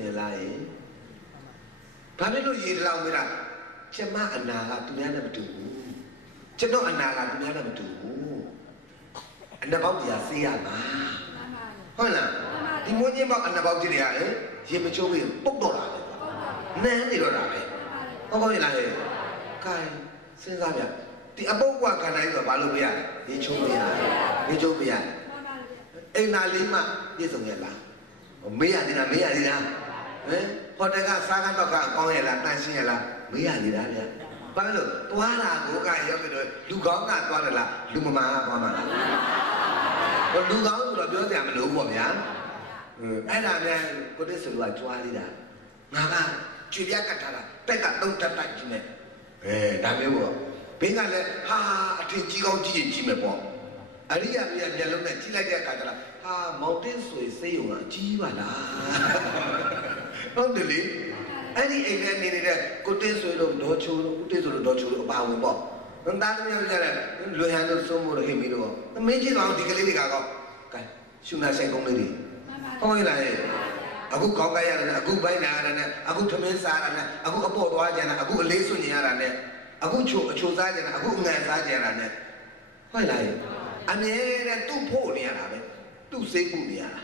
lai Pamelo ye lau mira Cema anaga tunyana betul Ceno anaga tunyana betul Anda bau dia siapa Mana Di monye bau anda bau dia Ye mencoba pok dolar Nanti dolar Apa ni lah Kai Senang ya Di apa gua kan itu balu biar Dia coba ya Dia coba ya Nalima Dia sungguh lah Mia ni lah Hotel kan sangat tak kau yang lah nasi yang lah Mia ni lah dia Baru tuan aku kan yang itu lu kau kan tuan lah lu mama apa mana lu kau tu biasa yang lu buat ya ada ni kau tu selalu jual dia ngapa cuci kata lah pegang tu tak cuma dah betul pegang le ha tinggi kau tinggi cuma Aria jalan nak cilai dia kata lah, mountain suai sayung jiwa lah. Orang dulu, ini ni dia, kote suai lo docu, kote suai lo docu, apa pun apa. Nanti ni jalan, luahan tu semua orang hemi lo. Meji orang tiga kali kagak, kan? Sunnah saya kong ni. Kau ni lah, aku kau kaya lah, aku bayi lah, aku temen sah lah, aku apa doa je lah, aku lesu ni lah, aku cuci saja lah, aku ngai saja lah. Kau ni lah. Ane tu pun ni ada, tu segu ni ada.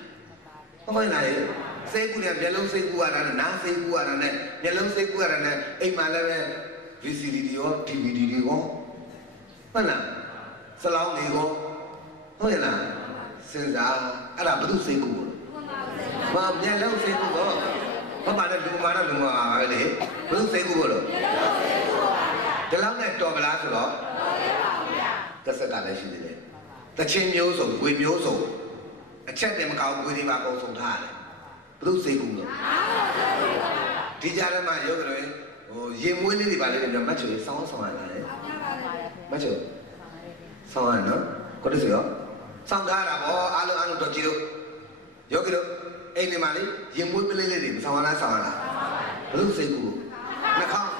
Apa ni lah? Segu ni, jalan segu ada, na segu ada, jalan segu ada. Malah VCD dia, DVD dia, mana? Selang ni ko, apa ni lah? Senja, ada betul segu. Mam jalan segu ko, apa ada lumah ni? Betul segu ko. Jalan ni tu belas ko. Kesekarang sini ni. တချင်းမျိုးစုံ၊ကိုမျိုးစုံအချက်တည်းမကောင်းကိုဒီမှာပုံဆုံးထားတယ်ဘုသူစိတ်ကူးလို့ဒီကြားထဲမှာရုပ်ကလေးရင်မွေးလေးတွေပါလေမတ်ချူစောင်းဆောင်ရလာတယ်မတ်ချူစောင်းရနော်ကိုတည်းဆိုရောစောင်းထားတာဗောအားလုံးတော့ကြည့်လို့ရုပ်ကလေးအိမ်ဒီမှာလေရင်မွေးကလေးလေးတွေမဆောင်ရလားဆောင်ရလားဘုသူစိတ်ကူးနှာခေါင်း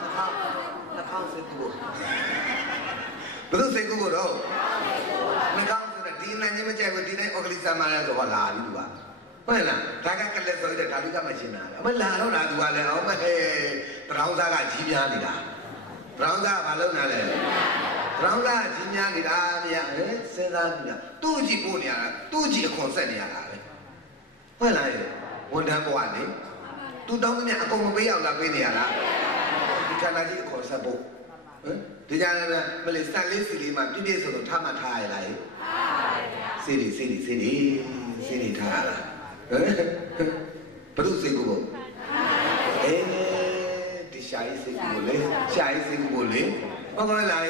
စိတ်ကူးဘုသူစိတ်ကူးတော့နှာခေါင်းဒီနိုင်မကြိုက်ဘူးဒီနိုင်အော်ကလီဆာမာလဲဆိုတော့လာပြီသူကဟုတ်လားဒါကကလက်ဆိုရတဲ့ဒါလူကမရှင်းတာအမလာတော့တာသူကလည်းအောင်မဟဲ့ဘရောင်းစားကကြီးများနေတာဘရောင်းစားကဘာလုပ်နေလဲဘရောင်းစားကကြီးများနေတာဗျာစဉ်းစားကြည့်တာသူ့ကြည့်ပို့နေရတာသူ့ကြည့်အခွန်ဆက်နေရတာပဲဟုတ်လားဝန်ထမ်းဘဝနေသူတောင်းနေအကုန်မပေးအောင်လာပေးနေရတာဒီခန္ဓာကြီးအခွန်ဆက်ဖို့ဒီကြတယ်မလေးစက်လေးစီလေးမှာပြည့်ပြည့်စုံစုံထားမှထားရလားစီရီထားလားဘုသူစိတ်ကိုဒီရှာရေးစိတ်ကိုလေရှာရေးစိတ်ကိုလေဘာလို့လဲ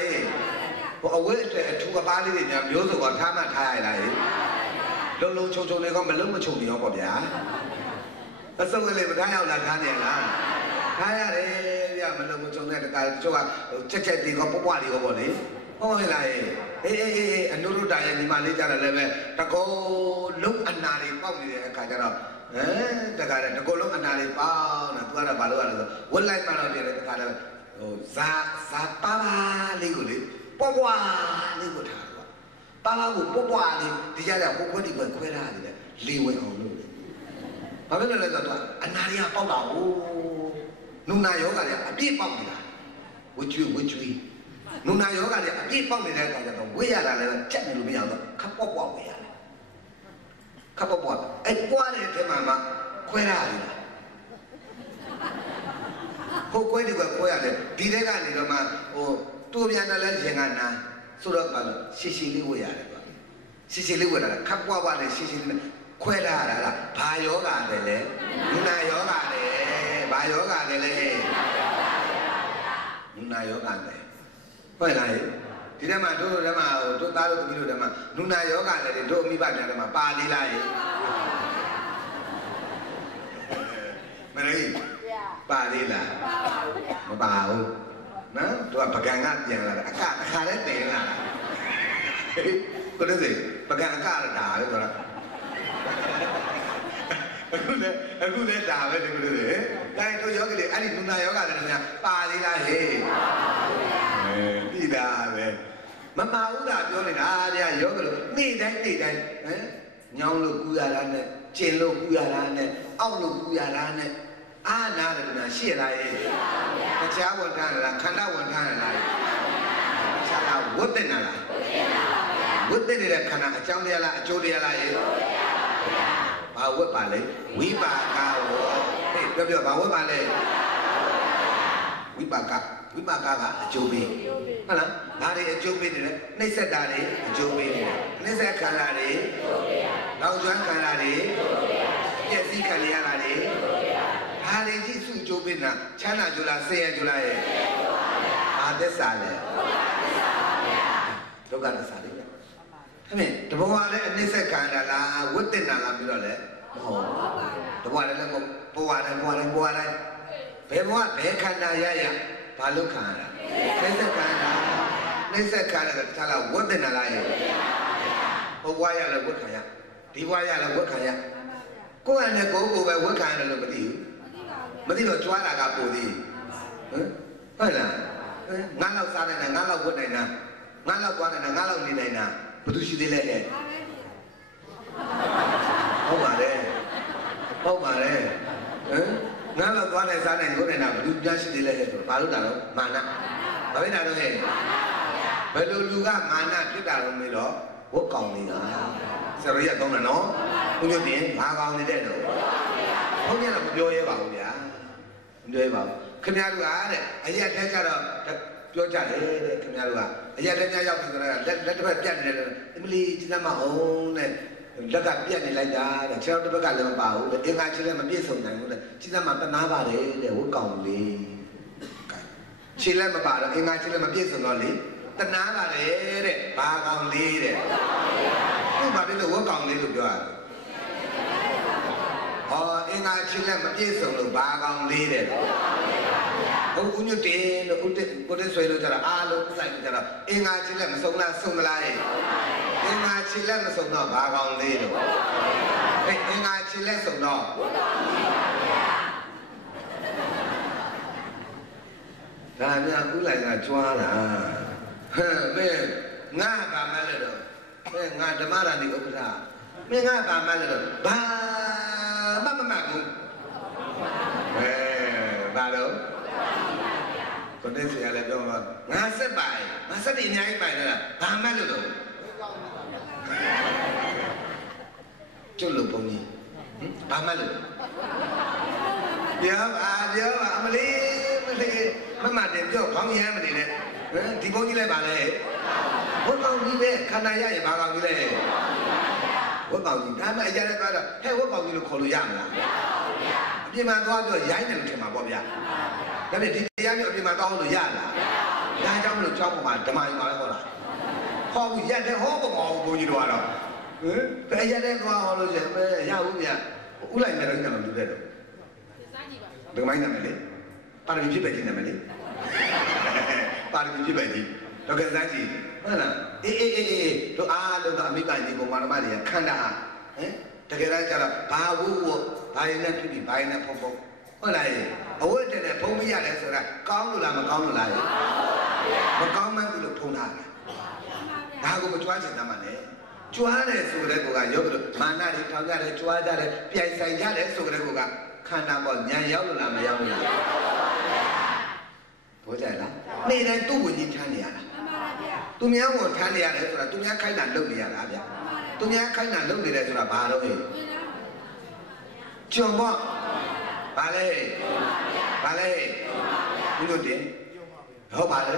ဟိုအဝဲအတွက်အထူးအပားလေးတွေများမျိုးစုံကထားမှထားရလားလုံလုံချုံချုံလေးကမလုံးမချုံနေရောပေါ့ဗျာအစုံကလေးမထားရောက်လာထားနေလားထားရတယ်ဗျာမလုံးမချုံတဲ့တခါကျိုးကချက်တွေကပွားတွေကပေါ့လေဟုတ်လားအနုရုဒ္ဒရဲ့ဒီမှာလေးကြတယ်လည်းပဲတကောလုံးအနာတွေပေါက်နေတဲ့အခါကျတော့တခါတည်းတကောလုံးအနာတွေပေါက်နေသူကတော့ဘာလို့ရလဲဆိုဝက်လိုက်မှတော့ပြတယ်တခါတည်းဟိုဇာပါလေးကိုလေပွားပွားလေးကိုထားတော့ပါလာကိုပွားပွားလေးဒီကြတဲ့ဟိုခွက်ဒီခွက်ခွဲထားတယ်လေဝင်အောင်လုပ်တယ်ဘာဖြစ်လို့လဲဆိုတော့အနာတွေကပေါက်တာဟိုနုနာယောဂတွေအပြည့်ပေါက်နေတာဝကျွေးနုနာယောဂတွေအပြည့်ပေါက်နေတဲ့အခါကျတော့ဝေးရတာလည်းကြက်နေလို့မရတော့ခပ်ပွားပွားဝေးရတယ်ခပ်ပွားပွားအဲ့ပွားတဲ့အထက်မှာခွဲရတယ်ဟိုခွဲဒီကခွဲရတယ်ဒီတဲ့ကနေတော့မှဟိုတူပြန်တယ်လည်းရင်ကနာဆိုတော့ဘာလို့ရှည်ရှည်လေးဝေးရတယ်ပေါ့ရှည်ရှည်လေးဝေးတာခပ်ပွားပွားနဲ့ရှည်ရှည်လေးခွဲရတာလားဘာယောဂတယ်လဲနုနာယောဂတယ်ဘာယောဂတယ်လဲနုနာယောဂတယ်ဟုတ်လားဒီထဲမှာတို့ထဲမှာတို့သားတို့သမီးတို့ထဲမှာနုနာယောဂလည်းတို့အမိဘများထဲမှာပါသေးလားမလေးပါသေးလားမပါဘူးနော်တို့ကပကံကပြန်လာတာအခါလည်းတင်လာတာကိုယ်လည်းပကံအခါတာပဲဆိုတော့အခုလည်းဒါပဲဒီလိုလေတိုင်းတို့ယောဂလေးအဲ့ဒီနုနာယောဂလည်းများပါသေးလားဟေးတိတာပဲမမဥဒ္ဒါပြောနေတာဗျာယောဂလို့နေ့တိုင်းညောင်းလို့ကူရတာနဲ့ကျင်လို့ကူရတာနဲ့အောက်လို့ကူရတာနဲ့ အာနာတယ်နာရှိလားရဲ့တရားဝန်ထမ်းလားခန္ဓာဝန်ထမ်းလားဆရာဝတ်တင်လားဝတ်တင်တဲ့ခန္ဓာအကြောင်းတရားလားအကျိုးတရားလားရဲ့ဘာဝတ်ပါလဲဝိပါကဝဟေးပြောဘာဝတ်ပါလဲဝိပါကအကျိုးပေးဟုတ်လားဒါတွေအကျိုးပေးတယ်နှိမ့်ဆက်တာတွေအကျိုးပေးတယ်နှိမ့်ဆက်ခန္ဓာတွေနောက်ကျွမ်းခန္ဓာတွေပြည့်စည်ခံရတာတွေဒါတွေကြီးစုကျိုးပေးတာချမ်းသာကြလားဆင်းရဲကြလားရဲ့ဘာသစ္စာလဲဒုက္ခသစ္စာလေဟဲ့တဘောကလည်းအနှိမ့်ဆက်ခန္ဓာလားဝိတ္တနာလားပြီးတော့လေမဟုတ်တဘောကလည်းဘဝတိုင်းဘယ်ဘဝဘယ်ခန္ဓာရဘာလို့ခံရတာနှိမ့်ဆက်ခန္ဓာကတခြားလားဝိတ္တနာလားရဲ့ဘဝရလည်းဝိခံရဒီဘဝရလည်းဝိခံရကိုယ်နဲ့ကိုယ်ပဲဝိခံရတယ်လို့မသိဘူးမသိတော့ကြွားတာကပိုသေးဟုတ်လားငါလောက်စားနိုင်တာငါလောက်ဝတ်နိုင်တာငါလောက်သွားနိုင်တာငါလောက်နေနိုင်တာဘယ်သူရှိသေးလဲဟဲ့ဟုတ်ပါတယ်ငါလောက်သွားနိုင်စားနိုင်ဝတ်နိုင်တာဘယ်သူပြရှိသေးလဲဟဲ့ဆိုဘာလို့တာတော့မာနဘာဖြစ်တာတော့ဟဲ့ဘယ်လိုလူကမာနဖြစ်တာလို့မေးတော့ဝတ်ကောင်နေတာဆရာရတော့နော်ဘုရားတင်ဘာကောင်နေတဲ့တော့ဘုရားကမပြောရဲပါဘူးဗျာမပြောရဲပါဘူးခင်ဗျားတို့အားတဲ့အရက်တက်ကြတော့ပြောကြတယ်တဲ့ခင်ဗျားတို့ကအရက်တက်ရောက်ပြီးတော့လက်တစ်ဖက်ပြတ်နေတယ်အမလီကျမ်းမအောင်တဲ့လက်ကပြတ်နေလိုက်တာတဲ့ခြေတစ်ဖက်ကလည်းမပါဘူးတဲ့အင်္ဂါခြေလည်းမပြည့်စုံနိုင်ဘူးတဲ့ကျမ်းမတနာပါတယ်တဲ့ဝတ်ကောင်လေးခြေလည်းမပါတော့အင်္ဂါခြေလည်းမပြည့်စုံတော့လေတနာပါတယ်တဲ့ဘာကောင်လေးတဲ့ဟုတ်ပါပြီလို့ဝတ်ကောင်လေးလို့ပြောရတယ်ဟောအင်္ဂါခြေလည်းမပြည့်စုံလို့ဘာကောင်လေးတဲ့ဟုတ်ဦးညွတ်တယ်လို့ဦးတက်ကိုတက်ဆွဲလို့ကြတာအားလုံးလိုက်ကြတာအင်္ဂါခြေလည်းမစုံလားစုံမလားရဲ့အင်္ဂါခြေလည်းမစုံတော့ဘာကောင်လေးတော့ဟဲ့အင်္ဂါခြေလည်းစုံတော့ဒါများဦးလိုက်ကကြွားတာဟဲ့ဘယ်ငါဘာမှလည်းတော့ဘယ်ငါဓမ္မရာဏီဥက္ကဋ္ဌမင်းငါဘာမှလည်းတော့ဘာမှမမှတ်ဘူးဘာလို့ကိုတဲ့ဆရာလည်းပြောမှာငါဆက်ပိုင်ငါဆက်ပြီးအများကြီးပိုင်လားဘာမှလို့တော့ကျွတ်လို့ဘုံကြီးဘာမှလို့ပြောပါအမလေးမမတင်ပြောခေါင်းရမ်းမနေနဲ့ဒီဘုန်းကြီးလည်းပါလေဝတ်ကောင်ကြီးပဲခန္ဓာရရင်ဘာကောင်ကြီးလဲဝတ်ကောင်ကြီးဒါမှအကြတဲ့သွားတော့ဟဲ့ဝတ်ကောင်ကြီးလို့ခေါ်လို့ရမလားမရပါဘူးဗျာအပြင်မှာသွားတော့ရိုင်းတယ်လို့ထင်မှာပေါ့ဗျာဒါပေမဲ့ဒီတရားမျိုးအပြင်မှာသွားလို့ရလားမရပါဘူးဒါကြောင့်မလို့ကျောင်းပေါ်မှာဓမ္မယုံပါလဲဟောလားဟောဘူးရက်တဲ့ဟောပေါ်မှာဘုန်းကြီးတို့ကတော့ဘယ်ရက်တဲ့သွားဟောလို့ရမယ်ရဘူးဗျာဥလိုက်မယ်တော့ညမလို့တဲ့တော့စားကြည့်ပါဓမ္မယုံနာမယ်လေပါရမီဖြစ်ပဲကျင်းတယ်မယ်လေပါရမီဖြစ်ပဲကြီးတော့ကစားကြည့်ဟုတ်လားအေးတို့အားလုံးကအမိပိုင်ဒီကောင်မာရမတွေကခန္ဓာတကယ်တော့ကျတော့ဘာဝုဘာရင်နဲ့ဖြစ်ပြီးဘာရင်နဲ့ဖုံဟုတ်လားအဝတ်တဲ့ဖုံမရတယ်ဆိုတာကောင်းလို့လားမကောင်းလို့လားမကောင်းမှန်းလို့ဖုံထားတယ်ဒါကိုမကြွားချင်တာမှလည်းကြွားတယ်ဆိုတဲ့ကောကရုပ်ကလို့မာနတွေထောင်ကြတယ်ကြွားကြတယ်ပြိုင်ဆိုင်ကြတယ်ဆိုတဲ့ကောကခန္ဓာပေါ်ညံရောက်လို့လားမရောက်ဘူးလားဘောကြလားနေတိုင်းသူ့ကိုကြီးထမ်းနေရတာသူများကိုထမ်းနေရတယ်ဆိုတာသူများခိုင်းတာလုပ်နေရတာဗျသူများခိုင်းတာလုပ်နေတယ်ဆိုတာဘာလို့လဲကျွန်တော်ဘာလဲဘုလို့တင်ဟုတ်ပါလေ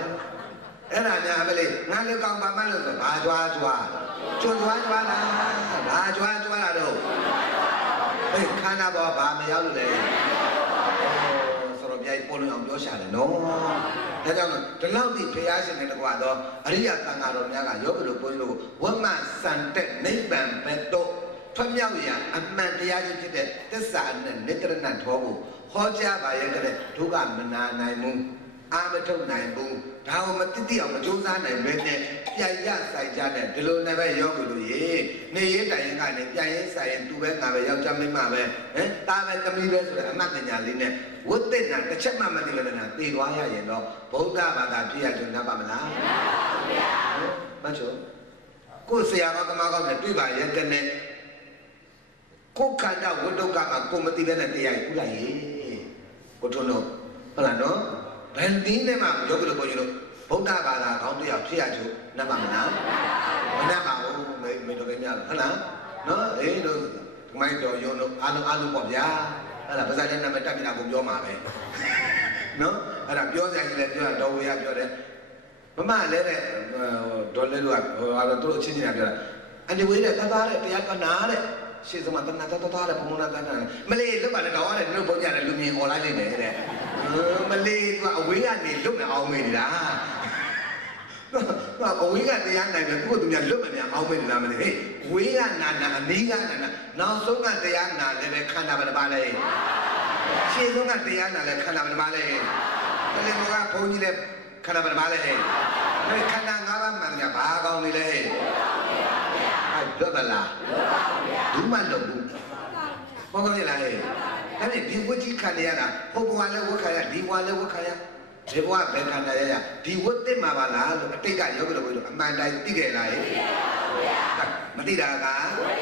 အဲ့ဒါများပဲလေငါလည်းကောင်းပါမှလို့ဆိုဘာကြွားကျွန်းကြွားလားဘာကြွားလာတော့ဟဲ့ခန္ဓာပေါ်ဘာမရောက်လို့လဲဆိုတော့ပြိုင်ပေါ်လို့အောင်ပြောရှာတယ်နော်ဒါကြောင့်ဒီလောက်ဒီဘုရားရှင်နဲ့တကွာတော့အရိယသံဃာတော်များကယောဂီတို့ဘုန်းကြီးတို့ဝမ္မစံတက်နိဗ္ဗာန်ဘက်တော့ထွတ်မြောက်ရာအမှန်တရားကြီးဖြစ်တဲ့သစ္စာနဲ့နိတ္တရဏထောကိုဟောကြားပါရဲ့တဲ့ဒုက္ခမနာနိုင်ဘူးအာမထုတ်နိုင်ဘူးဒါကိုမတိတိအောင်မကြိုးစားနိုင်ပဲနဲ့ပြန်ရဆိုင်ကြတဲ့ဒီလိုနဲ့ပဲယောဂီတို့ရေနေရတိုင်ရင်ကနေပြန်ရဆိုင်ရင်သူပဲငါပဲယောက်ျားမိန်းမပဲတာပဲသမီးပဲဆိုတဲ့အမှတ်ပညာလေးနဲ့ဝိတ္တနာတစ်ချက်မှမသိလို့လည်းသိသွားရရင်တော့ဗုဒ္ဓဘာသာပြည့်ရကြနပ်ပါမလားမပါဘူးဗျာမချိုကိုယ်ဆရာတော်တမကောင်းနဲ့တွေ့ပါရဲ့ကနေကိုယ်ခန္ဓာဝိတ္တုကမှာကိုမသိတဲ့နဲ့တရားဥလိုက်ရေ ကိုထွန်းတို့ဟုတ်လားနော်ဘယ်တင်းနဲ့မှယောဂီတို့ဘုန်းကြီးတို့ဗုဒ္ဓဘာသာကောင်းတရားဖြစ်ရချို့နတ်မှာမလားမနတ်ပါဘူးမေတော်ခင်များဟုတ်လားနော်အေးတို့ဒီမိုင်းတော်ယုံတို့အားလုံးပေါ့ဗျာအဲ့ဒါပါဇာတဲ့နာမည်တက်ပြတာကိုပြောမှာပဲနော်အဲ့ဒါပြောစရာကြီးလည်းပြောတော်ဝေရပြောတယ်မမလည်းတဲ့ဒေါ်လဲတို့ကဟိုဟာတို့အချင်းချင်းပြောတာအန်ဒီဝေးတဲ့သသားတဲ့တရားကနာတဲ့ရှေ့စမှာတနာတသားတဲ့ဘုံနာတန်းမလေးလွတ်ပါနဲ့တော့တဲ့တို့ဘုံကြတယ်လူမြင်អော်လိုက်နေတယ်တဲ့မလေးကအဝေးကနေလွတ်နေအောင်မေးနေတာတော့အဝေးကတရားနိုင်တယ်ကိုယ့်သူများလွတ်မနေအောင်မေးနေတာမလေးဟေးဝေးကနာအနီးကနာနောက်ဆုံးကတရားနာလည်းပဲခန္ဓာဘယ်ပါလဲရှေ့ဆုံးကတရားနာလည်းခန္ဓာဘယ်ပါလဲတကယ်ကဘုန်းကြီးလည်းခန္ဓာဘယ်ပါလဲခန္ဓာ၅ပါးမှန်တယ်ဘာကောင်းနေလဲလွတ်ပါလားဘူးမလွတ်ဘူးဘောကောင်းရလားဟဲ့ဒါနဲ့ဒီဝတ်ကြီးခံရတာဟိုဘဝလည်းဝတ်ခံရဒီဘဝလည်းဝတ်ခံရဒီဘဝဘယ်ခံရရဒီဝတ်သိမှာပါလားလို့အတိတ်ကယောဂီတို့အမှန်တိုင်းသိခဲ့လားဟဲ့မသိတာက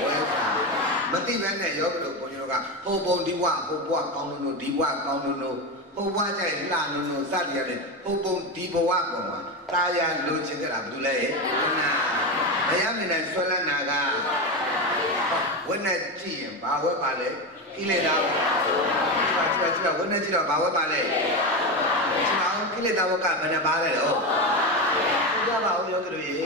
ဝဲခါမသိဘဲနဲ့ယောဂီတို့ဘုန်းကြီးတို့ကဟိုဘုံဒီဘဝဟိုဘဝကောင်းလို့ဒီဘဝကောင်းလို့ဟိုဘဝကျရင်လှလို့စသည်ရတယ်ဟိုဘုံဒီဘဝပေါ်မှာတာယာလိုချင်ကြတာဘာလို့လဲနာဘယ်ရမလဲဆွဲလန်းနာကဝက်နဲ့ကြည့်ရင်ဘာဝက်ပါလဲကိလေသာကြည့်ဝက်နဲ့ကြည့်တော့ဘာဝက်ပါလဲကြည့်အောင်ကိလေသာဝက်ကဘယ်နဲ့ပါလဲတော့ကြည့်ပါဦးယောဂီတို့ရေ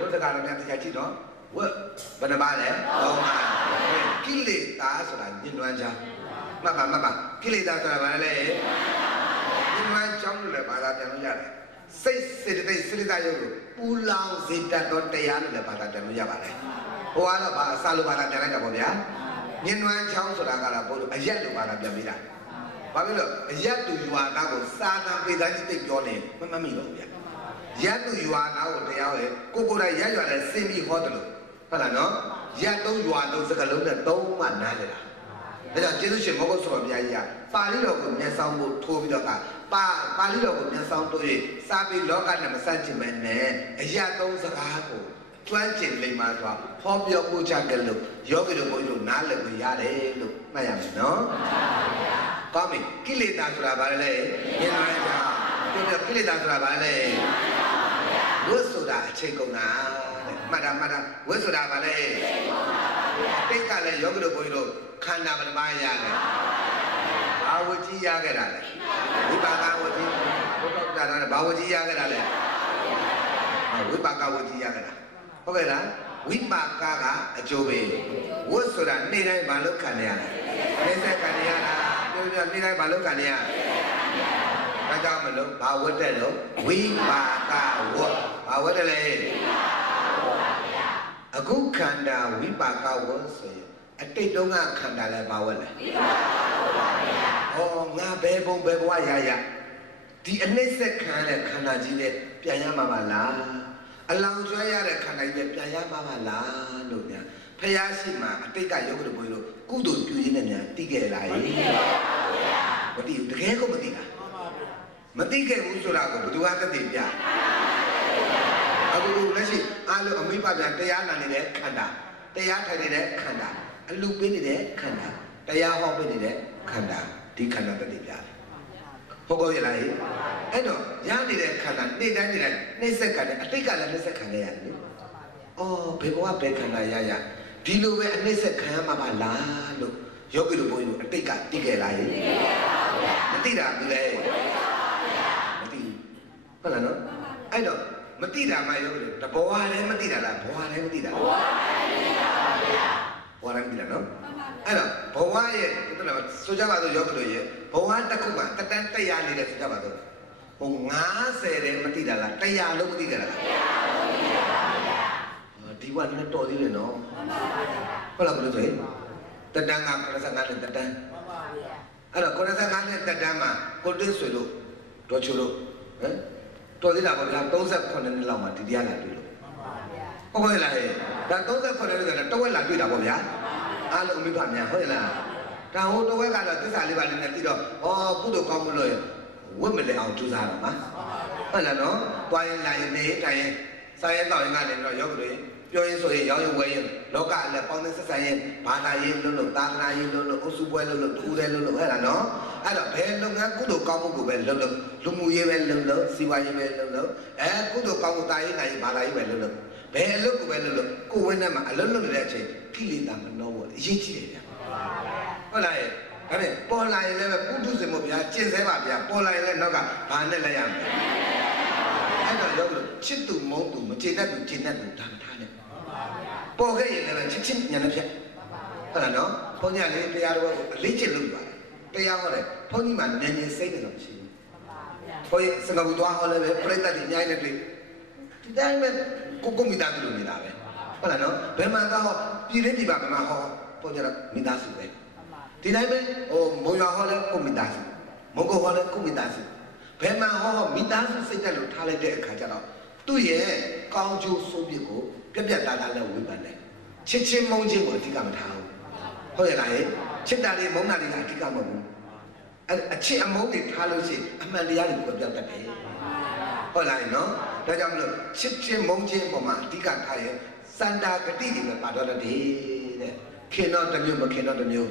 ဘုဒ္ဓကာရမြတ်တရားကြည့်တော့ဝက်ဘယ်နဲ့ပါလဲတော့ကိလေသာဆိုတာညှဉ်းနှွမ်းကြောင်းမှတ်ပါကိလေသာဆိုတာဘာလဲညှဉ်းနှွမ်းကြောင်းလို့လည်းဘာသာပြန်လို့ရတယ်စိတ်စေတသိက်စိတ္တရုပ်ကိုပူလောင်စေတတ်သောတရားလို့လည်းဘာသာပြန်လို့ရပါတယ်ဟိုကတော့ဘာအစလိုဘာသာပြန်လိုက်တာပေါ့ဗျာညင်နွမ်းချောင်းဆိုတာကတော့ဘုလို့အရက်လို့ဘာသာပြန်ပြီးတာဘာဖြစ်လို့အရက်သူယူဟာကကိုစာနာပေသားကြီးသိပြောနေမမိတော့ဗျာရက်သူယူဟာကကိုတရားရဲ့ကိုယ်တိုင်ရက်ရွာတဲ့စင်ပြီးဟောတယ်လို့ဟုတ်လားနော်ရက်သုံးယူဟာသုံးစကလုံးနဲ့သုံးမှနားလေတာဒါကြောင့်ကျေးဇူးရှင်မောဂုတ်ဆောဘုရားကြီးကပါဠိတော်ကိုမျက်စောင်းကိုထိုးပြီးတော့ကပါဠိတော်ကိုမျက်စောင်းတိုး၍စာပေလောကနဲ့မဆန့်ကျင်မဲ့နဲ့အရာသုံးစကားကိုကျွမ်းကျင်လိမ့်မှာဆိုတော့ဟောပြောပို့ချကြလို့ယောဂီတို့ဘုန်းကြီးတို့နားလည်ကိုရတယ်လို့မှတ်ရမယ်နော်ကောင်းပြီကိလေသာဆိုတာဘာလဲညင်နွမ်းကြောင်းပြောကိလေသာဆိုတာဘာလဲဝတ်ဆိုတာအချိန်ကုန်တာမှတ်တာဝတ်ဆိုတာဘာလဲတိတ်ကလည်းယောဂီတို့ဘုန်းကြီးတို့ခန္ဓာဘယ်နှပါးရတယ်ဘာဝကြီးရခဲ့တာလဲဝိပါကဝကြီးဘုရားတာလည်းဘာဝကြီးရခဲ့တာလဲဝိပါကဝကြီးရခဲ့တာဟုတ်ကဲ့လားဝိပါကကအကျိုးပဲဝတ်ဆိုတာနေ့တိုင်းမလုပ်ခံရတာနေ့ဆက်ခံရတာပြောနေ့တိုင်းမလုပ်ခံရဒါကြောင့်မလို့ဘာဝတ်တဲ့လို့ဝိပါကဝတ်ဘာဝတ်တယ်လဲအခုခန္ဓာဝိပါကဝတ်ဆိုရင်အတိတ်တုန်းကခန္ဓာလဲဘာဝတ်လဲဩငါဘယ်ဘုံဘယ်ဘဝရဒီအနိစ္စခံတဲ့ခန္ဓာကြီးနဲ့ပြန်ရမှာပါလားအလောင်းကျွဲရတဲ့ခန္ဓာကြီးနဲ့ပြန်ရမှာပါလားလို့များဖះရှိမှအတိတ်ကယောဂတို့ဘုန်းကြီးတို့ကုသိုလ်ပြုရင်းနဲ့များသိခဲ့လားမသိဘူးတကယ်ကိုမသိတာမသိခဲ့ဘူးဆိုတာကိုဘယ်သူကသက်သေပြအခုလက်ရှိအားလုံးအမိဘပြန်တရားနာနေတဲ့ခန္ဓာတရားထိုင်နေတဲ့ခန္ဓာအလူပေးနေတဲ့ခန္ဓာတရားဟောပေးနေတဲ့ခန္ဓာဒီခန္ဓာသက်သေပြတယ်ဟုတ်ကောရလားအဲ့တော့ရနေတဲ့ခန္ဓာနေ့တိုင်းနှိမ့်ဆက်ခံတယ်အတိတ်ကလည်းနှိမ့်ဆက်ခံရရတယ်လေအော်ဘယ်ဘဝဘယ်ခန္ဓာရဒီလိုပဲအနှိမ့်ဆက်ခံရမှာပါလားလို့ယောဂီတို့ဘုန်းကြီးတို့အတိတ်ကသိခဲ့လားမသိတာဘူးလေမသိဟုတ်လားနော်အဲ့တော့မသိတာမှယောဂီတို့တဘဝလည်းမသိတာလားဘဝလည်းမသိတာလားဘဝလည်းမသိတာနော်အဲ့တော့ဘဝရဲ့ဆိုကြပါစို့ယောဂီတို့ရဲ့ဘဝတစ်ခုမှတတန်းတရားလေးနဲ့ဆိုကြပါစို့ဟို90တဲ့မသိတာလား100လုံးမသိကြလားဒီဘဝနဲ့တော်သေးတယ်နော်ဟုတ်လားဘယ်လိုဆိုရင်တတန်းက95နဲ့တတန်းအဲ့တော့95နဲ့တတန်းမှာကိုတင်းဆွေတို့ဒေါ်ချိုတို့ဟမ်တော်သေးတာပေါ့ဗျာ38နှစ်လောက်မှဒီတရားလာတွေ့လို့ဟုတ်ကဲ့လားဟဲ့ဒါ38နှစ်ဆိုတာတဝက်လာတွေ့တာပေါ့ဗျာအားလုံးအမိဘများဟုတ်လားဒါဟိုတဝက်ကတော့သစ္စာလေးပါးနဲ့သိတော့ဩကုသိုလ်ကောင်းမှုလို့ဝတ်မလဲအောင်ကြိုးစားတော့မှာဟုတ်လားနော်တွားရင်လာရင်နေတိုင်းစာရဲတော့ရင်ကနေတော့ယောဂတွေ ပြောရင်ဆိုရင်ရောင်းရင်ဝယ်ရင်လောကလည်းပေါင်းတဲ့ဆက်ဆံရင်ဘာသာရေးလို့သာသနာရေးလို့အုပ်စုပွဲလို့တူတယ်လို့ဟဲ့လားနော်အဲ့တော့ဘယ်လုပ်ငန်းကုသိုလ်ကောင်းမှုကိုပဲလုပ်လူမှုရေးပဲလုပ်စီးပွားရေးပဲလုပ်ကုသိုလ်ကောင်းမှုတာရေးနိုင်ဘာသာရေးပဲလုပ်ဘယ်အလုပ်ကိုပဲလုပ်ကိုဝင်းထဲမှာအလုပ်လုပ်နေတဲ့အချိန်ကိလေသာမနှောဘူးအရေးကြီးတယ်ဗျာဟုတ်လားဒါနဲ့ပေါ်လာရင်လည်းပုထုဇဉ်မို့ဗျာကျင့်စေပါဗျာပေါ်လာရင်လည်းနောက်ကဘာနဲ့လဲရမယ်အဲ့တော့ရောက်လို့ချစ်သူမုန်းသူမကျေနပ်သူကျေနပ်သူဒါမထားနဲ့ပေါ်ခဲ့ရင်လည်းချစ်ချင်းညာနဲ့ဖြတ်ဟုတ်လားနော်ဘုန်းကြီးလေးတရားတော်ကိုအလေးကျင့်လုပ်ပါတယ်တရားဟောတယ်ဘုန်းကြီးမှနည်းနည်းစိတ်နေတော့မရှိဘူးဘုန်းကြီးစကားကူသွားဟောလည်းပဲပြိတ္တတွေအများကြီးနဲ့တွေ့ဒီတိုင်းပဲကိုမိသားစုလိုနေတာပဲဟုတ်လားနော်ဘယ်မှာတော့ပြည်လေးပြည်ပါဘယ်မှာဟောဘုန်းကြီးကမိသားစုပဲဒီတိုင်းပဲမုံရွာဟောလဲကိုမိသားစုမုံကုတ်ဟောလဲကိုမိသားစုဘယ်မှာဟောမိသားစုစိတ်တက်လို့ထားလိုက်တဲ့အခါကျတော့သူ့ရဲ့ကောင်းကျိုးဆိုးပြစ်ကိုပြက်ပြက်သားသားနဲ့ဝေဖန်တယ်ချစ်ချင်းမုန်းချင်းကိုအဓိကမထားဘူးဟုတ်ရဲ့လားချစ်တာတွေမုန်းတာတွေကအဓိကမဟုတ်ဘူးအချစ်အမုန်းတွေထားလို့ရှိရင်အမှန်တရားတွေကိုပြောတတ်တယ်ဟုတ်လားနော်ဒါကြောင့်မလို့ချစ်ချင်းမုန်းချင်းပေါ်မှာအဓိကထားရင်စန္ဒာဂတိတွေပဲပါတော့တယ်တဲ့ခင်တော့တစ်မျိုးမခင်တော့တစ်မျိုး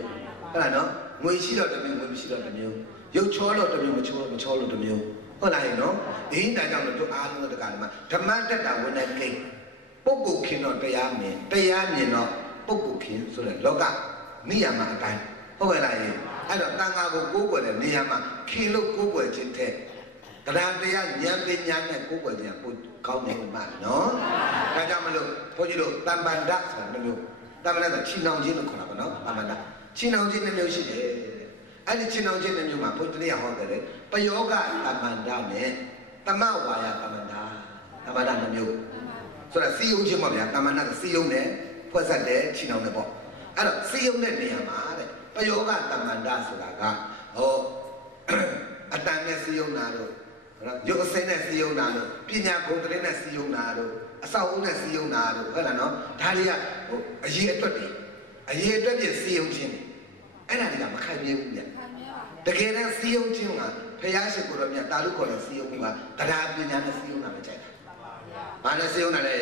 ဟုတ်လားနော်ငွေရှိတော့တစ်မျိုးငွေမရှိတော့တစ်မျိုးရုပ်ချောတော့တစ်မျိုးမချောလို့တစ်မျိုးဟုတ်လားနော်ဒီဒါကြောင့်လို့တို့အားလုံးတက္ကရာမှာဓမ္မတတ္တဝိနည်းကိပုဂ္ဂိုလ်ခင်တော့တရားမြင်တော့ပုဂ္ဂိုလ်ခင်ဆိုတဲ့လောကနိယာမအတိုင်းဟုတ်ရဲ့လားအဲ့တော့တန်ခါကိုကိုးကွယ်တဲ့နေရာမှာခင်လို့ကိုးကွယ်ခြင်းတဲ့တရားတရားဉာဏ်ပညာနဲ့ကိုးကွယ်ခြင်းကိုကောင်းတယ်မှာနော်ဒါကြောင့်မလို့ဘုန်းကြီးတို့တမ္ပန္ဒဆိုတာမျိုးတမ္ပန္ဒဆိုချီနှောင်ခြင်းလို့ခေါ်တာပါနော်တမ္ပန္ဒချီနှောင်ခြင်းတစ်မျိုးရှိတယ်အဲ့ဒီချီနှောင်ခြင်းတစ်မျိုးမှာဘုန်းကြီးတည်းဟောတယ်ပယောဂတမ္ပန္ဒနဲ့တမဝါယတမ္ပန္ဒတစ်မျိုးဆိုတော့စီယုံခြင်းပေါ့ဗျာတမ္ပန္ဒကစီယုံတယ်ဖွဲ့ဆက်တယ်ချီနှောင်တယ်ပေါ့အဲ့တော့စီယုံတဲ့နေရာမှာတဲ့ပယောဂတမ္ပန္ဒဆိုတာကအတန်နဲ့စီယုံတာတို့ရုပ်အစိမ်းနဲ့စီယုံတာတို့ပညာဂုဏ်တည်းနဲ့စီယုံတာတို့အဆောက်အဦနဲ့စီယုံတာတို့ဟုတ်လားနော်ဒါတွေကအရေးအတွက်ပြစီယုံခြင်းအဲ့ဒါတွေကမခိုင်မြဲဘူးဗျတကယ်တမ်းစီယုံခြင်းကဖယားရှိခိုးတော်မြတ်တာလူခေါ်တဲ့စီယုံမှုကတရားပညာနဲ့စီယုံတာပဲကြိုက်တာဘာနဲ့စီယုံတာလဲ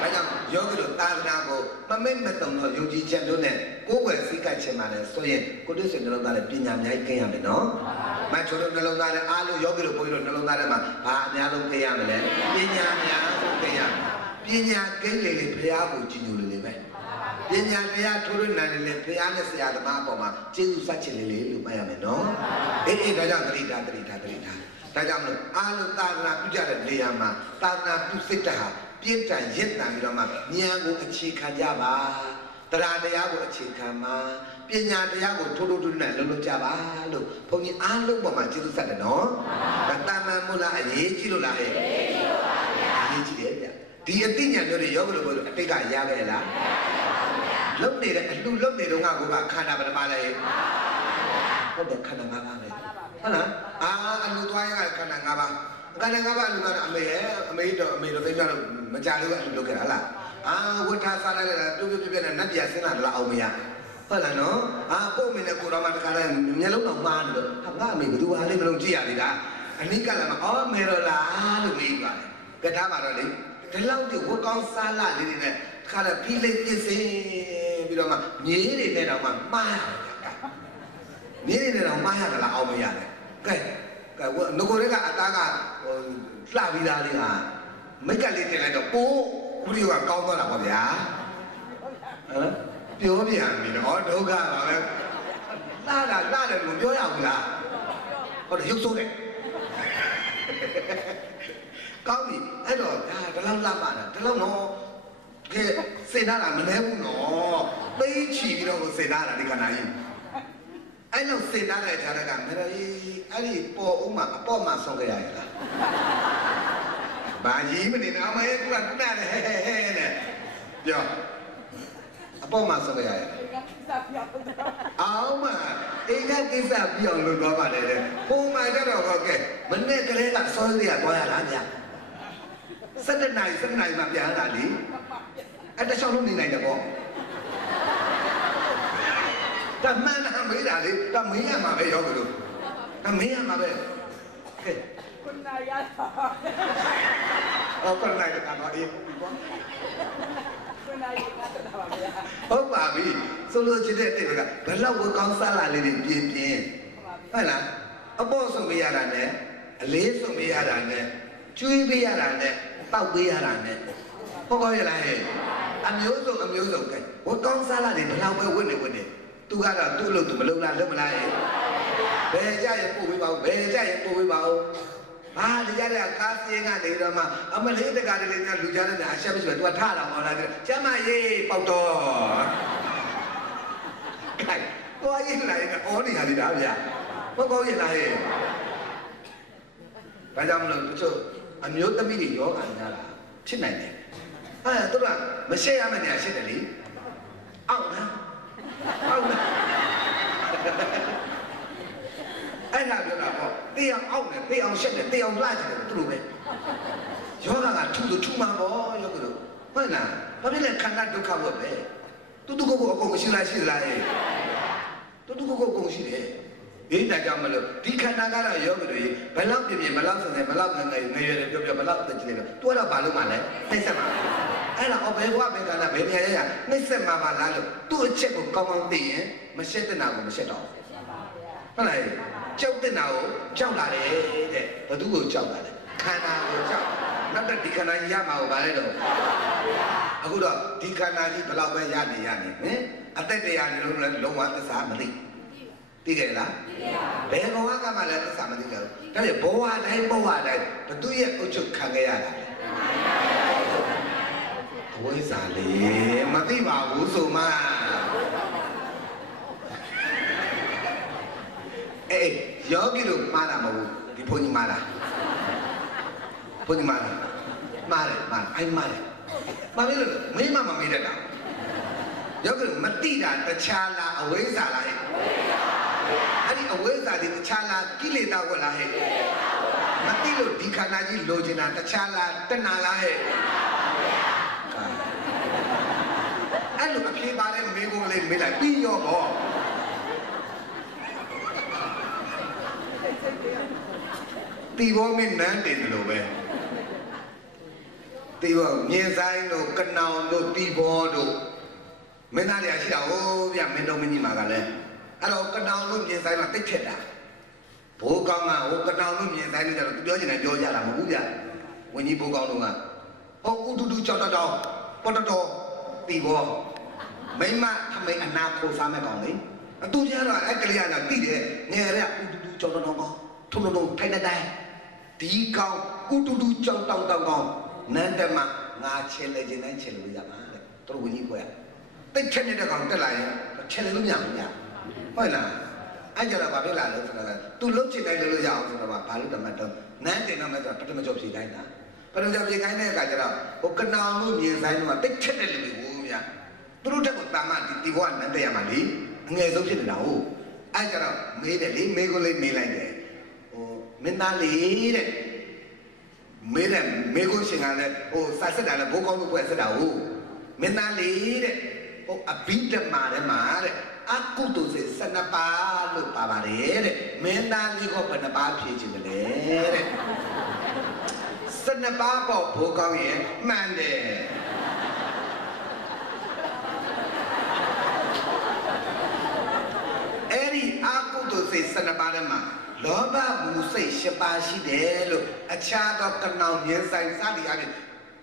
ဘာကြောင့်ယောဂီတို့သာသနာကိုမမိတ်မတုံတော့ယုံကြည်ချက်တို့နဲ့ကိုယ်ွယ်စိတ်ကချင်ပါလေဆိုရင်ကိုတို့ဆွေနှလုံးသားနဲ့ပညာအများကြီးကျင့်ရမယ်နော်မချို့တို့နှလုံးသားနဲ့အားလုံးယောဂီတို့ဘုန်းကြီးတို့နှလုံးသားထဲမှာဘာအများဆုံးကျင့်ရမလဲပညာအများဆုံးကျင့်ရပညာကျင့်လေဘုရားကိုကြည်ညိုလေပဲပညာတရားထိုးရနိုင်လေဘုရားနဲ့ဆရာသမားအပေါ်မှာကျေးဇူးဆက်ချင်လေလို့မှတ်ရမယ်နော်အေးဒါကြောင့်တတိတာဒါကြောင့်မလို့အားလုံးသာသနာပြုကြတဲ့နေရာမှာသာသနာပြုစိတ်ဓာတ်ပြည့်တန်ရစ်တန်ပြီးတော့မှဉာဏ်ကိုအခြေခံကြပါတရားတရားကိုအခြေခံပါပညာတရားကိုထိုးထိုးနဲ့လုံးကြပါလို့ဘုန်းကြီးအားလုံးပေါ်မှာကျေးဇူးဆက်တယ်နော်ဒါတာမန်မလားအရေးကြီးလို့လားဟဲ့အရေးကြီးပါဗျာအရေးကြီးတယ်ဗျဒီအသိဉာဏ်မျိုးတွေယောဂလို့အတိတ်ကရခဲ့လားလုံနေတဲ့အလှလုံနေတော့ငါကခန္ဓာပထမလည်းဟုတ်တယ်ခန္ဓာ၅ပါးပဲဟုတ်လားအလှသွားရခန္ဓာ၅ပါးခန္ဓာ၅ပါးအလှကတော့အမေတော့သိကြတော့မကြလို့အလှလုပ်ခဲ့တာလားဝဋ္ဌာစားလိုက်တာပြုတ်နဲ့နတ်ပြည်ဆင်းလာတော့အောင်မရဟုတ်လားနော်ကို့အမေနဲ့ကိုတော်မတခါလဲမျက်လုံးတော့မှားတယ်လို့ငါအမေဘယ်သူဟာလေးမလုံးကြည့်ရသေးတာအနိကလည်းမမေတော့လားလို့မေးပါတယ်ကထားပါတော့လေဒီလောက်ဒီဝတ်ကောင်းစားလာလေးတွေနဲ့ခါတော့ဖိလိပြစ်စင်းပြီးတော့မှမြေးတွေနဲ့တော့မှမှားရတယ်မြေးတွေနဲ့တော့မှားရတာလားအောင်မရတယ်ကဲငကိုတွေကအသားကလှပြီးသားလေးဟာမိတ်ကလေးတင်လိုက်တော့ပိုးဘုရားကကောင်းသွားတာပေါ့ဗျာဟမ်ပြောပြန်ပြီနော်ဒုက္ခပါပဲလှတယ်လို့ပြောရဘူးလားဟုတ်တယ်ရုပ်ဆိုးတယ်ကောင်းပြီအဲ့တော့ဒါလောက်လှပါတာဒါလောက်နော်ကဲစေနာတာမလဲဘူးနော်သိချီပြီးတော့စေနာတာဒီခဏကြီးအဲ့လိုစေနာတဲ့ခြားကမရကြီးအဲ့ဒီပေါ်ဦးမှာအပေါ်မှာဆောက်ကြရရလားဘာကြီးမနေတော့အမေကခုနနဲ့ဟဲနဲ့ပြောအပေါ်မှာဆောက်ကြရရအောင်မအိမ်ကကိစ္စပြောင်းလို့တော့ပါတယ်ပုံမှန်ကြတော့ဟုတ်ကဲ့မနေ့ကလေးကစောစေးရသွားရလားဗျာ7 နာရီမှပြန်လာလေအဲ့တခြားလုံးနေနိုင်တယ်ပေါ့ဒါမှန်တာမေးတာလေဒါမေးရမှာပဲရောက်ကြလို့ဒါမေးရမှာပဲကဲခုနရ哦，过来个大老爷，好爸比，所以今天这个，本来我刚杀了你的边边，哎啦，阿宝送给伢人呢，雷送给伢人呢，追给伢人呢，倒给伢人呢，不搞伢来，阿苗送的，我刚杀了你，本来我问你，都干了，都漏不漏啦，漏不来，别家也不会包，别家也不会包。啊，你家的咖啡啊，那个嘛，我们那个家的那个路家的那下面是多差了，我那个什么也包多，哎，我一来个，我你还是哪样？我讲一来，大家们不就啊？没有得米的药干啥啦？吃奶奶，哎，对吧？没写呀，没念写的哩，熬呢，熬呢。အဲ့ဒါပြောတာပေါ့တရားအောက်နဲ့တရားရှက်နဲ့တရားလာကြတယ်သူတို့ပဲယောဂကထူထူမှာပေါ့ယောဂတို့ဟုတ်လားဘာဖြစ်လဲခန္ဓာဒုက္ခဝတ်ပဲတူတူကိုအကုန်ရှိလားတူတူကိုအကုန်ရှိတယ်ဒီတိုင်ကြောင့်မလို့ဒီခန္ဓာကတော့ယောဂတို့ဘယ်လောက်ပြင်းဘယ်လောက်ဆန်ဆန်ဘယ်လောက်ငယ်ငယ်ရွယ်ရွယ်ပြောဘယ်လောက်တက်ကြည့်လဲသူကတော့ဘာလို့မှလဲနှိမ့်ဆက်မှာအဲ့ဒါဘယ်ဘဝဘယ်ကဏ္ဍဘယ်နေရာရနှိမ့်ဆက်မှာပါလားလို့သူ့အချက်ကိုကောင်းကောင်းသိရင်မရှက်တဲ့နာကိုမရှက်တော့ဟုတ်လားကြောက်တဲ့နာကိုကြောက်လာတယ်တဲ့ဘသူကိုကြောက်လာလဲခန္ဓာကိုကြောက်နောက်တော့ဒီခန္ဓာကြီးရမှာကိုဗါလဲတော့အခုတော့ဒီခန္ဓာကြီးဘယ်လောက်ပဲရနေဟင်အသက်တရားနေလို့လည်းလုံးဝသစ္စာမသိသိကြလားဘယ်ဘဝကမှလည်းသစ္စာမသိကြဘူးဒါပေမဲ့ဘဝတိုင်းဘသူရဲ့အုပ်ချုပ်ခံခဲ့ရတာအဝိဇ္ဇာလေမသိပါဘူးဆိုမှအေးယောဂီတို့မှားတာမဟုတ်ဘူးဒီဘုန်းကြီးမှားတာဘုန်းကြီးမှားတယ်အိုင်မှားတယ်ဘာဖြစ်လို့လဲမင်းမမေးတတ်တာယောဂီတို့မတိတာတခြားလားအဝိဇ္ဇာလားဟဲ့အဲ့ဒီအဝိဇ္ဇာဒီတခြားလားကိလေသာဝတ်လားဟဲ့မတိလို့ဒီခန္ဓာကြီးလိုချင်တာတခြားလားတဏှာလားဟဲ့အဲ့လိုအဖြေပါတဲ့မေးခွန်းလေးမေးလိုက်ပြီးရောပေါ့တီဘောမင်းနန်းတင်လို့ပဲတီဘောမြင်းဆိုင်တို့ကနောင်တို့တီဘောတို့မင်းသားတွေကရှိတာဟိုဗျမင်းတော်မင်းကြီးမှာကလည်းအဲ့တော့ကနောင်တို့မြင်းဆိုင်မှာတိတ်ဖြစ်တာဘိုးကောင်းကဟိုကနောင်တို့မြင်းဆိုင်တို့ကျတော့သူပြောချင်တယ်ပြောကြတာမဟုတ်ဘူးဗျဝင်းကြီးဘိုးကောင်းတို့ကဟိုဥတူတူကြောက်တော့ပေါ်တော်တီဘောမိမထမိန်အနာခိုးစားမဲ့ကောင်လေအတူကြတော့အဲ့ကလေးကတော့တိတယ်ငယ်ရဥတူတူကြောက်တော့ကောင်ထုံထုံထိုင်နေတိုင်းဒီကောင်ဥတူတူကြောက်တောင်းကောင်းနန်းတမငါချဲလေခြင်းတိုင်းချဲလို့ရမှာတဲ့သူတို့ဝင်းကြီးကိုရတိတ်ချက်နေတဲ့ကောင်တက်လာရင်ချဲလေလို့မရဘူးညဟုတ်လားအဲ့ကြတော့ဘာဖြစ်လာလဲဆိုတော့သူလှုပ်ချင်တိုင်းလို့ရအောင်ဆိုတော့ဘာလို့တမတ်တော့နန်းတင်တော့မဲ့ဆိုတော့ပထမကြောဖြေတိုင်းတာပထမကြောဖြေခိုင်းတဲ့အခါကျတော့ဟိုကနောင်လို့မြင်ဆိုင်တော့တိတ်ချက်တဲ့လူတွေကိုဗျာသူတို့တက်ကိုတာမဒီဘဝနန်းတက်ရမှာလေအငယ်ဆုံးဖြစ်နေတာဟုတ်အဲ့ကြတော့မေးတယ်လေမေးကိုလေးမေးလိုက်တယ်ဟိုမင်းသားလေးတဲ့မေးတယ်မေးကိုရှင်ကလည်းဟိုစာစစ်တာလည်းဘိုးကောင်းလို့ပွဲစစ်တာဟုတ်မင်းသားလေးတဲ့ဟိုအဘိဓမ္မာထဲမှာတဲ့အကုသိုလ်စိတ်12ပါးလို့ပါပါတယ်တဲ့မင်းသားလေးကဘယ်နှပါးဖြည့်ခြင်းလဲတဲ့12ပါးပေါ့ဘိုးကောင်းရဲ့မှန်တယ်အဲ့ဒီအကုသိုလ်စိတ်12ပါးထဲမှာလောဘမူစိတ်10ပါးရှိတယ်လို့အခြားသောကနောင်မြင်းဆိုင်စသည်အပြင်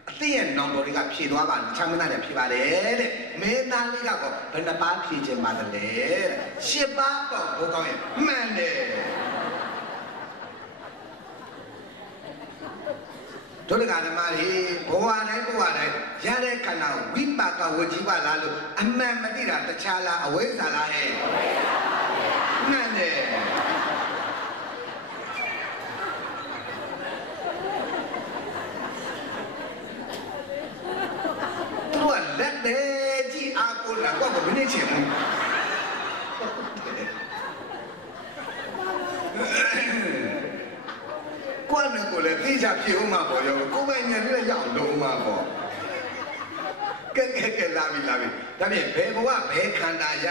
အသိရဲ့နောင်တော်တွေကဖြေသွားပါချမ်းမနာတယ်ဖြေပါတယ်တဲ့မင်းသားလေးကတော့ဘယ်နှပါးဖြေခြင်းပါသလဲတဲ့10ပါးပေါ့ဘိုးကောင်းရဲ့မှန်တယ်တို့ကဓမ္မတွေဘဝတိုင်းရတဲ့ခန္ဓာဝိပါကဝကြီးပါလားလို့အမှန်မသိတာတခြားလားအဝိဇ္ဇာလားဟဲ့မှန်တယ်လက်တယ်ကြီးအားကိုလာတော့ဘယ်နည်းချင်လဲကိုယ်နဲ့ကိုယ်လည်းသိချပြေဦးမှာပေါ့ရောကိုယ်ပိုင်ဉာဏ်နဲ့ရောက်လုံးမှာပေါ့ကဲလာပြီဒါဖြင့်ဘယ်ဘဝဘယ်ခန္ဓာရ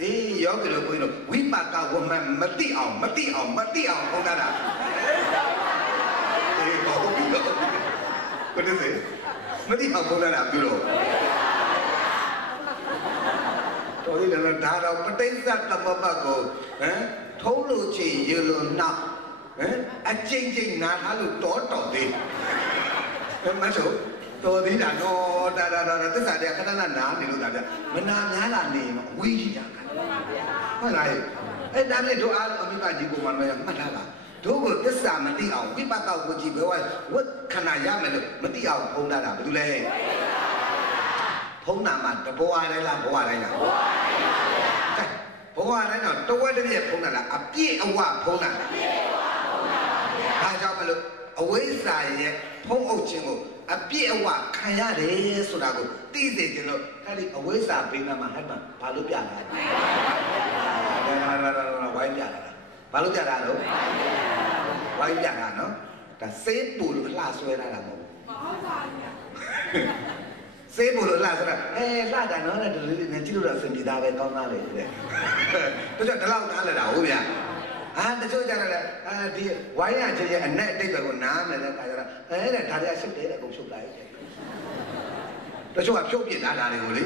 အေးယောဂီတို့ကိုင်းတို့ဝိပါကဝမမတိအောင်ဟောတာအေးဟုတ်ပြီ What is it? Mati how bola na duro. Tori na dara patisa tamapa ko, tholo chi yelo na, a ching na halu to de. Maso, tori na no da this idea kana na ni lo da. Mana nya la ni wi ji ya.ဟုတ်လားအဲ့ဒါနဲ့တို့အားလုံးအမိဘကြီးကိုမှမမှတ်ထားပါတို့ကိုသစ္စာမသိအောင်ဝိပဿနာကိုကြည့်ဘယ်ဝတ်ခဏရမယ်လို့မသိအောင်ဖုံးတာဘာလို့လဲဖုံးတာမှတဘဝတိုင်းလားဘဝတိုင်းလားဘဝတိုင်းပါဗျာဘဝတိုင်းတော့တဝက်တစ်ပြည့်ဖုံးတာလားအပြည့်အဝဖုံးတာလားအပြည့်အဝဖုံးတာပါဗျာဒါကြောင့်မလို့အဝိဇ္ဇာရဲ့ဖုံးအုပ်ခြင်းကိုအပြည့်အဝခံရတယ်ဆိုတာကိုသိစေခြင်းလို့အဲ့ဒီအဝိဇ္ဇာဘိန်းနာမှာဟဲ့မှာဘာလို့ပြတာလဲဝိုင်းပြတာဘာလို့ပြတာလို့ဝိုင်းပြတာနော်ဒါစေးပူလို့လှဆွဲလာတာမဟုတ်ဘူးစေးပူလို့လှဆိုတာလှတာနော်တဲ့ဒီနဲ့ကြည့်လို့တော့စင်ပြေသားပဲကောင်းသားလေတဲ့တို့ကြောင့်ဒီလောက်နားလဲတာဟုတ်ဗျာတချို့ကြတယ်ဒီဝိုင်းရချင်းရဲ့အနက်အတိတ်ကိုနားမယ်တဲ့ခါကျတော့တဲ့ဒါတွေကရှုပ်တယ်တဲ့အကုန်ရှုပ်လိုက်တချို့ကဖြုတ်ပြစ်တာဒါတွေကိုလေ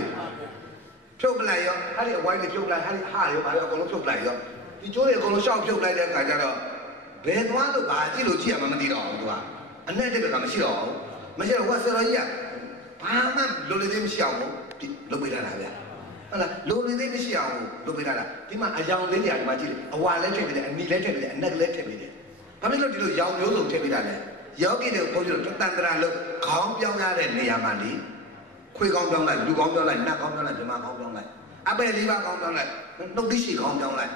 ဖြုတ်ပလိုက်ရောအဲ့ဒီအဝိုင်းတွေဖြုတ်လိုက်အဲ့ဒီဟာတွေဘာလို့အကုန်လုံးဖြုတ်လိုက်ရောဒီကျိုးတွေအကုန်လုံးရှောက်ဖြုတ်လိုက်တဲ့အခါကျတော့ဘယ်သွားလို့ဘာကြည့်လို့ကြည့်ရမှမသိတော့ဘူးသူကအနဲ့တည်းကမရှိတော့ဘူးမရှိတော့ဟိုဆရာကြီးကဘာမှလိုလေသေးမရှိအောင်လုပ်ပေးတာဗျာဟုတ်လားလိုလေသေးမရှိအောင်လုပ်ပေးတာဒီမှာအယောင်လေးတွေဒီမှာကြည့်တယ်အဝါလည်းထည့်ပေးတယ်အနီလည်းထည့်ပေးတယ်အနက်လည်းထည့်ပေးတယ်ဘာဖြစ်လို့ဒီလိုရောင်မျိုးစုံထည့်ပေးတာလဲယောဂီတွေဘုန်းကြီးတို့တန်တရာလို့ခေါင်းပြောင်းရတဲ့နေရာမှာလေခွေးကောင်းပြောင်းလိုက်လူကောင်းပြောင်းလိုက်နတ်ကောင်းပြောင်းလိုက်ဓမ္မကောင်းပြောင်းလိုက်အပယ်လေးပါးကောင်းပြောင်းလိုက်နှုတ်သိရှိကောင်းပြောင်းလိုက်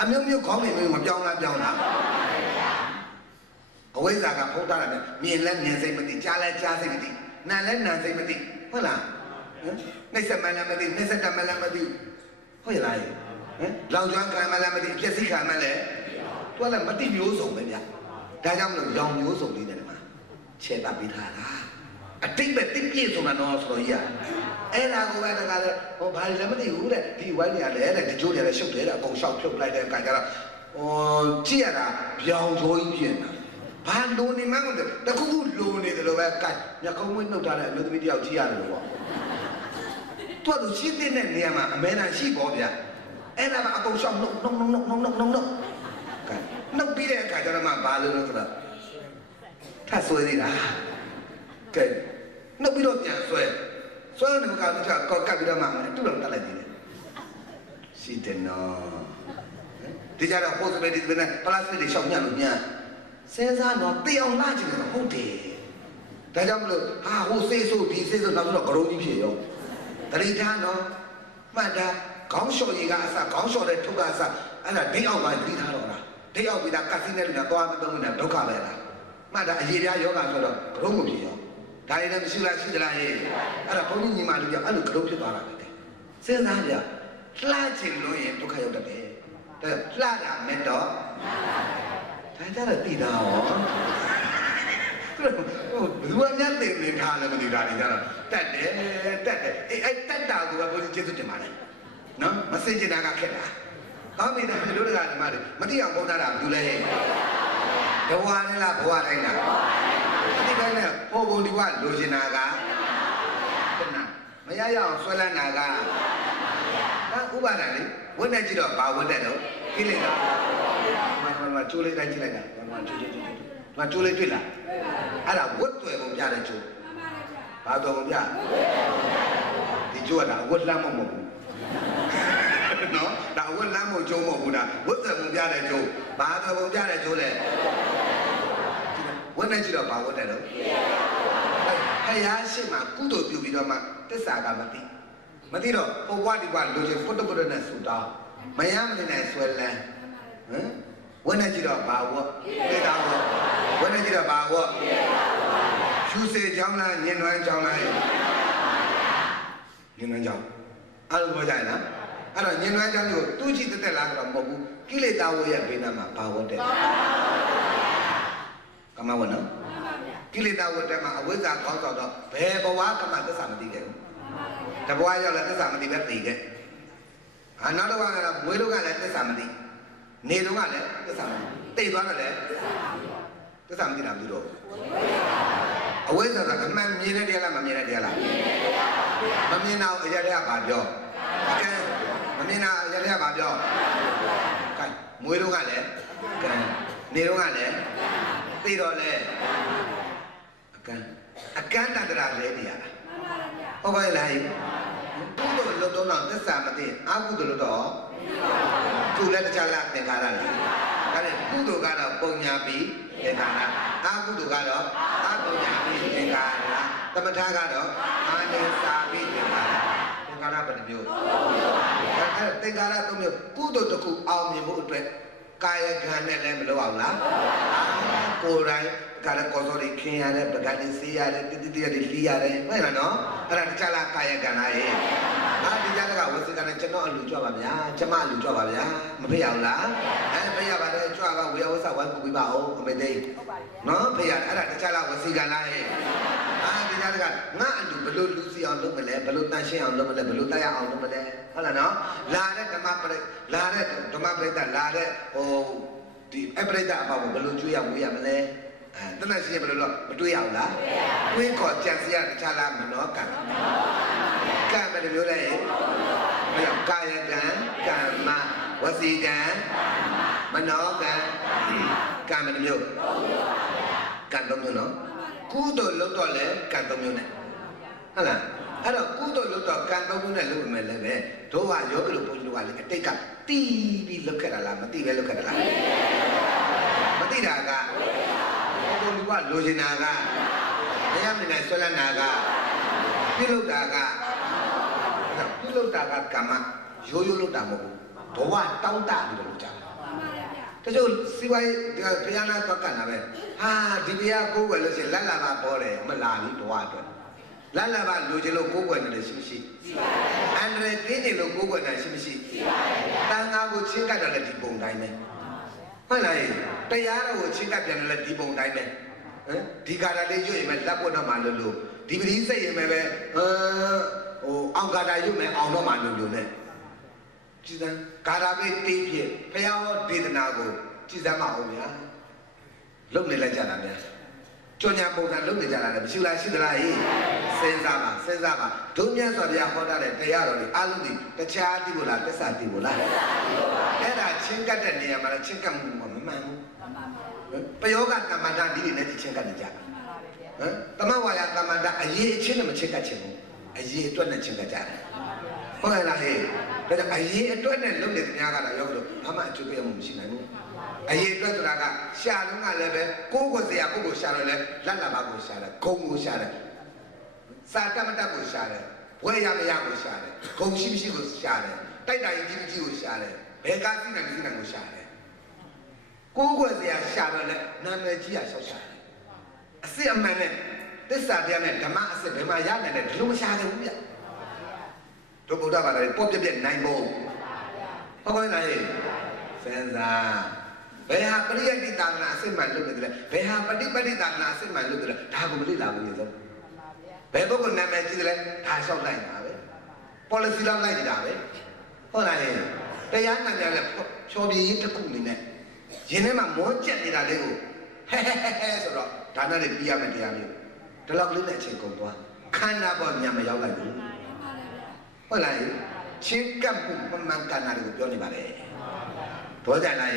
အမျိုးမျိုးခေါင်းတွေမျိုးမပြောင်းလားပြောင်းလားအဝိဇ္ဇာကဖုံးထားတယ်မြင်လဲမြင်စိတ်မသိကြားလဲကြားစိတ်မသိနားလဲနားစိတ်မသိဟုတ်လားနှိစ္စမလည်းမသိနှိစ္စတမလည်းမသိဟုတ်ရလားလောင်ကျွမ်းခံမလည်းမသိအဖြစ်စီခံမလည်းသူကလည်းမသိမျိုးစုံပဲဗျဒါကြောင့်မလို့ရောင်မျိုးစုံလေးတယ်မှာခြေတတ်ပြီးထားတာအတိတ်ပဲတိပြည့်စုံတာတော့ဆိုတော့ရအဲ့ဒါကိုပဲတခါလဲဟိုဘာလည်းမသိဘူးတဲ့ဒီဝိုင်းနေရတယ်တဲ့ဒီကျိုးတွေလည်းရှုပ်တယ်တဲ့အကုန်ရှောက်ဖြုတ်လိုက်တဲ့အခါကျတော့ကြည့်ရတာပြောင်ချိုးကြီးပြင်တာဘာလိုနေမှန်းကိုတခုခုလိုနေတယ်လို့ပဲကတ်မျက်ခုံးမွေးနှုတ်ထားတဲ့အမျိုးသမီးတယောက်ကြည့်ရတယ်လို့ပေါ့သူကရှိတဲ့နေရာမှာအမဲတန်ရှိပေါ့ဗျာအဲ့ဒါကအကုန်ရှောက်နှုတ်ကဲနှုတ်ပြီးတဲ့အခါကျတော့မှဘာလို့လဲဆိုတော့ထပ်ဆွဲနေတာကဲနှုတ်ပြီးတော့ပြန်ဆွဲနေမှာကတော့ကောက်ကပ်ပြီးတော့မှတူတော့တက်လိုက်သေးတယ်ရှိတယ်နော်ဒီကြတော့ပို့စပေးဒီနဲ့ပလတ်စတစ်တွေရှောက်ညံ့လို့ညံ့စဉ်းစားတော့တေးအောင်လာချင်တယ်ဟုတ်တယ်ဒါကြောင့်မလို့ဟိုစေးဆိုဒီစေးဆိုနောက်တော့ကရုံးကြီးဖြစ်ရောတရိထားနော်မှတ်တာခေါင်းလျှော်ရည်ကအစခေါင်းလျှော်တဲ့ထုတ်ကအစအဲ့ဒါဒိတ်အောင်ပါတရိထားတော့လားဒိတ်အောင်ပြီးတာကတ်စင်းတဲ့လူကသွားမသုံးနေတာဒုက္ခပဲလားမှတ်တာအရေးတရားယောဂဆိုတော့ကရုံးမဖြစ်ရောဒါလည်းမရှိလားရှိသလားဟဲ့အဲ့ဒါဘုန်းကြီးညီမတို့ကအဲ့လိုကရုံးဖြစ်သွားတာပဲစဉ်းစားကြလှချင်လို့ရင်ဒုက္ခရောက်တတ်တယ်ဒါလှတာမဲ့တော့ဒါကြတော့တည်တာရောဘယ်သူမှညသိနေထားလည်းမသိတာတွေကြတော့တက်တယ်အဲ့တက်တာကိုပဲဘုန်းကြီးကျေးဇူးတင်ပါတယ်နော်မစင်ကြတာကခက်တာကောင်းပြီဒါတို့ကဒီမှာမသိအောင်ပုံထားတာဘူးလေဘဝနဲ့လားဘဝတိုင်းလားဒီဘက်နဲ့ဟိုဘုံဒီကလိုချင်တာကမရရအောင်ဆွဲလန်းတာကဥပါဒံလေဝတ်နဲ့ကြည့်တော့ဘာဝတ်တဲ့တော့ကိလေသာမကျိုးလေးတိုင်းကြည့်လိုက်တာမကျိုးလေးတွေ့လားအဲ့ဒါဝတ်တွေပုံပြတဲ့ကျိုးဘာတော်ပုံပြဒီကျိုးကဒါဝတ်လမ်းမဟုတ်ဘူးနော်ဒါဝတ်လမ်းမဟုတ်ကျိုးမဟုတ်ဘူးဒါဝတ်တွေပုံပြတဲ့ကျိုးဘာတော်ပုံပြတဲ့ကျိုးလဲဝတ်နဲ့ကြည့်တော့ဘာဝတ်တဲ့တော့ဖယားရှိမှကုသိုလ်ပြုပြီးတော့မှတစ္ဆာကမသိတော့ဟိုဘဝဒီဘဝလိုချင်ဖုတ်တပုတ်နဲ့ဆူတောင်းမရမနေနိုင်ဆွဲလန်းဝတ်နဲ့ကြည့်တော့ဘာဝတ်သိတာဝတ်ဝတ်နဲ့ကြည့်တော့ဘာဝတ်ရှူစေချောင်းလားညင်နွမ်းချောင်းလားညင်နွမ်းချောင်းအဲ့လိုပြောကြရင်လားအဲ့တော့ညင်နွမ်းချောင်းကိုတူးကြည့်တက်လာတော့မဟုတ်ဘူးကိလေသာဝတ်ရဲ့ဘေးနားမှာဘာဝတ်တဲ့ကမ္မဝတ်နော်ကိလေသာဝတ်တဲ့မှာအဝိဇ္ဇာကောင်းဆောင်တော့ဘယ်ဘဝကမှသစ္စာမသိခဲ့ဘူးတဘဝရောက်လည်းသစ္စာမသိပဲသိခဲ့နောက်တစ်ခါကတော့မွေးတော့ကလည်းသစ္စာမသိနေတော့ကလည်းသစ္စာမသိသိသွားတယ်လည်းသစ္စာမသိတာဘူးတော့ အဝိဇ္ဇာကအမှန်မြင်တဲ့တရားလားမမြင်တဲ့တရားလားမမြင်တော့အရာတွေကဘာပြောအကဲမမြင်တာအရာတွေကဘာပြောကဲမွေးတော့ကလည်းကဲနေတော့ကလည်းသိတော့လဲအကန်းတန္တရာလဲနေရတာဟုတ်ပါရဲ့လားကုသိုလ်လုပ်တော့သစ္စာမသိအကုသိုလ်လုပ်တော့သူလည်းတခြားလားသင်္ခါရလားဒါနဲ့ကုသိုလ်ကတော့ပုံညာပြီးသင်္ခါရအကုသိုလ်ကတော့အပုံညာပြီးသင်္ခါရသမထကတော့အာနိစာပြီးသင်္ခါရသင်္ခါရဘယ်နှမျိုးအဲ့သင်္ခါရ၃မျိုးကုသိုလ်တစ်ခုအောင်မြင်ဖို့အတွက်ကာယကံနဲ့လည်းမလုပ်အောင်လားကိုယ်တိုင်ကာရကောစောတွေခင်းရတယ်ပကတိစေးရတယ်တိတိတိလီးရတယ်ဟုတ်လားနော်အဲ့ဒါတခြားလားကာယကံလားရဲ့ဒီကြားကဝစီကနဲ့ကျွန်တော်အလူကြွပါဗျာကျမအလူကြွပါဗျာမဖေ့ရဘူးလားဖေ့ရပါတယ်ကြွပါဝေယဝဆဝိုင်းပူပြီးပါအောင်အမေသိနော်ဖေ့ရအဲ့ဒါတခြားလားဝစီကလားရဲ့ဒီကြားကငါအလူဘလို့လူစီအောင်လုပ်မလဲဘလို့တန်ရှင်းအောင်လုပ်မလဲဘလို့တရားအောင်လုပ်မလဲဟုတ်လားနော်လာတဲ့ဓမ္မပရိလာတဲ့ဓမ္မပရိသတ်လာတဲ့ဒီအပရိသတ်အပေါ့ဘလို့ကျွေးရဝေးရမလဲတဏှာရှိရဘယ်လိုလဲမတွေးရအောင်လားတွေးခေါ်ကြံစည်ရတခြားလားမနောကံကံဘယ်လိုမျိုးလဲမယောကာယကံကမ္မဝစီကံမနောကံကံဘယ်လိုမျိုးကံ၃မျိုးနော်ကုသိုလ်လုပ်တော့လဲကံ၃မျိုးနဲ့ဟုတ်လားအဲ့တော့ကုသိုလ်လုပ်တော့ကံ၃မျိုးနဲ့လုပ်မယ်လည်းပဲတို့ကယောဂီလို့ဘုန်းကြီးတို့ကလည်းအတိတ်ကတီးပြီးလုပ်ခဲ့တာလားမသိပဲလုပ်ခဲ့တာလားမသိတာကလူကလိုချင်တာကမရမနိုင်ဆွဲလန်းတာကပြုလုပ်တာကကမ္မရိုးရိုးလုပ်တာမဟုတ်ဘူးဘဝတောင်းတပြီးတော့လုပ်ကြတယ်တချို့စီဝိုင်းဘုရားနာသွားကန်တာပဲဟာဒီဘုရားကိုးကွယ်လို့ရှိရင်လက်လာပါပေါ်တယ်မလာဘူးဘဝအတွက်လက်လာပါလိုချင်လို့ကိုးကွယ်နေတယ်ရှိမရှိအန္တရာယ်ပြင်းနေလို့ကိုးကွယ်နေရှိမရှိတန်ခါကိုချင်းကတ်တယ်လည်းဒီပုံတိုင်းပဲဟုတ်လားတရားတော်ကိုချင်းကပ်ပြန်တယ်ဒီပုံတိုင်းပဲဒီကာတာလေးရွတ်ရင်ပဲလက်ပွတ်တော့မှလို့ဒီပတိစိတ်ရင်ပဲအောင်ကာတာရွတ်မယ်အောင်တော့မှလို့နဲ့ကြည်စမ်းကာတာပဲတေးဖြစ်ဘုရားဟောဒေသနာကိုကြည်စမ်းမအောင်ဗျာလုံနေလိုက်ကြတာဗျာကြောညာပုံစံလုံနေကြတာလည်းမရှိလားရှိသလားဟိစဉ်းစားပါဒုမြတ်စွာဘုရားဟောတာတဲ့တရားတော်တွေအားလုံးဒီတခြားသိဖို့လားတစ္ဆာသိဖို့လားအဲ့ဒါချင်းကတ်တဲ့နေရာမှာချင်းကတ်မှုမမှန်ဘူးပယောဂတမ္မန္တဒီတွေနဲ့ချင်းကတ်နေကြတမဝါယတမ္မန္တအရေးအချင်းနဲ့မချင်းကတ်ချင်ဘူးအရေးအတွက်နဲ့ချင်းကတ်ကြတယ်ဟုတ်ကဲ့လားဟဲ့ဒါကြောင့်အရေးအတွက်နဲ့လုပ်နေတဲ့များကတော့ယောဂလို့ဘာမှအကျိုးပေးမှုမရှိနိုင်ဘူးအရေးအတွက်ဆိုတာကရှာလုံးကလည်းပဲကိုယ်ကိုယ်စရာပုဂ္ဂိုလ်ရှာတော့လဲလက်လာပါကိုရှာတယ်ဂုံကိုရှာတယ်စာတမတကိုရှာတယ်ဘွဲရမရကိုရှာတယ်ဂုံရှိမရှိကိုရှာတယ်တိုက်တာကြီးကြီးကိုရှာတယ်ဘယ်ကားသိနိုင်ကိုရှာတယ်ကိုယ်ကိုယ်စရာရှာတော့လဲနာမည်ကြီးရရှောက်ရှာတယ်အစစ်အမှန်နဲ့သစ္စာတရားနဲ့ဓမ္မအစစ်ဘယ်မှာရနိုင်တယ်ဒီလိုမရှာနိုင်ဘူးဗျတို့ဗုဒ္ဓဘာသာတွေပေါ့ပြက်နိုင်ဖို့ဟုတ်ကဲ့လားဟဲ့စဉ်းစားဘယ်ဟာပရိယတိတာနာအစစ်မှန်လုပ်နေတယ်ဘယ်ဟာပฏิပတိတာနာအစစ်မှန်လုပ်တယ်ဒါကိုမသိလာဘူးလေဆိုဘယ်ပုဂ္ဂိုလ်နာမည်ကြီးတယ်ဒါလျှောက်လိုက်တာပဲ policy လောက်လိုက်နေတာပဲဟုတ်လားဟဲ့တရားနာမည်လည်းဖြောပြရေးတစ်ခုအနေနဲ့ရင်းထဲမှာမောကျက်နေတာလေးကိုဟဲဆိုတော့ဒါနဲ့ပြရမယ်တရားမျိုးဒီလောက်ကလေးနဲ့အချိန်ကုန်သွားခန္ဓာပေါ်ညံမရောက်လိုက်ဘူးဟုတ်လားချင်းကပ်မှုမှန်ကန်တာတွေကိုပြောနေပါလေဘောကြလား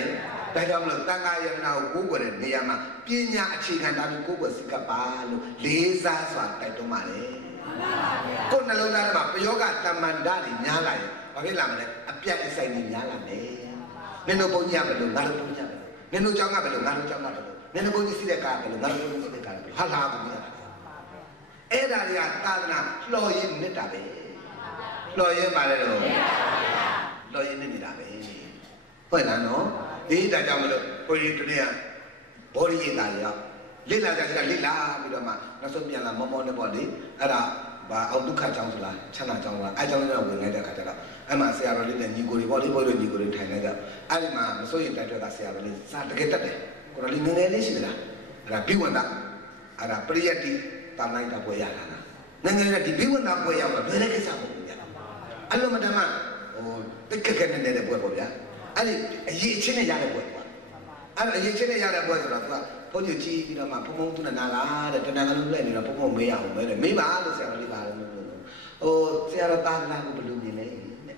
ဒါကြောင့်မလို့တန်ခါယရနာကိုကိုးကွယ်တဲ့နေရာမှာပညာအခြေခံတာမျိုးကိုးကွယ်စကပ်ပါလို့လေးစားစွာတိုက်တွန်းပါလေကိုယ်နှလုံးသားထဲမှာပယောဂတမ္မန္တတွေများလာရင်ဘာဖြစ်လာမလဲအပြတ်အဆိုင်တွေများလာမယ်နင်တို့ဘုန်းကြီးကဘယ်လိုငါတို့ဘုန်းကြီးကဘယ်လိုနင်တို့ကျောင်းကဘယ်လိုငါတို့ကျောင်းကဘယ်လိုနင်တို့ဘုန်းကြီးစီးတဲ့ကားဘယ်လိုငါတို့ဘုန်းကြီးစီးတဲ့ကားဘယ်လိုဟာလာဘူးများအဲ့ဒါတွေကသာသနာလှော်ရင်းနေတာပဲလှော်ရင်းပါလေတော့လှော်ရင်းနေတာပဲဟုတ်လားနော်ဒီဒါကြောင့်မလို့ဘုန်းကြီးတို့ကဘောရီရတာရောက်လိလာကြတာလိလာပြီးတော့မှနောက်ဆုံးပြန်လာမောမောနဲ့ပေါ့လေအဲ့ဒါဘာအောင်ဒုက္ခကြောင့်ဆိုလားချမ်းသာကြောင့်လားအဲကြောင့်လည်းဝင်လိုက်တဲ့ခါကျတော့အဲ့မှာဆရာတော်လေးနဲ့ညီကိုတွေပေါ့လေဘုန်းကြီးညီကိုတွေထိုင်နေကြအဲ့ဒီမှာမစိုးရင်တိုက်တွက်ကဆရာတော်လေးစာတကယ်တက်တယ်ကိုတော်လေးငယ်ငယ်လေးရှိသလားအဲ့ဒါဘိဝန္တအဲ့ဒါပရိယတ္တိတာလိုက်တာပွဲရတာလားငယ်ငယ်လေးဒီဘိဝန္တပွဲရောက်တော့ဘယ်တဲ့ကိစ္စမဟုတ်ဘူးဗျာအလုံးမတမတက်ကက်ကနေတဲ့ပွဲပေါ့ဗျာအဲ့ဒီအရေးအချင်းနဲ့ရတဲ့ပွဲပေါ့အဲ့ဒါအရေးချင်းနဲ့ရတဲ့ပွဲဆိုတော့သူက ဘုန်းကြီးကြည့်ပြီးတော့မှဘုံဘုံသူနာလားတဲ့တဏှာကလုံးလက်နေတော့ဘုံဘုံမေးရအောင်ပဲတဲ့မေးပါလို့ဆရာတော်လေးပါလို့ဟိုဆရာတော်သားကလည်းဘယ်လိုမြင်လဲတဲ့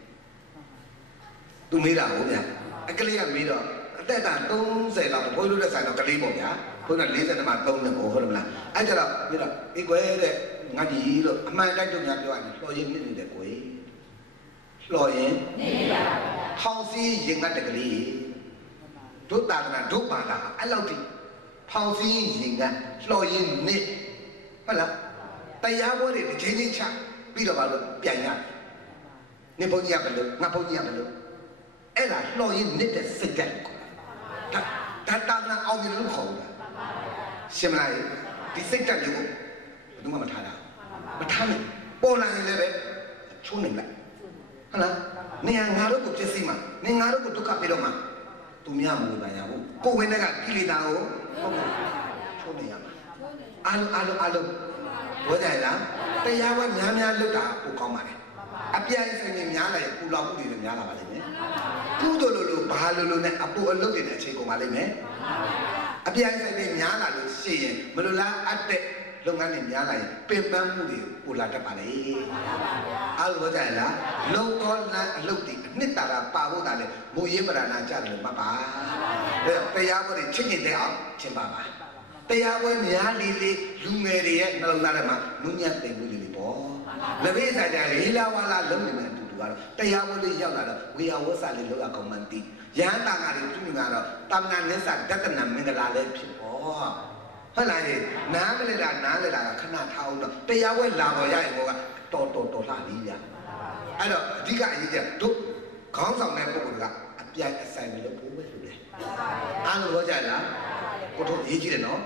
သူမေးတာဟုတ်ဗျာအကလေးကမေးတော့အသက်တာ30လောက်ဘုန်းကြီးတို့တဲ့ဆိုင်တော့ကလေးပေါ့ဗျာဘုန်းကြီး40မှာ3နှစ်ပေါ့ဟုတ်မလားအဲ့ကြတော့ပြီးတော့အေးကွယ်တဲ့ငါဒီလို့အမှန်တိုက်တော့များပြောရတယ်လှော်ရင်နစ်နေတယ်ကွယ်လှော်ရင်နေပါဗျာဟောင်းစီးရင်ငတ်တကလေးဒုတာကနာဒုပါတာအဲ့လောက်ထိဖောင်စီးရင်ကလှော်ရင်နစ်ဟုတ်လားတရားပွဲတွေချင်းချင်းချပြီးတော့ဘာလို့ပြန်ရနေဘုန်းကြီးကဘယ်လိုငါဘုန်းကြီးကဘယ်လိုအဲ့ဒါလှော်ရင်နစ်တဲ့စိတ်ဓာတ်ကိုဒါတာကအောင်မြင်လို့ခေါ်တာရှင်းမလားဒီစိတ်ဓာတ်မျိုးကိုဘယ်သူမှမထားတာမထားနဲ့ပေါ်လာရင်လည်းပဲချိုးနေလိုက်ဟုတ်လားနေငါတို့ကိုပြည့်စည်မှာနေငါတို့ကိုဒုက္ခပေးတော့မှာသူများမလို့ပါရဘူးကိုယ်ဝင်တဲ့ကကိလေသာကိုဟုတ်ပါချိုးနေရမှာအားလုံးဘောကြလားတရားဝဲများများလွတ်တာပိုကောင်းပါလေအပြိုင်ဆိုင်နေများလာရင်ပူလောင်မှုတွေလည်းများလာပါလိမ့်မယ်ကုသိုလ်လိုဘာလိုနဲ့အပူအလုတ်တွေနဲ့အချိန်ကုန်ပါလိမ့်မယ်အပြိုင်ဆိုင်နေများလာလို့ရှိရင်မလိုလားအပ်တဲ့လုပ်ငန်းတွေများလာရင်ပင်ပန်းမှုတွေပိုလာတတ်ပါလေအားလုံးဘောကြလားလုံတော်လန်းအလုတ်တွေအနှစ်တာပါဖို့တာလေမူရင်းပရဏာကြတယ်လို့မှတ်ပါတရားပွဲတွေချစ်ကျင်တဲ့အောင်ကျင့်ပါပါတရားပွဲများလေးလူငယ်တွေရဲ့နှလုံးသားထဲမှာနုညံ့သိမ်မှုတွေပေါ့လက်ဖေးဆိုင်ကြလေးလာဝါလာလုံးနေတဲ့အတူတူကတော့တရားပွဲလေးရောက်လာတော့ဝေယဝဆလေးလောက်အောင်မှန်တီးရဟန်းတာငါတွေသူ့ငါတော့တမ္မနာနစ္စဒတနာမင်္ဂလာလည်းဖြစ်ပေါ့ဟုတ်လားနားမလဲတာနားလဲတာကခဏထားအောင်တော့တရားပွဲလာပေါ်ရရင်ဘောကတော်လှလေးရအဲ့တော့အဓိကအရေးကြီးတို့ခေါင်းဆောင်တဲ့ပုဂ္ဂိုလ်ကအပြိုင်အဆိုင်မလို့ပို့ပဲလို့လေအားလုံးရောကြလားကိုတို့အရေးကြီးတယ်နော်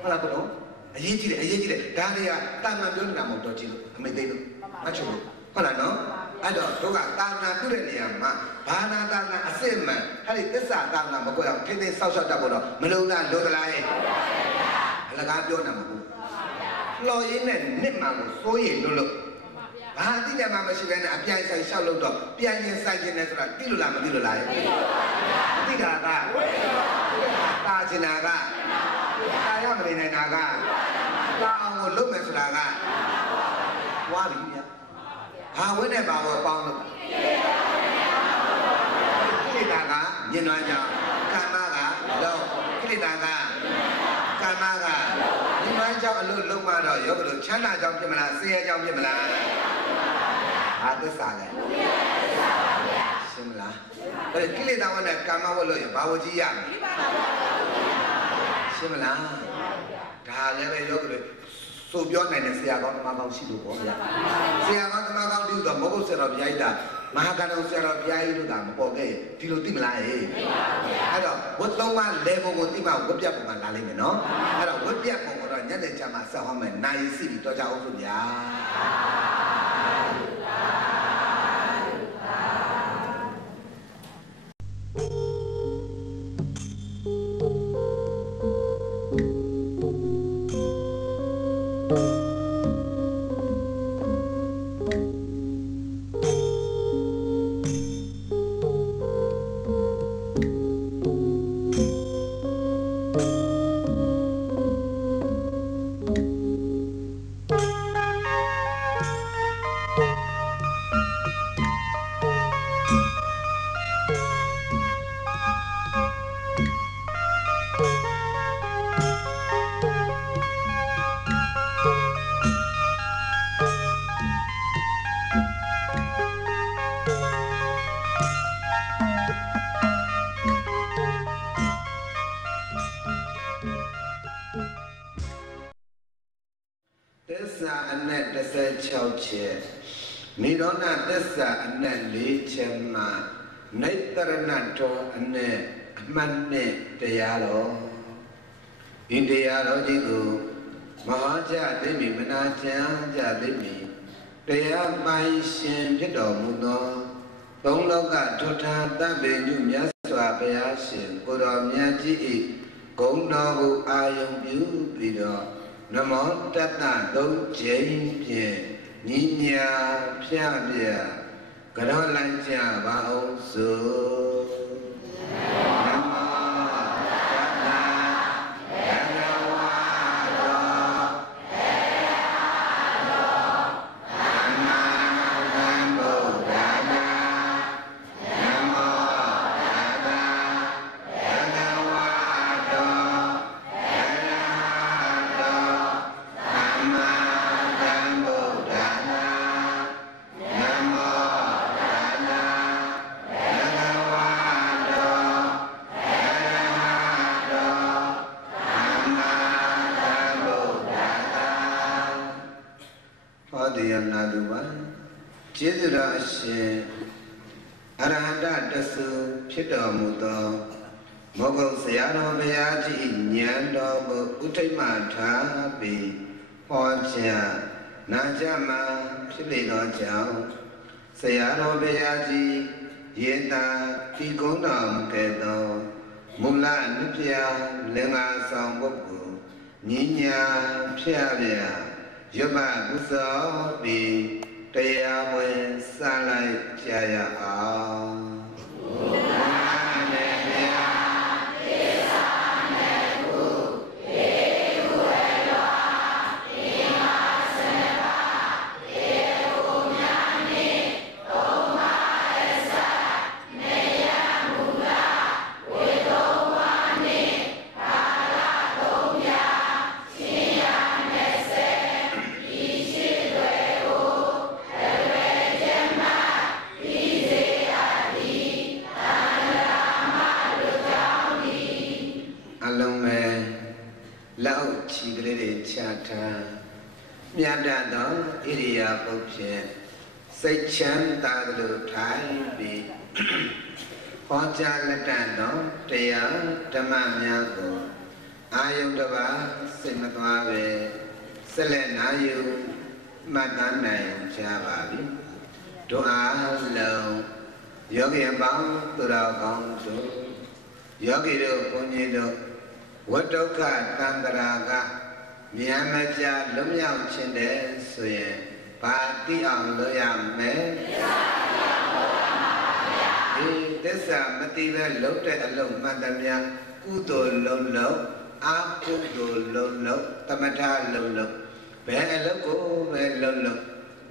ဟုတ်လားကိုတို့အရေးကြီးတယ်ဒါတွေကတာမန်ပြောနေတာမဟုတ်တော့ကြည့်လို့အမေသိလို့မချလို့ဟုတ်လားနော်အဲ့တော့တို့ကတာမန်ပြုတဲ့နေရာမှာဘာနာတာမန်အစစ်မှန်အဲ့ဒီသစ္စာတာမန်မကွက်အောင်ထိသိဆောက်ရှောက်တတ်ဖို့တော့မလုံလားလိုသလားရဲ့အလကားပြောနေမှာမဟုတ်လှော်ရင်းနဲ့နစ်မှန်ကိုစိုးရိမ်လို့ဘာတိတယ်မှမရှိဘဲနဲ့အပြိုင်ဆိုင်လျှောက်လို့တော့ပြန်ရင်ဆိုင်ခြင်းနဲ့ဆိုတာတိလို့လားမတိလို့လားတိတာကတာချင်တာကတာရမနေနိုင်တာကတာအောင်ကိုလုပ်မယ်ဆိုတာကဝါပြီဗျာဘာဝဲနဲ့ဘာဝဲပေါင်းလို့ကိလေသာကညင်နွမ်းကြောင်းကာမကလုံးကိလေသာကကာမကညင်နွမ်းကြောင်းအလို့လုံးမတော့ယောဂလို့ချမ်းသာကြောင်းဖြစ်မလားဆင်းရဲကြောင်းဖြစ်မလားဟာသစ္စာလေရှင်းမလားအဲ့ကိလေသာဝနဲ့ကာမဝလို့ရဘာဝကြီးရမလဲရှင်းမလားဒါလည်းပဲယောဂလို့ဆိုပြောနိုင်တဲ့ဆရာကောင်းဓမ္မကောင်းရှိလို့ပေါ့ဗျာဆရာကောင်းဓမ္မကောင်းတူတော့မဟုတ်ဆရာတော်ဘုရားကြီးတာမဟာကဏ္ဍဆရာတော်ဘုရားကြီးတို့ကမပေါ်ခဲ့ဒီလိုသိမလားဟဲ့အဲ့တော့ဝတ်သုံးပါလေဘုံကိုသိမှဝတ်ပြတ်ပုံကလာလိမ့်မယ်နော်အဲ့တော့ဝတ်ပြတ်ပုံကတော့ညနေကျမှဆက်ဟောမယ်နိုင်စီပြီးတော့ကြအောင်ဆိုဗျာ16ချက်နိရောဓသစ္စာအနက်4ချက်မှာနိတရဏတော်အနက်အမှတ်နဲ့တရားတော်ဒီတရားတော်ကြီးကိုမဟာကြသိမိမနာချမ်းကြသိမိတရားပိုင်ရှင်ဖြစ်တော်မူသောသုံးလောကထွဋ္ဌာတပ္ပေညုမြတ်စွာဘုရားရှင်ကိုယ်တော်မြတ်ကြီး၏ဂုဏ်တော်ကိုအာယုံပြုပြီးတော့နမောတတ္တသုံးကျိန်ဖြင့်ညီညာဖြန့်ပြကြောလိုက်ကြပါအောင်ဆိုနမောတတ္တ တော်အရှင်အရဟတတဆုဖြစ်တော်မူသောမောဂုတ်ဆရာတော်ဘုရားကြီးဉာဏ်တော်ကိုဥထိတ်မှထားပြီးဟောကြားနာကြမှာဖြစ်လေသောကြောင့်ဆရာတော်ဘုရားကြီးယေတာဒီကုန်းတော်မူခဲ့သောမူလနုပြလင်္ကာဆောင်ပုဂ္ဂိုလ်ညီညာဖျားပြရွတ်မှကုသိုလ်ပြီးတရားဝင်စလိုက်ကြရအောင်မြတ်သောဣရိယာပုဖြင့်စိတ်ချမ်းသာလို့ထိုင်ပြီးဟောကြားလက်တန်သောတရားဓမ္မများကိုအာယုန်တစ်ပါးစိတ်မသွားပဲဆက်လက်နာယူမှတ်သားနိုင်ကြပါပြီတို့အားလုံးယောဂီအပေါင်းသူတော်ကောင်းတို့ယောဂီတို့ဘုန်းကြီးတို့ဝတ္တုခတန္တရာကမြန်မကြလွတ်မြောက်ခြင်းတဲ့ဆိုရင်ဘာသိအောင်လုပ်ရမလဲသစ္စာမသိပဲလုပ်တဲ့အလုပ်မှန်သမျှကုသိုလ်လုံးလုံးအကုသိုလ်လုံးလုံးသမထလုံးလုံးဘယ်အလုပ်ကိုပဲလုံးလုံး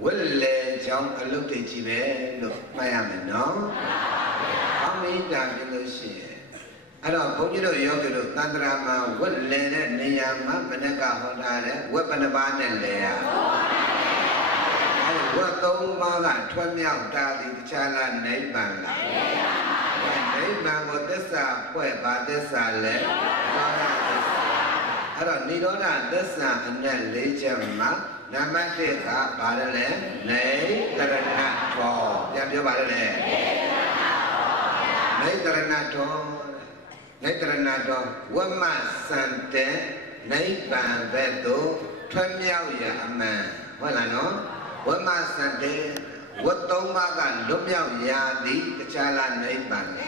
ဝိလေချောင်းအလုပ်တွေကြီးပဲလို့မှတ်ရမယ်နော်။ဘာမိတာပြလို့ရှိရင်အဲ့တော့ဘုန်းကြီးတို့ယောဂီတို့သန္တရာမှာဝက်လဲတဲ့နေရာမှာမနက်ကဟောထားတဲ့ဝက်ပဏ္ဍပါနဲ့လဲရအဲ့ဝက်သုံးပါးကထွက်မြောက်တာဒီတခြားလားနိဗ္ဗာန်လားနိဗ္ဗာန်ကိုသစ္စာဖွဲ့ပါသစ္စာလဲအဲ့တော့និရောဓသစ္စာအနက်၄ချက်မှာနံပါတ်1ကဘာလဲနေတရဏထောပြန်ပြောပါလဲနေတရဏထောနေတရဏတော်ဝမစံတဲ့နိဗ္ဗာန်ဘက်သို့ထွက်မြောက်ရအမှန်ဟုတ်လားနော်ဝမစံတဲ့ဝတ်သုံးပါးကလွတ်မြောက်ရာသည်တခြားလားနိဗ္ဗာန်နေ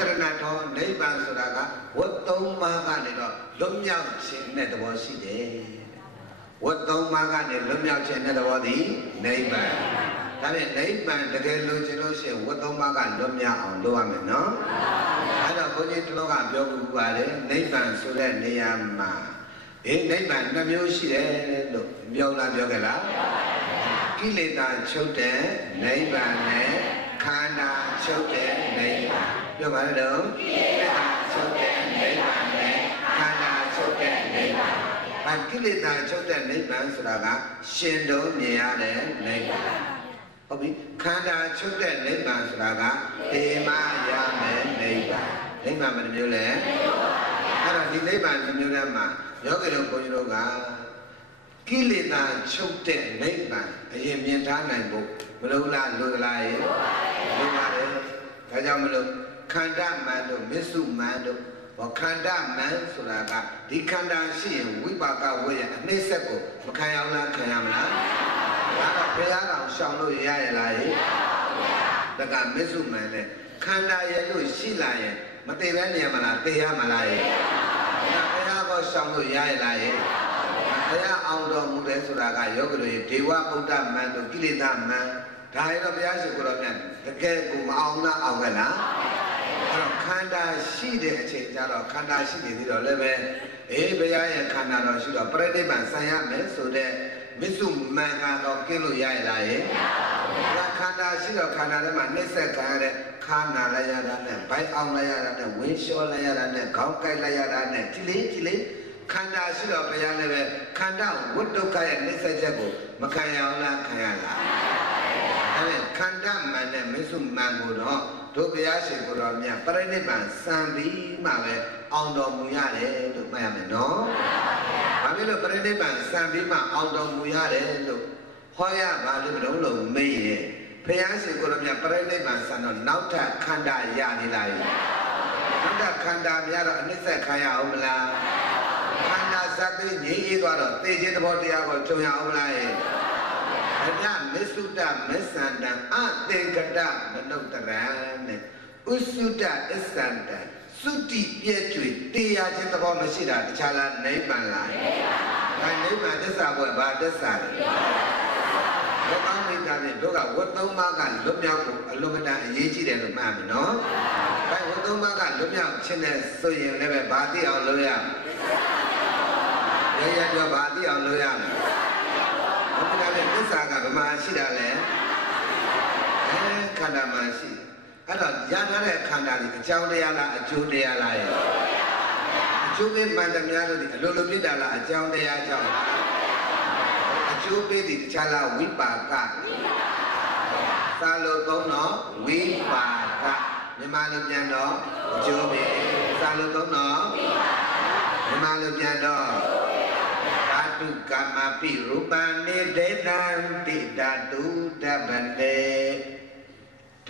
တရဏတော်နိဗ္ဗာန်ဆိုတာကဝတ်သုံးပါးကနေတော့လွတ်မြောက်ခြင်းနဲ့သဘောရှိတယ်ဝတ်သုံးပါးကနေလွတ်မြောက်ခြင်းနဲ့သဘောသည်နိဗ္ဗာန်ဒါနဲ့နိဗ္ဗာန်တကယ်လို့ကျလို့ရှိရင်ဝတ်သုံးပါးကလွတ်မြောက်အောင်လုပ်ရမယ်နော်အဲ့တော့ဘုန်းကြီးတို့ကပြောပူပါတယ်နိဗ္ဗာန်ဆိုတဲ့နေရာမှာနိဗ္ဗာန်နှမျိုးရှိတယ်လို့ပြောလားပြောခဲ့လားကိလေသာချုပ်တဲ့နိဗ္ဗာန်နဲ့ခန္ဓာချုပ်တဲ့နိဗ္ဗာန်ပြောပါတော့ကိလေသာချုပ်တဲ့နိဗ္ဗာန်နဲ့ခန္ဓာချုပ်တဲ့နိဗ္ဗာန်ကိလေသာချုပ်တဲ့နိဗ္ဗာန်ဆိုတာကရှင်တို့မြင်ရတဲ့နိဗ္ဗာန်ဟုတ်ပြီခန္ဓာချုပ်တဲ့နိဗ္ဗာန်ဆိုတာကဒေမရမယ်နိဗ္ဗာန်နိဗ္ဗာန်ဘယ်လိုမျိုးလဲအဲ့တော့ဒီနိဗ္ဗာန်ဒီမျိုးထဲမှာယောဂီတို့ဘုန်းကြီးတို့ကကိလေသာချုပ်တဲ့နိဗ္ဗာန်အရင်မြင်ထားနိုင်ဖို့မလိုလားလိုလားရဲ့လိုပါတယ်ဒါကြောင့်မလို့ခန္ဓာမန်တို့မစ္စုမန်တို့ခန္ဓာမန်ဆိုတာကဒီခန္ဓာရှိရင်ဝိပါကဝေယအနှိစ္စက်ကိုမခံရအောင်လားခံရမလားဒါတော့ဘုရားတော်ရှောင်လို့ရရလားရဲ့ဒါကမစ္စုမန်နဲ့ခန္ဓာရဲ့လို့ရှိလာရင်မသိပဲနေရမလားသိရမလားရဲ့ဒါဘုရားတော်ရှောင်လို့ရရလားရဲ့ဘုရားအောင်တော်မူတယ်ဆိုတာကယောဂီတို့ဒေဝဗုဒ္ဓမန်တို့ကိလေသာမန်ဒါရတော့ဘုရားရှင်ကိုယ်တော်မြတ်တကယ်ကိုမအောင်လားအောင်ခဲ့လားအဲ့တော့ခန္ဓာရှိတဲ့အချိန်ကျတော့ခန္ဓာရှိနေသေးတော့လည်းပဲဘုရားရဲ့ခန္ဓာတော်ရှိတော့ပြိဋိဘံဆံရမယ်ဆိုတဲ့မစ္စုမန်ကတော့ကင်းလို့ရရလားရဲ့ခန္ဓာရှိတော့ခန္ဓာထဲမှာနှိစ္စခံရတဲ့ခါနာလိုက်ရတာနဲ့ဘိုက်အောင်လိုက်ရတာနဲ့ဝင်းလျှောလိုက်ရတာနဲ့ခေါင်းကိုက်လိုက်ရတာနဲ့ကြည်လေခန္ဓာရှိတော့ဘုရားလည်းပဲခန္ဓာဝတ္တုကရဲ့နှိစ္စချက်ကိုမခံရအောင်လားခံရလားအဲ့ဒါခန္ဓာမန်နဲ့မစ္စုမန်ကိုတော့တို့ဘုရားရှင်ကိုယ်တော်မြတ်ပြိဋိဘံစံပြီးမှပဲအောင်တော်မူရတယ်လို့မှတ်ရမယ်နော်။ဘာဖြစ်လို့ပြိဋိဘံစံပြီးမှအောင်တော်မူရတယ်လို့ ဟောရပါလို့မလုံးလုံးမေးရဲ့ဖယားရှင်ကိုရမြပရိနိဗ္ဗာန်ဆန်တော့နောက်ထပ်ခန္ဓာရနေလားနောက်ထပ်ခန္ဓာများတော့အနိစ္စခံရအောင်မလားခန္ဓာစသိငြိမ်းအေးသွားတော့သိခြင်းသဘောတရားကိုကြုံရအောင်မလားအမြမစ္ဆုတမစ္ဆန္တံအသင်္ကတမနုဿရံနဲ့ဥစုတအစ္ဆန္တံသုတိပြည့်ကျွေတရားခြင်းသဘောမရှိတာတခြားလားနိဗ္ဗာန်လားနိဗ္ဗာန်သစ္စာဘွယ်ဘာသစ္စာလဲဘောကောင်းမိတာနဲ့တို့ကဝတ်သုံးပါးကလွတ်မြောက်ဖို့အလွန်မတန်အရေးကြီးတယ်လို့မှတ်မယ်နော်။အဲဝတ်သုံးပါးကလွတ်မြောက်ခြင်းနဲ့ဆိုရင်လည်းပဲဘာသိအောင်လုပ်ရမလဲ။ရရပြောဘာသိအောင်လုပ်ရမလဲ။ဘုရားရဲ့သစ္စာကဗမာရှိတာလဲခန္ဓာမှာရှိအဲ့တော့ရထားတဲ့ခန္ဓာကြီးအကြောင်းတရားလားအကျိုးတရားလားရဲ့အကျိုးပေးမှန်တယ်များလို့ဒီအလိုလိုပြစ်တာလားအကြောင်းတရားကြောင့်လားအကျိုးပေးဒီတခြားလားဝိပါကသာလို့သုံးတော့ဝိပါကမြန်မာလိုပြန်တော့အကျိုးပေးသာလို့သုံးတော့မြန်မာလိုပြန်တော့ဓာတုကမ္မပိရူပံနေဒေတံတိဓာတုတပ္ပတေ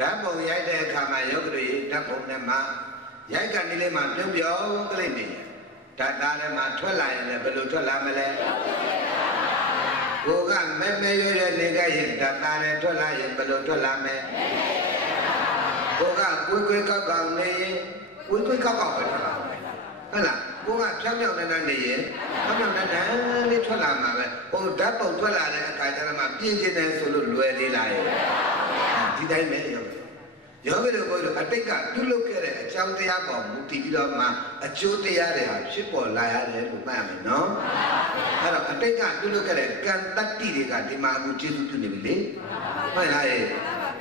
ဓာတ်ပုံရိုက်တဲ့အခါမှာယောဂတွေဓာတ်ပုံနဲ့မှရိုက်ကနေလေးမှပြုံးပြုံးကလေးနေဓာတ်သားထဲမှာထွက်လာရင်လည်းဘယ်လိုထွက်လာမလဲကိုကမဲမဲရွရွနေကြရင်ဓာတ်သားထဲထွက်လာရင်ဘယ်လိုထွက်လာမလဲကိုကကွေးကွေးကောက်ကောက်နေရင်ကွေးကွေးကောက်ကောက်ပဲထွက်လာမယ်ဟုတ်လားကိုကဖြောင်းဖြောင်းနေနေရင်ဖြောင်းဖြောင်းနေနေလေးထွက်လာမှာပဲဟိုဓာတ်ပုံထွက်လာတဲ့အခါကျတော့မှပြင်းပြင်းနေဆိုလို့လွယ်သေးလားဒီတိုင်းပဲယောဂီတို့ဘုရားအတိတ်ကပြုလုပ်ခဲ့တဲ့အကြောင်းတရားပေါ်မူတည်ပြီးတော့မှအကျိုးတရားတွေဟာဖြစ်ပေါ်လာရတယ်လို့မှတ်ရမယ်နော်အဲ့တော့အတိတ်ကပြုလုပ်ခဲ့တဲ့ကံတတ္တိတွေကဒီမှာအခုကျေစုပြုနေပြီလေမှန်လား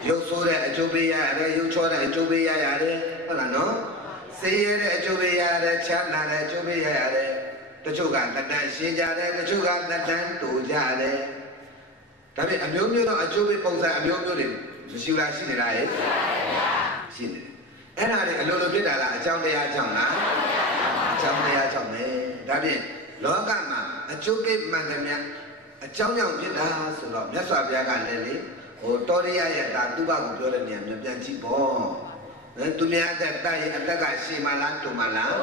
ရုပ်ဆိုးတဲ့အကျိုးပေးရရတယ်ရုပ်ချောတဲ့အကျိုးပေးရရတယ်ဟုတ်လားနော်စေရတဲ့အကျိုးပေးရရတယ်ချမ်းသာတဲ့အကျိုးပေးရရတယ်တချို့ကတတန်ရှင်းကြတယ်တချို့ကတတန်တူကြတယ်ဒါပေမဲ့အမျိုးမျိုးသောအကျိုးပေးပုံစံအမျိုးမျိုးတွေမရှိလားရှိနေလားရှိနေတယ်အဲ့ဒါတွေအလိုလိုဖြစ်တာလားအကြောင်းတရားကြောင့်လားအကြောင်းတရားကြောင့်ပဲဒါဖြင့်လောကမှာအကျိုးကိမှန်တယ်များအကြောင်းကြောင့်ဖြစ်တာဆိုတော့မြတ်စွာဘုရားကလည်းလေဟိုတောရိယရဲ့ဒါသူ့ဘာကိုပြောတဲ့နေရာမှာပြန်ကြည့်ပေါ့သူများတဲ့တိုက်ရဲ့အတက်ကရှည်မလားတူမလား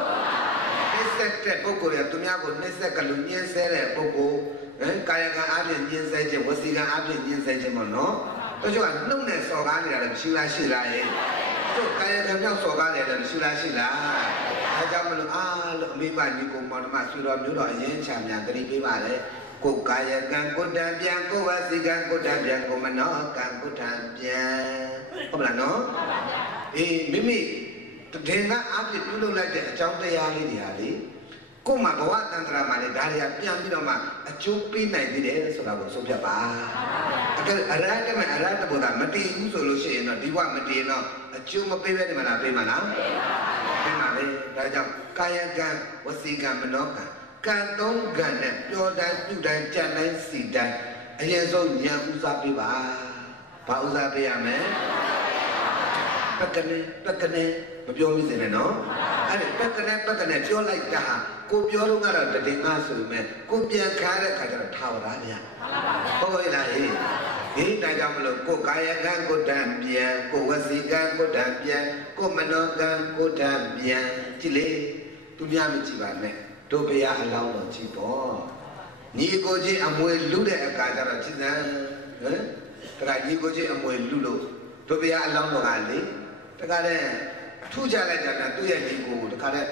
နှိစက်တဲ့ပုဂ္ဂိုလ်ရသူများကိုနှိစက်ကလူညှင်းဆဲတဲ့ပုဂ္ဂိုလ်ကာယကံအပြင်ညှင်းဆဲခြင်းဝစီကံအပြင်ညှင်းဆဲခြင်းပေါ့နော်တို့ကနှုတ်နဲ့စော်ကားနေတာလည်းမရှိလားရှိလားရဲ့တို့ကာယကံကြောင့်စော်ကားနေတယ်မရှိလားရှိလားအဲကြောင့်မလို့အားလို့အမိဘညီကိုမောင်နှမဆွေတော်မျိုးတော်အရင်ချမ်းများတတိပေးပါလေကိုကာယကံကိုတံပြန်ကိုဝစီကံကိုတံပြန်ကိုမနောကံကိုတံပြန်ဟုတ်လားနော်အေးမိမိတည်ကအပြစ်ပြုလုပ်လိုက်တဲ့အကြောင်းတရားလေးတွေဟာလေကိုမှဘဝတန်ត្រာမှာလေဒါတွေကပြန်ပြီးတော့မှအကျိုးပေးနိုင်သေးတယ်ဆိုတာကိုဆုံးဖြတ်ပါအရဟတမအရဟတဘုရားမတည်ဘူးဆိုလို့ရှိရင်တော့ဒီဘဝမတည်ရင်တော့အကျိုးမပေးပဲဒီမှာလားပေးမှာလားပေးမှာပဲဒါကြောင့်ကာယကံဝစီကံမနောကံကံသုံးကံနဲ့ပြောတိုင်းပြုတိုင်းကြံတိုင်းစီတိုင်းအရင်ဆုံးဉာဏ်ဥစားပေးပါဘာဥစားပေးရမလဲပက္ကနေမပြောမိစေနဲ့နော်အဲ့ဒီပက္ကနေပြောလိုက်တာကိုပြောလို့ကတော့တတိငါဆိုပေမဲ့ကိုပြန်ခါတဲ့ခါကျတော့ထာဝရဗျာဟုတ်ကဲ့လားဒီတိုင်းကြောင့်မလို့ကိုကာယကံကိုတံပြန်ကိုဝစီကံကိုတံပြန်ကိုမနောကံကိုတံပြန်ကြည့်လေသူများမကြည့်ပါနဲ့တို့ဘုရားအလောင်းတော်ကြည့်ပေါ့ညီကိုချင်းအမွေလူတဲ့အခါကျတော့ကြည်စံဒါကညီကိုချင်းအမွေလူလို့တို့ဘုရားအလောင်းတော်ကလေတခါတည်းထူးခြားလိုက်တာကသူ့ရဲ့ညီကိုတခါတည်း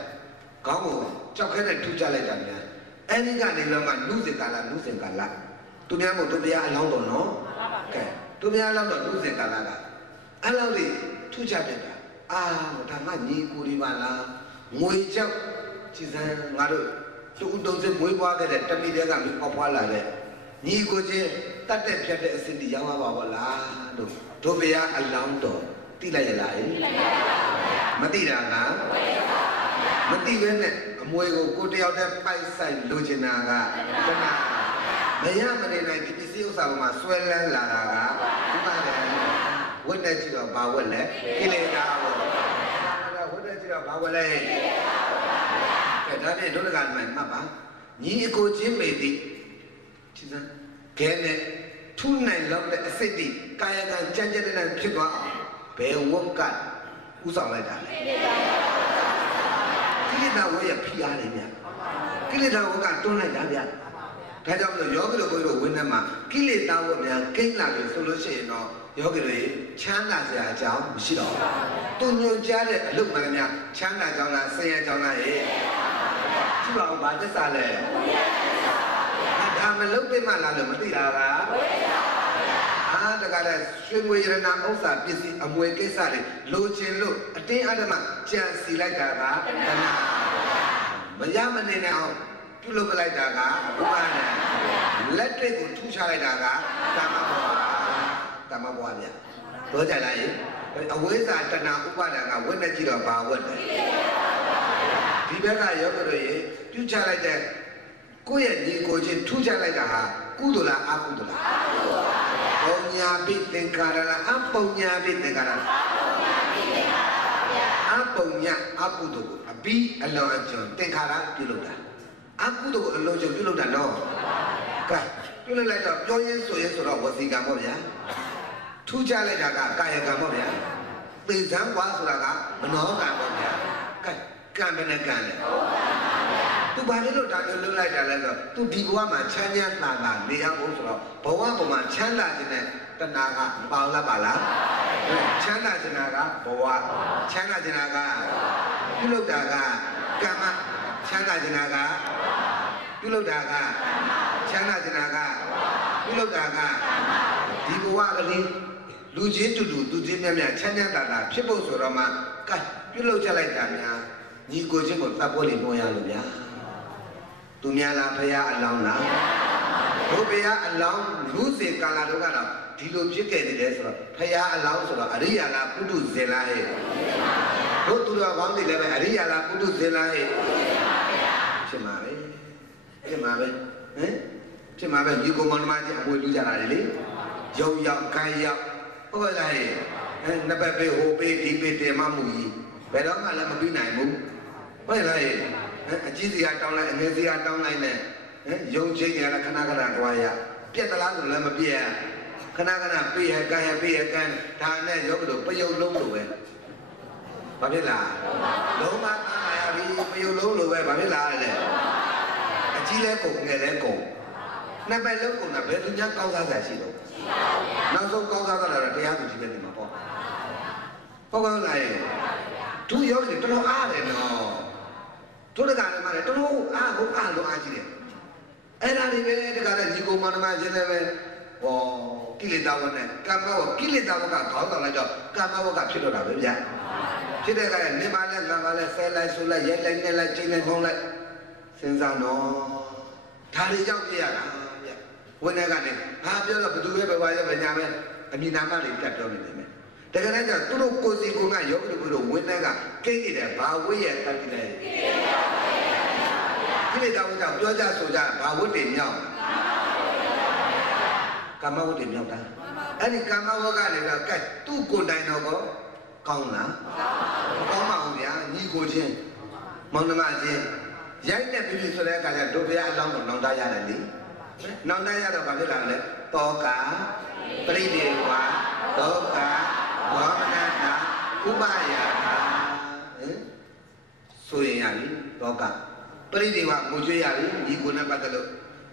ခေါင်းကိုကြောက်ခဲနဲ့ထူးခြားလိုက်တာများအဲဒီကနေတော့မှနုစင်ကာလသူများမို့တို့ဘုရားအလောင်းတော်နော်ကဲတို့ဘုရားအလောင်းတော်နုစင်ကာလကအလောင်းလေးထူးခြားပြတာဒါမှညီကိုဒီပါလားငွေကြောက်ကြည်စံငါတို့သူ့တုံးစမွေးပွားခဲ့တဲ့တမိတဲ့ကမင်းပေါက်ဖွာလာတဲ့ညီကိုချင်းတတ်တဲ့ဖြတ်တဲ့အစဉ်တီရောက်ပါပါလားလို့တို့ဘုရားအလောင်းတော်သိလိုက်ရလားမသိတာကမသိပဲနဲ့အမွေကိုတယောက်တည်းပိုက်ဆိုင်လိုချင်တာကခဏမရမနေနိုင်ဒီပစ္စည်းဥစ္စာပေါ်မှာဆွဲလန်းလာတာကဒီပါတယ်ဝတ်တဲ့ကြည့်တော့ဘာဝတ်လဲကိလေသာဝတ်တဲ့ကြည့်တော့ဘာဝတ်လဲဒါဖြင့်ဒုက္ခကမှတ်ပါညီအကိုချင်းမေတိကြည်စမ်းခဲနဲ့ ထူးနိုင်လောက်တဲ့အစစ်တိကာယကံကြမ်းကြမ်းတဲ့ဖြစ်သွားအောင်ဘယ်ဝတ်ကဥဆောင်လိုက်တာလဲကိလေသာဝတ်ရဖိအားနေများကိလေသာဝတ်ကတွန်းလိုက်တာဗျာဒါကြောင့်မလို့ယောဂီတို့ဘုရားဝိနည်းမှာကိလေသာဝတ်များကိန်းလာလို့ဆိုလို့ရှိရင်တော့ယောဂီတို့ချမ်းသာစရာအကြောင်းမရှိတော့ဘူးသူညွှန်ကြားတဲ့အလုပ်မှန်များချမ်းသာကြောင်းလားဆင်းရဲကြောင်းလားကြည့်ပါဦးဘာသစ္စာလဲဒါမလုပ်တဲ့မှလားလို့မသိတာလားတကယ်လည်းရွှေငွေရတနာဥစ္စာပစ္စည်းအမွေကိစ္စတွေလိုချင်လို့အတင်းအဓမ္မကြံစီလိုက်တာကတဏှာမရမနေနဲ့အောင်ပြုလုပ်လိုက်တာကဥပါဒံလက်တွေကိုထူးခြားလိုက်တာကကာမဘဝဗျာတော့ကြလားအဝိဇ္ဇာတဏှာဥပါဒံကဝိနဲ့ကြည့်တော့ဘာဝတ်လဲဒီဘက်ကယောဂတို့ရေပြုချလိုက်တဲ့ကိုယ့်ရဲ့ညီကိုချင်းထူးခြားလိုက်တာဟာကုသိုလ်လားအကုသိုလ်လားပုံညာပိသင်္ခါရလားအပုံညာပိသင်္ခါရလားအပုံညာအကုသိုလ်ကိုအဘိအလောအကျွန်းသင်္ခါရပြုလုပ်တာအကုသိုလ်ကိုအလောကျွန်းပြုလုပ်တာနော်ကဲပြုလုပ်လိုက်တော့ပြောရင်းဆိုရင်းဆိုတော့ဝစီကံပေါ့ဗျာထူးခြားလိုက်တာကကာယကံပေါ့ဗျာသေစံကွာဆိုတာကမနောကံပေါ့ဗျာကဲကံဘယ်နဲ့ကံလဲသူဘာလို့ဒါမျိုးလုပ်လိုက်တာလဲဆိုတော့သူဒီဘဝမှာချမ်းချမ်းသာသာနေရဖို့ဆိုတော့ဘဝပေါ်မှာချမ်းသာခြင်းနဲ့တဏှာကပေါလာပါလားချမ်းသာခြင်းကဘဝချမ်းသာခြင်းကပြုလုပ်တာကကမ္မချမ်းသာခြင်းကပြုလုပ်တာကချမ်းသာခြင်းကပြုလုပ်တာကဒီဘဝကလေးလူချင်းတူတူသူချင်းမြတ်မြတ်ချမ်းချမ်းသာသာဖြစ်ဖို့ဆိုတော့မှကဲပြုလုပ်ချလိုက်တာများညီကိုချင်းကိုတပ်ဖို့နေပေါ်ရလို့ဗျာသူများလားဖရာအလောင်းလားဘုရားအလောင်းလူစေကာလာတို့ကတော့ဒီလိုဖြစ်ခဲ့နေတယ်ဆိုတော့ဖရာအလောင်းဆိုတော့အရိယာလားပုထုဇဉ်လားဟဲ့တို့သူတော်ကောင်းတွေလည်းပဲအရိယာလားပုထုဇဉ်လားဟဲ့ဖြစ်မှာပဲဖြစ်မှာပဲဖြစ်မှာပဲဒီကောင်မကြီးအမွေလူကြတာလေရုံရောက်ခိုင်းရောက်ဟုတ်လားဟဲ့နှစ်ပတ်ပေးဟိုပေးဒီပေးတယ်မမှုကြီးဘယ်တော့မှလည်းမပြီးနိုင်ဘူးဟုတ်လားဟဲ့အကြီးစီကတောင်းလိုက်အငယ်စီကတောင်းလိုက်နဲ့ယုံချင်းရခဏခဏသွားရပြက်သလားဆိုလည်းမပြက်ခဏခဏပေးရကန်ရပေးရကန်ဒါနဲ့ရုပ်လို့ပယုတ်လုံးလို့ပဲဘာဖြစ်လားလုံးမအားရပြီပယုတ်လုံးလို့ပဲဘာဖြစ်လားလဲအကြီးလဲကုန်ငယ်လဲကုန်နှစ်ပတ်လုံးကုန်တာဘယ်သူများကောင်းစားကြရှိတော့နောက်ဆုံးကောင်းစားကြတာတရားသူကြီးပဲဒီမှာပေါ့ဟုတ်ကဲ့လားသူရုပ်တွေတော်တော်အားတယ်နော်တို့တကာလည်းမလည်းတော်တော်အားကိုအားလို့အားကြီးတယ်အဲ့ဒါတွေပဲတကာလည်းညီကိုမန္တမချင်းလည်းပဲဟောကိလေသာဝနဲ့ကမ္မဝကိလေသာဝကခေါင်းဆောင်လိုက်တော့ကမ္မဝကဖြစ်တော့တာပဲဗျာဖြစ်တဲ့ကလည်းနေပါလဲကံပါလဲဆဲလိုက်ဆိုလိုက်ရိုက်လိုက်နဲ့လိုက်ချိန်လိုက်ဖုံးလိုက်စဉ်းစားတော့ဒါတွေကြောင့်ပြရတာဗျာဝိနည်းကနေဘာပြောတော့ဘသူပဲဘဝရဲ့ညာပဲအမိနာမတွေပြတ်ပြောနေတယ်မယ်တကယ်လည်းကျသူတို့ကိုယ်စီကိုယ်ကယောဂီတို့ဝိနည်းကကိန်းနေတယ်ဘာဝိရဲ့တတ်တယ်ကိလေသာဝကြောင့်ပြောကြဆိုကြဘာဝတ်တွေမြောက်ကာမဝတ်တွေမြောက်တာအဲ့ဒီကာမဝတ်ကလည်းကဲသူ့ကိုယ်တိုင်တော့ကောင်းလားမကောင်းပါဘူးဗျာညီကိုချင်းမောင်နှမချင်းရိုက်တဲ့ပြည်ဆိုတဲ့အခါကျတို့ဘုရားအလောင်းတော်နောင်တရတယ်လေနောင်တရတော့ဘာဖြစ်လာလဲတောကပရိဒေဝဒုက္ခဝါမနတာဥပယတာဆိုရင်ရပြီတောကပရိဒေဝကိုကျွေးရပြီညီကိုနဲ့ပတ်သက်လို့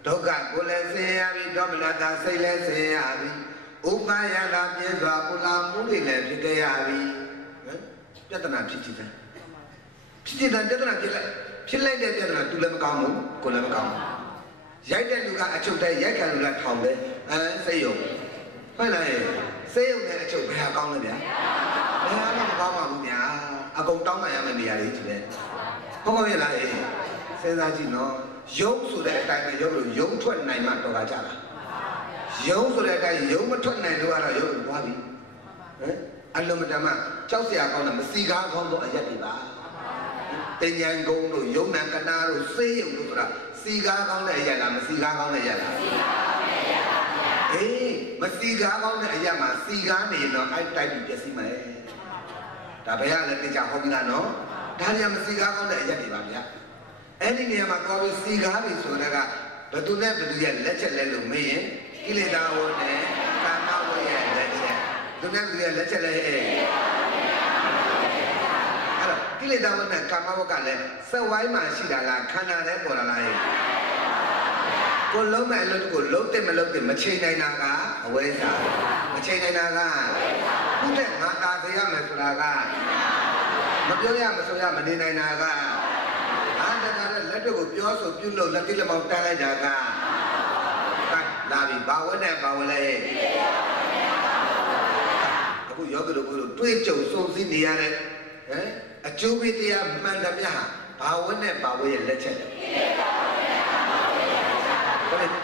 ဒုက္ခကိုလည်းဆင်းရပြီဒေါမနတာစိတ်လည်းဆင်းရပြီဥပယတာပြည့်စွာကုလာမှုတွေလည်းဖြစ်ခဲ့ရပြီပြဿနာဖြစ်ချင်တယ်ဖြစ်ချင်တဲ့ပြဿနာဖြစ်လိုက်တဲ့ပြဿနာသူလည်းမကောင်းဘူးကိုလည်းမကောင်းဘူးရိုက်တဲ့လူကအချုပ်တဲ့ရိုက်ခံလူကထောင်တယ်စိတ်ယုံဟုတ်လားစိတ်ယုံတဲ့အချုပ်ဘယ်ဟာကောင်းလဲဗျာဘယ်ဟာမှမကောင်းပါဘူးဗျာအကုန်တောင်းပန်ရမယ့်နေရာတွေကြီးပဲဟုတ်ပါရဲ့လားစဉ်းစားကြည့်နော်ယုံဆိုတဲ့အတိုင်းပဲယုံလို့ယုံထွက်နိုင်မှတော်တာကြတာယုံဆိုတဲ့အတိုင်းယုံမထွက်နိုင်တော့ကတော့ယုံကိုသွားပြီအလုံးမတမကြောက်စရာကောင်းတဲ့မစီကားကောင်းတော့အရက်တွေပါတင်ញံကုန်းတို့ယုံနံကနာတို့စေးယုံတို့ဆိုတာစီကားကောင်းတဲ့အရက်လားမစီကားကောင်းတဲ့အရက်လားစီကားကောင်းတဲ့အရက်ပါဗျာအေးမစီကားကောင်းတဲ့အရက်မှာစီကားနေရင်တော့အဲ့တိုက်ပြီးပြည့်စည်မယ်ဒါဘယ်ရလဲတင်ကြဟောပြီးလားနော်ဒါကြမစီကားကောင်းတဲ့အရက်တွေပါဗျာအဲ့ဒီနေရာမှာကောပြီးစီကားပြီဆိုတာကဘယ်သူနဲ့ဘယ်သူရဲ့လက်ချက်လဲလို့မေးရင် ကိလေသာဝနဲ့ကာမဝရဲ့လက်ချက်သူများသူရဲ့လက်ချက်လည်းအဲ့တော့ကိလေသာဝနဲ့ကာမဝကလည်းစက်ဝိုင်းမှာရှိတာလားခန္ဓာထဲပေါ်လာလားကိုလုံးမဲ့လို့ကိုလုံးတဲ့မလုံးတဲ့မချိန်နိုင်တာကအဝိဇ္ဇာမချိန်နိုင်တာကခုတဲ့ငါတာသေးရမယ်ဆိုတာကမပြောရမဆိုရမနေနိုင်တာကအားတကားတဲ့လက်တွေကိုပြောဆိုပြုလို့လက်တိလက်မောင်းတန်းလိုက်တာကလာပြီဘာဝနဲ့ဘာဝလဲအခုယောဂီတို့ကိုတွေးကြုံစုံစည်းနေရတဲ့အကျိုးပေးတရားမှန်တယ်များဘာဝနဲ့ဘာဝရဲ့လက်ချက်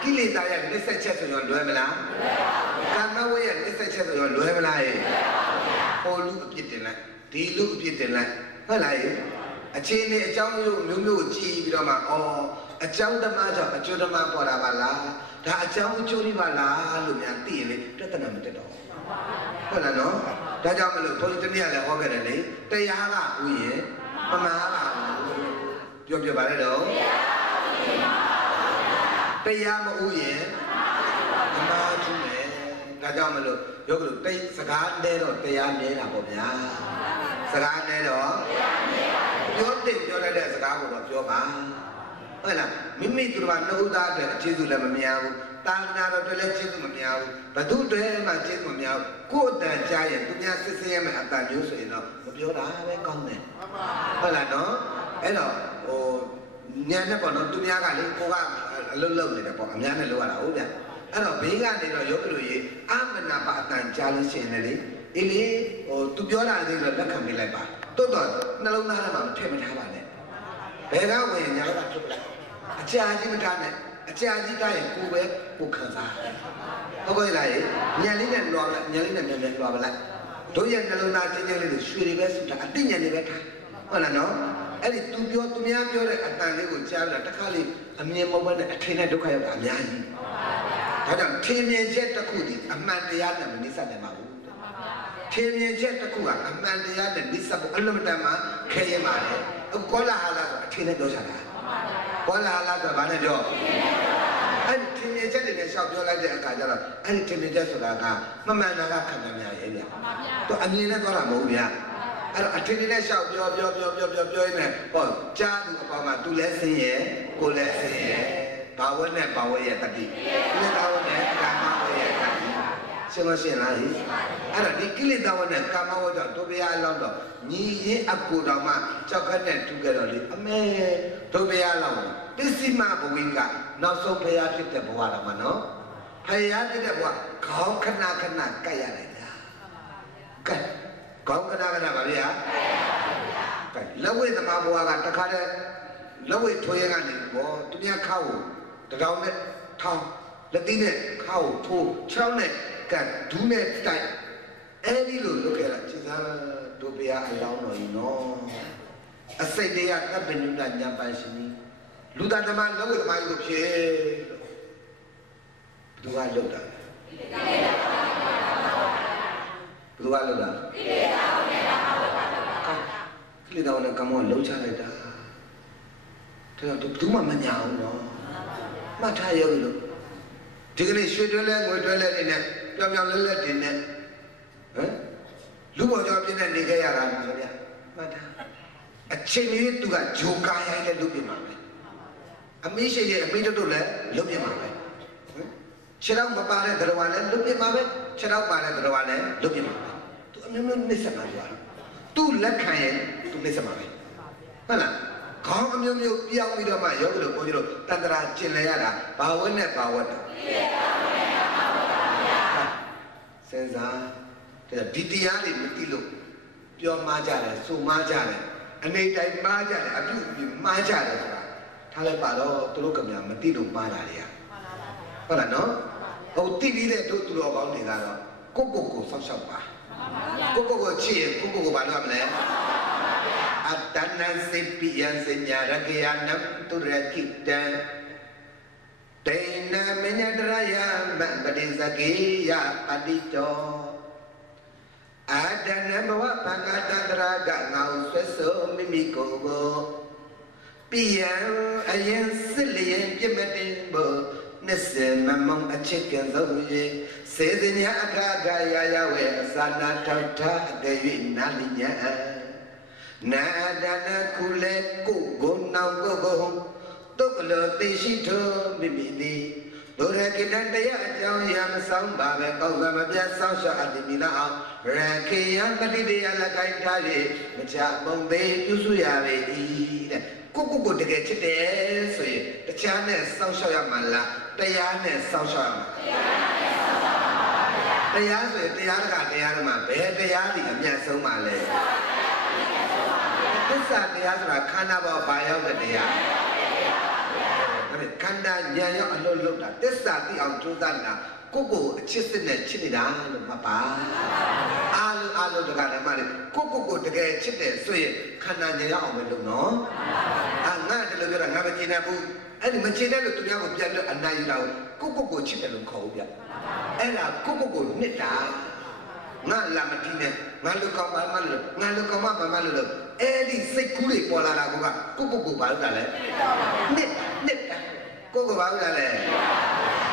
ကိလေသာရဲ့လက်ဆက်ချက်ဆိုရင်လွယ်မလားကာမဝရဲ့လက်ဆက်ချက်ဆိုရင်လွယ်မလားဟိုလူအပြစ်တင်လိုက်ဒီလူအပြစ်တင်လိုက်ဟုတ်လားအခြေအနေအကြောင်းမျိုးမျိုးကြည့်ပြီးတော့မှအကြောင်းဓမ္မကြောင့်အကျိုးဓမ္မပေါ်တာပါလားဒါအကြောင်းအကျိုးတွေပါလားလို့များသိရင်လေပြဿနာမတက်တော့ဟုတ်လားနော်ဒါကြောင့်မလို့ဘုန်းကြီးတနည်းလည်းဟောခဲ့တယ်လေတရားကဥယျာဉ်ပမာကပြောပါလေတော့တရားမဥယျာဉ်ပမာသူလေဒါကြောင့်မလို့ယောဂီတို့တိတ်စကားနဲ့တော့တရားမြဲတာပေါ့ဗျာစကားနဲ့တော့ပြောတဲ့စကားကိုတော့ပြောပါဟုတ်လားမိမိတို့ကနှုတ်သားအတွက်ကျေးဇူးလည်းမများဘူးတာသနာတော်တွေလည်းကျေးဇူးမများဘူးဘသူတွေမှကျေးဇူးမများဘူးကိုယ်အတန်ကြားရင်သူများစစ်စင်းရမယ့်အတန်မျိုးဆိုရင်တော့မပြောတာပဲကောင်းတယ်ဟုတ်လားနော်အဲ့တော့ညံနဲ့ပေါ့နော်သူများကလေကိုကအလုံးလုံးနေတယ်ပေါ့အများနဲ့လောက်ရတာဟုတ်ဗျအဲ့တော့ဘေးကနေတော့ယောဂီတို့ရေအမနာပါအတန်ကြားလို့ရှိရင်လေအေးလေသူပြောတာလေးတော့လက်ခံပေးလိုက်ပါတော်တော်နှလုံးသားထဲမှာထည့်မထားပါနဲ့ဘယ်ကဝင်ညာကထုတ်လိုက်အကြာကြီးမထားနဲ့အကြာကြီးထားရင်ကိုပဲကိုခံစားဟုတ်ကဲ့လားညံလေးနဲ့လွှာလိုက်ညံလေးနဲ့မြန်မြန်လွှာပလိုက်တို့ရဲ့နှလုံးသားချင်းချင်းလေးကိုရွှေတွေပဲစုတာအတိညာလေးပဲထားဟုတ်လားနော်အဲ့ဒီသူများပြောတဲ့အတန်လေးကိုကြားပြီးတော့တစ်ခါလေးအမြင်မဟုတ်နဲ့အထင်နဲ့ဒုက္ခရောက်တာအများကြီးဒါကြောင့်ထင်မြင်ချက်တစ်ခုဒီအမှန်တရားနဲ့မနိစ္စနိုင်ပါဘူးထင်မြင်ချက်တစ်ခုကအမှန်တရားနဲ့နိစ္စဖို့အလုံးတန်မှခဲရင်ပါလေအခုကောလာဟာလာဆိုအထင်နဲ့ပြောချတာကောလာဟာလာဆိုဘာနဲ့ပြောအဲ့ဒီထင်မြင်ချက်တွေနဲ့ရှောက်ပြောလိုက်တဲ့အခါကျတော့အဲ့ဒီထင်မြင်ချက်ဆိုတာကမမှန်တာကခန္ဓာများရဲ့ဗျာသူအမြင်နဲ့ပြောတာမဟုတ်ဗျာအဲ့တော့အထင်နဲ့ရှောက်ပြောရင်းနဲ့ဟောကြားသူအပေါ်မှာသူလည်းဆင်းရဲကိုလည်းဆင်းရဲဘာဝနဲ့ဘာဝရဲ့တတိကိလေသာဝနဲ့ကာမဝရဲ့တတိရှင်းလို့ရှင်းလားဟိအဲ့တော့ဒီကိလေသာဝနဲ့ကာမဝကြောင့်ဒုဗျာအလောက်တော့ညီရင်အကူတော်မှကြောက်ခက်နဲ့တူကြတော့လေအမေဒုဗျာလောက်ပစ္စည်းမဘဝကနောက်ဆုံးဖရာဖြစ်တဲ့ဘဝတော်မှာနော်ဖရာဖြစ်တဲ့ဘဝခေါင်းခဏခဏကတ်ရတယ်ဗျာကတ်ခေါင်းခဏခဏပါဗျာကတ်လက်ဝိသမာဘဝကတခါတည်းလက်ဝိထွေးရကနေဘောသူများခါကိုတကောင်နဲ့ထောင်းလက်သီးနဲ့ခါကိုထိုးချောင်းနဲ့ကတ်ဒူးနဲ့တိုက်အဲ့ဒီလိုလုပ်ခဲ့တာကျစားဒုဗျာအလောင်းတော်ကြီးနော်အစိတ်တရားတပ်ပညုတညာပန်ရှင်ကြီးလူသားဓမ္မလောကဓမ္မကြီးကိုဖြစ်လို့ဘယ်သူကလုပ်တာဘယ်သူကလုပ်တာကိလေသာနဲ့ကမ္မကိုလုံးချလိုက်တာဒါတော့ဘယ်သူမှမညာဘူးနော်မှတ်ထားရုံလို့ဒီကနေ့ရွှေတွဲလဲငွေတွဲလဲနေနဲ့ပြောင်ပြောင်လဲလဲတင်နေလူပေါ်ကျော်ပြင်းနဲ့နေခဲ့ရတာဆိုဗျာမှတ်ထားအချိန်ကြီးသူကဂျိုကာရိုင်းလဲလုပ်ပြမှာပဲအမေရှိရဲ့အမေတို့လည်းလုပ်ပြမှာပဲခြေတော့မပါတဲ့သရဝါလည်းလုပ်ပြမှာပဲခြေတော့ပါတဲ့သရဝါလည်းလုပ်ပြမှာပဲသူအမျိုးမျိုးနှိစ္စမှာပြောသူလက်ခံရဲ့သူနှိစ္စမှာပဲဟုတ်လားခေါင်းအမျိုးမျိုးပြောင်းပြီးတော့မှယောဂီတို့ဘုန်းကြီးတို့တန်တရာကျင်လဲရတာဘာဝတ်နဲ့ဘာဝတ်တာစဉ်းစားဒီတရားတွေမသိလို့ပြောမှားကြတယ်ဆိုမှားကြတယ်အနေတိုင်းမှားကြတယ်အပြုအပြုမှားကြတယ်ဆိုတာထားလိုက်ပါတော့သူတို့ကများမသိလို့မှားတာတွေကဟုတ်လားနော်ဟိုသိပြီးတဲ့တို့သူတော်ကောင်းတွေကတော့ကိုဆောက်ရှောက်ပါကိုချစ်ရင်ကိုဘာလုပ်ရမလဲအတ္တနစိပိယံစညာရကေယနံသူရကိတံတေနမညတရယမပတိစကေယပတိတောအာဒနဘဝဘဂတန္တရာကငောဆွဲဆိုမိမိကိုယ်ကိုပြယံအရင်စစ်လျင်ပြမတင်ဖို့ Nesse mamma a chicken zoe, says in ya agaya way, sana tata, the Nalinya. Nada kule go now go. Dokolo Tishito, Mimidi. Durakitan de Yam Samba, Kogama Sasha at the Mina, Raki Yankadi Alakaitari, Macha Bombay, Yusuyavi, Kuku to get it, so the channel Sasha Yamala, Diana Sasha. The Yasu, the Yaga, the Yarama, the Yadi, and Yasomale. This is the Yazra Kanaba Bio the Dia. Kanda Nyayo and Lola, this is the Altuzana, Coco, Chistin, Chinida, Papa. Alu the Ganamari, Coco to get chitin, so Kanda Nyayo, no? I'm not the little Navatina, and Machina to be able to get a Nayu, Coco chicken and Cobia. And a Coco Nita. Not Lamatina, Naluka, Naluka, Malu, Eddie Securi for La Lagoa, Coco Baldale. Nit, Coco Baldale,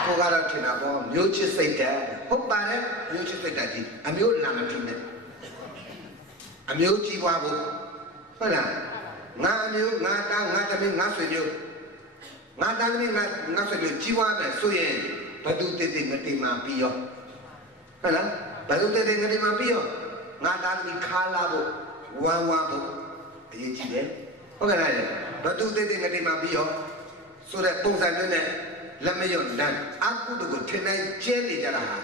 Cogara Tinabo, Muchi say that, Hopane, Muchi say that, a mule Lamatina, a Muchi Wabu, Fana, Nanu, Natami, Nasu, Natami, Nasu, Chihuahua, Suyen, Padu Tima Pio. Fana. But look at the Mapio, not only Kalabo, one wabu, a year. Okay, but do they think at the Mapio so that both are done, Lamayon done. I could go tonight, jelly Jaraha,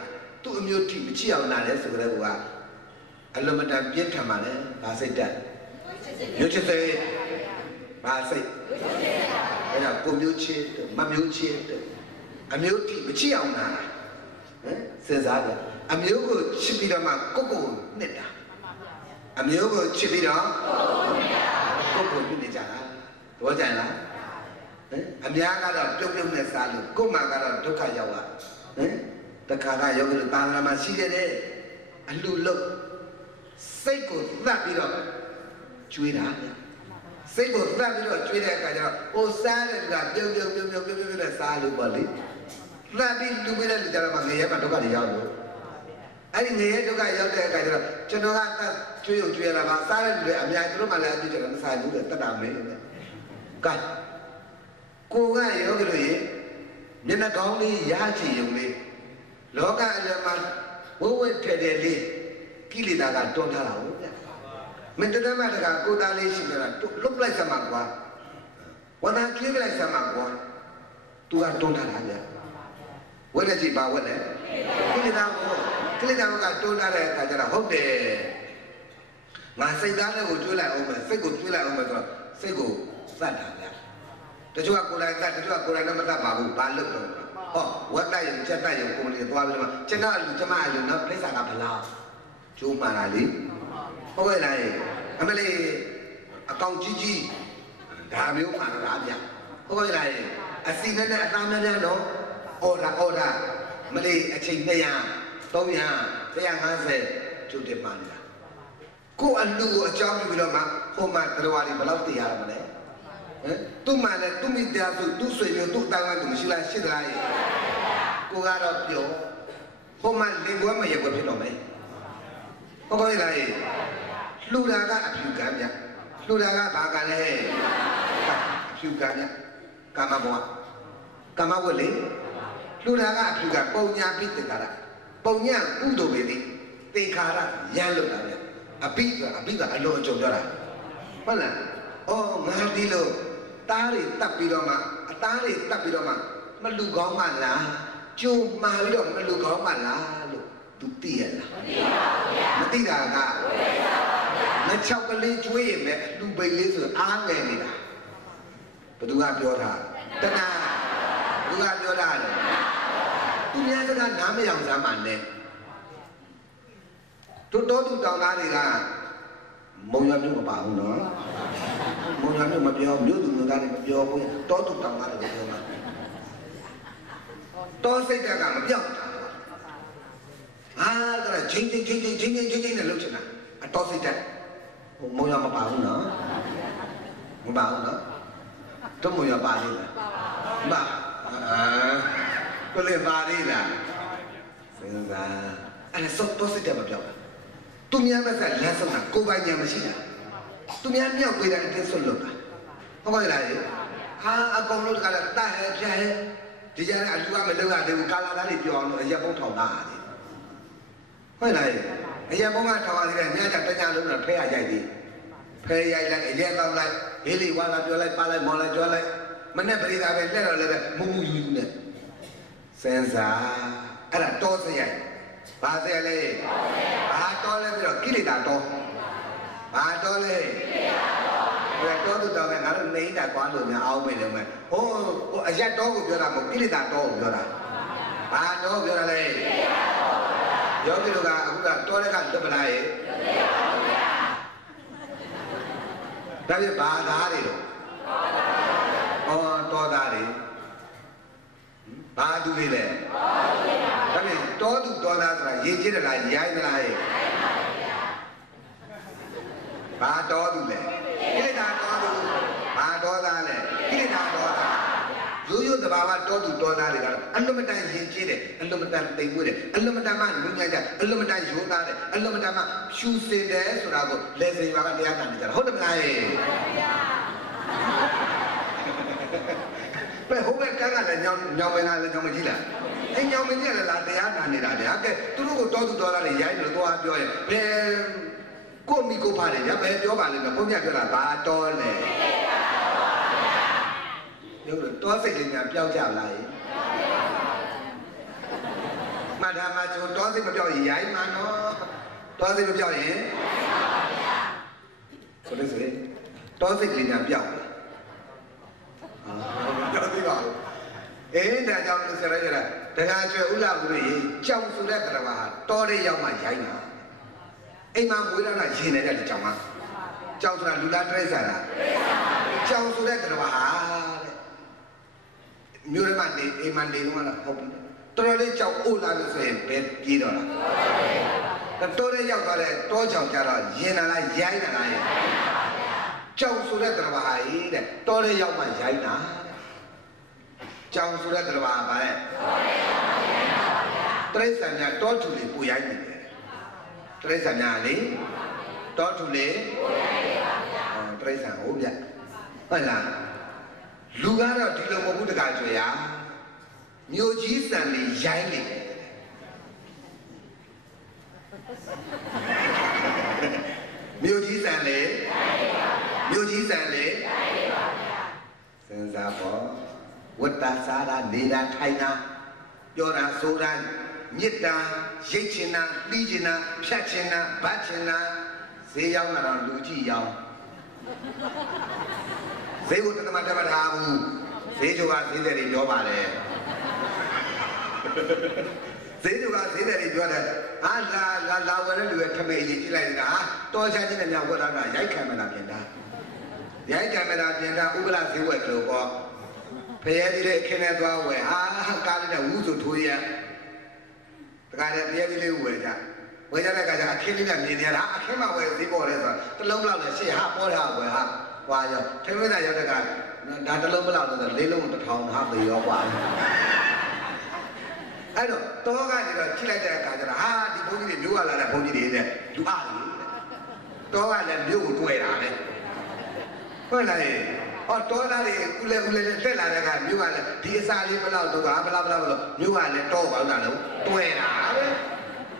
to a new team, Chia Nales, whatever. A Lomadan Yentamane, I say that. You just say, I say, and I go mutuate, Mamuchate, a new team, Chia says I. Amigo Chipidama Coco Neta. Amigo Chipida Coco Nita. What I know? Amiaga, Jokum Nesalu, Kumaga, Tokayawa. The Kara Yoga Banama Sigade, and look. Seiko Rapido, Chuida. Seiko Rapido, Chuida, oh, Salad, Salu Bali. Rabin to be a little I didn't hear you guys out there. Chenoga, Chuyama, silent, I mean, I don't know my side with the Tadame. God. Kuga, Yogi, Nina Goni, Yachi, Yumi. Loga, who went to the Kilidaga, don't allow. Mentadamaga, good alation, look like some aqua. One I clear like some aqua. To a don't allow. What is it about it? Kilida told her that I hope they. My say that would do like over, say good, feel like over, say go, Santa. The two are good like that, the two are good like Babu, Balu. Oh, what I am just like your community, Chena, Jama, you not place a pala. Chu Marali. Oh, well, I am a count Gigi, Damio Marabia. Oh, well, I see that I know. Order, Malay, a chain there. Toya, they are said to the man. Go and do a job with a man, home at the Wadi below the Yaramane. 2 man, 2 meet there to do so you took down to Mishila Shidai. Go out of your home and live one way you go to me. Okay, Ludaga, a few Ganya, Ludaga Bagane, a few Ganya, Kamawa, Kamawale, Ludaga, a few Gaponia Pitakara. Ponya Udo Baby, Tekara, Yellow, a bigger, a low Jodara. Pala, oh, Mahadilo, Tari Tapidoma, a Tari Tapidoma, Malugomala, Joe Mario Malugomala, to Tia. Matida, the chocolate way, do by little Armenia. But do have your heart. Tana, do have your heart. သူများစကားနားမယောင်စားမှနဲ့တို့တော်သူတောင်သားတွေကမုံရမျိုးမပါဘူးနော်မုံရမျိုးမပြောမျိုးသူမျိုးသားတွေမပြောဘူးတော်သူတောင်သားတွေပြောမှာတော်စိတ်ကမပြောက်တာဒါကချင်းနဲ့လှုပ်ချင်တာအတော်စိတ်တက်မုံရမပါဘူးနော်မပါဘူးနော်တို့မုံရပါလိမ့်မယ်မပါ ကိုလေပါလေးလားစဉ်းစားအဲ့ဒါစောတော့စစ်တယ်မပြောဘူးသူများမဆက်လမ်းဆုံးတာကိုပိုင်ညာမရှိတာသူများမြောက်ပေးတဲ့အတင်းဆွတ်လို့တာဟုတ်ပါလားဟာအကောင်လို့တကလည်းတတ်ဟဲ့ဖြတ်ဟဲ့ဒီကြတဲ့အလူကမလောက်ရသေးဘူးကာလာသားတွေပြောအောင်လို့အရက်ပုံးထောင်တာတယ်ဟုတ်လားအရက်ပုံးကထောင်ရသေးတယ်ညကြတညလုံးတော့ဖဲရရိုက်သေးဖဲရိုက်လိုက်အရက်တောင်းလိုက်လေးလေးဝါလာပြောလိုက်ပါလိုက်မော်လိုက်ပြောလိုက်မနဲ့ပရိသတ်ပဲလက်တော်လည်းပဲမူမူယူယူနဲ့စဉ်းစားအဲ့ဒါတောစရိုက်ဘာစရိုက်လဲဘာတောလဲပြီးတော့ကိလေသာတောဘာတောလဲကိလေသာတောတော့ပဲငါတို့နေတာကွာလို့များအောင်မယ်လို့မယ်ဟိုအရက်တောကိုပြောတာမဟုတ်ကိလေသာတောကိုပြောတာဘာတောပြောတာလဲယောဂီတို့ကအခုကတောတဲ့ကလွတ်မလားရဲ့ဒါပြဘာသားတွေတော့တောသားတွေဘာသူတွေလဲဒါပြတောသူတောသားဆိုတာရေးကြည့်တယ်လားရိုင်းမလားရဲ့ဘာတောသူလဲကိလေသာတောသူဘာတောသားလဲကိလေသာတောသားရိုးရိုးတဘာဝတောသူတောသားတွေကတော့အလွတ်မတန်ရင်ကျေးတယ်အလွတ်မတန်တိမ်မွေးတယ်အလွတ်မတန်မှလူညံ့ကြအလွတ်မတန်ရိုးသားတယ်အလွတ်မတန်မှရှူစင်တယ်ဆိုတာကိုလေစင်ရွာကတရားနာနေကြတာဟုတ်တယ်မလားရဲ့ပဲဟိုဘက်ကလည်းညောင်မင်းကလည်းညောင်မကြီးလားအဲ့ညောင်မင်းကြီးလည်းလာတရားနာနေတာတဲ့ဟာကဲသူတို့ကိုတောသူတော်သားတွေရိုင်းတယ်တော့ပြောရင်ဘယ်ကိုမိကိုဖားတယ်ဗျဘယ်ပြောပါလိမ့်မယ်ဘုန်းကြီးပြောတာဘာတော်လဲရုပ်လို့တောစိတ်လေးများပျောက်ကြလားမထာမချိုတောစိတ်မပျောက်ရင်ရိုင်းမှာနော်တောစိတ်မပျောက်ရင်ဆိုလို့ဆိုရင်တောစိတ်လေးများပျောက်ပြောသေးပါဘူးဒါကြောင့်လို့ဆိုရတာတခါကျွဲဥလာဘူးလို့ကြောင်ဆိုတဲ့ကရဘာတောတဲ့ရောက်မှရိုင်းတာအိမ်မှာမွေးလာတာရင်နေတဲ့ကြောင်ကကြောင်ဆိုတာလူလားတရိစ္ဆာန်လားကြောင်ဆိုတဲ့ကရဘာတဲ့မြို့ထဲမှာနေအိမ်မှာနေတော့လားဟုတ်ပြီတော်တော်လေးကြောင်အိုးလာလို့ဆိုရင်ဘယ်ပြေးတော့လားတောတဲ့ရောက်သွားတဲ့တောကြောင်ကြတော့ရင်လာလားရိုင်းလာလားကြောင်ဆိုတဲ့ကရဘာတဲ့တောတဲ့ရောက်မှရိုင်းတာကြောင်ဆိုတဲ့ကရဘာပါတဲ့တရိစ္ဆာန်များတောထူလေးပူရိုင်းနေတယ်တရိစ္ဆာန်များလေတောထူလေးပူရိုင်းနေပါဗျာတရိစ္ဆာန်ဟုတ်ဗျဟုတ်လားလူကတော့ဒီလိုမဟုတ်ဘူးတခါကျွေရမြို့ကြီးစံလေးရိုင်းနေတယ်မြို့ကြီးစံလေးမြို့ကြီးစံလေးစဉ်းစားဖို့ဝတ္တစားတာနေတာထိုင်တာပြောတာဆိုတာမြစ်တာရိတ်ချင်တာလှီးချင်တာဖြတ်ချင်တာဗတ်ချင်တာဈေးရောက်လာတော့လူကြည့်ရောက်ဈေးကိုတမတ်တမထားဘူးဈေးကျော်ကဈေးတယ်တွေပြောပါလေဈေးကျော်ကဈေးတယ်တွေပြောတယ်ဟာလာဝယ်တဲ့လူရဲ့ထမေးကြီးကြည့်လိုက်တာတော်ချမ်းချင်းနဲ့များဝတ်လာတာရိုက်ခံမလားပြင်တာရိုက်ခံမလားပြင်တာဥပလာဈေးဝယ်လို့ပေါ့ဖရဲကြီးလေးအခင်းနဲ့သွားဝယ်ဟာကားလေးနဲ့ဝူးဆိုထိုးရတခါတည်းဖရဲကြီးလေးဝယ်ကြဝယ်ကြတဲ့အခါကျအခင်းလေးနဲ့မြင်နေရတာအခင်းမှာဝယ်ဈေးပေါ်လဲဆိုတော့တစ်လုံးလောက်နဲ့ရှေ့ဟာပေါ်တာဝယ်ဟာဟွာရောထမင်းသားရောက်တဲ့ကဒါတစ်လုံးမလောက်တော့လေးလုံးတစ်ထောင်ဟာပဲရောကွာအဲ့တော့တောကနေတော့ချိလိုက်တဲ့အခါကျတော့ဟာဒီဘုန်းကြီးတွေမျိုးကလာတဲ့ဘုန်းကြီးတွေနဲ့လူအားလေတောကလည်းမျိုးကိုတွေ့တာလေဟုတ်လားတောသားတွေဦးလဲတက်လာတဲ့ကမြို့ကလည်းဒီအစာလေးဘလောက်တော့ဘလောက်လို့မြို့ကလည်းတောပါလားလို့တွဲတာပဲ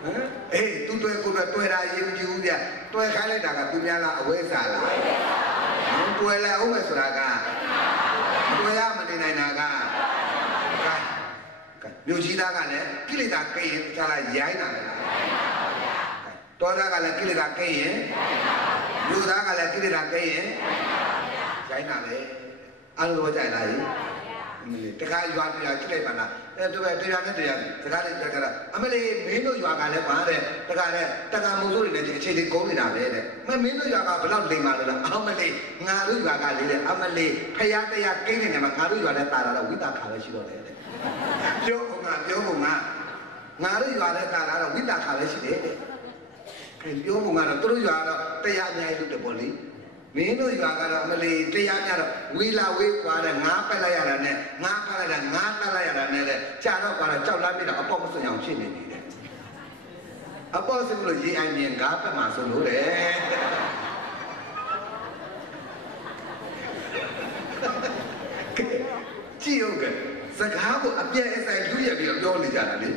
ဟမ်အေးသူတွဲကိုတွဲတာရေးမကြည့်ဘူးဗျတွဲခိုင်းလိုက်တာကသူများလားအဝဲစားလားတွဲလဲအောင်မယ်ဆိုတာကတွဲရမနေနိုင်တာကမြို့ကြီးသားကလည်းကိလေသာကိရင်ချလာရိုင်းတာလေတောသားကလည်းကိလေသာကိရင်မြို့သားကလည်းကိလေသာကိရင်ရိုင်းတာလေအားလုံးကြိုက်လားတခါရွာပြကြည့်လိုက်ပါလားတရားနဲ့တရားစကားလေးပြောကြတာအမလေးမင်းတို့ရွာကလည်းပါတဲ့တခါနဲ့တက္ကမိုးစိုးတွေနဲ့အခြေလေးကုန်းနေတာပဲတဲ့မင်းတို့ရွာကဘလောက်လိမ်ပါလို့လားအမလေးငါတို့ရွာကလေးတဲ့အမလေးဖယားတရားကိန်းနေတယ်မှာငါတို့ရွာနဲ့တာတာတော့ဝိတာခါပဲရှိတော့တယ်တဲ့ပြောကုန်ငါတို့ရွာနဲ့တာတာတော့ဝိတာခါပဲရှိတယ်တဲ့ပြောကုန်ကတော့သူတို့ရွာတော့တရားအများကြီးလုပ်တယ်ပေါ့လေ မင်းတို့ရွာကတော့အမလီတရားများတော့ဝီလာဝေးကွာတဲ့ငါးပက်လိုက်ရတာနဲ့ငါးဖက်လိုက်တာငါးတက်လိုက်ရတာနဲ့တဲ့ကြာတော့ကွာတော့ကြောက်လာပြီးတော့အပေါ့မစွန်အောင်ဖြစ်နေတယ်အပေါ့စလို့ရေးအိုင်မြင်ငါးပက်မှာဆိုလို့တဲ့ကြည့်ဟုတ်ကဲ့စကားကိုအပြည့်အစိုက်လူရပြီးတော့ပြောနေကြတာလေ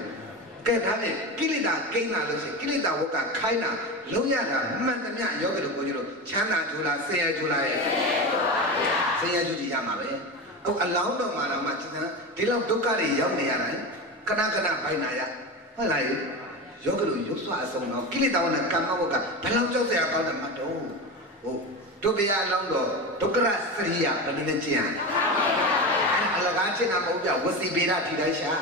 ကဲဒါနဲ့ကိလေသာကိန်းလာလို့ရှိရင်ကိလေသာဝတ်ကခိုင်းတာလုံးရတာမှန်သမျှယောဂီတို့ကိုကြီးတို့ချမ်းသာကြိုးလားဆင်းရဲကြိုးလားရဲ့ဆင်းရဲကြိုးကြည့်ရမှာပဲဟုတ်အလောင်းတော်မှာတော့မှဒီလောက်ဒုက္ခတွေရောက်နေရတာခဏခဏပိုင်နာရဟုတ်လားယောဂီတို့ရုပ်စွာအဆုံးတော့ကိလေသာဝတ်နဲ့ကမ္မဝတ်ကဘယ်လောက်ကြောက်စရာကောင်းတယ်မှတော့ဟုတ်ဒုဗေယအလောင်းတော်ဒုက္ခရစရိယဘယ်နည်းနဲ့ကျင့်ရအလကားချင်းတာမဟုတ်ပြဝစီပေရထိတိုင်းရှာ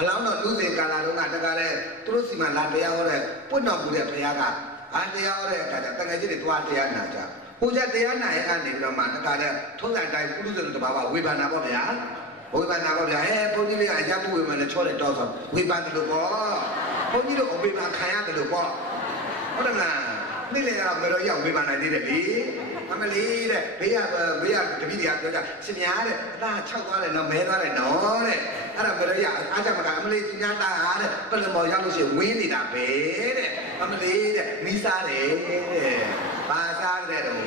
အလောင်းတော်လူစဉ်ကာလာတော့ကတကားလဲသူတို့စီမှာလာတရားဟောတဲ့ပွတ်တော်မူတဲ့ဘုရားကအားတရားဟောတဲ့အခါကျတန်ငယ်ချင်းတွေတွားတရားနာကြဟိုကျတရားနာရဲ့ကနေပြီးတော့မှတကားလဲထုံးစံတိုင်းပုရုဇဉ်တဘာဝဝေဘာနာပေါ့ဗျာဝေဘာနာပေါ့ဗျာဘုန်းကြီးလေးကအကြပ်ဝေဘာနဲ့ချောတဲ့တော့ဆိုဝေဘာတယ်လို့ပေါ့ဘုန်းကြီးတို့ဝေဘာခံရတယ်လို့ပေါ့ဟုတ်တယ်မလားနေ့လေကတော့ဘယ်တော့ရောက်ဝေဘာနိုင်သေးတယ်လေအမလီတဲ့ဘေးကတပည့်တွေကပြောကြရှင်များတဲ့အသား6သွားတယ်နော်မဲသွားတယ်နော်တဲ့အဲ့ဒါဘယ်လိုရအားကြမကအမလီသူများတာတဲ့ပလမော်ရောက်လို့ရှိရင်ဝင်းနေတာပဲတဲ့အမလီတဲ့မိစားတယ်တဲ့ဘာစားတယ်တော့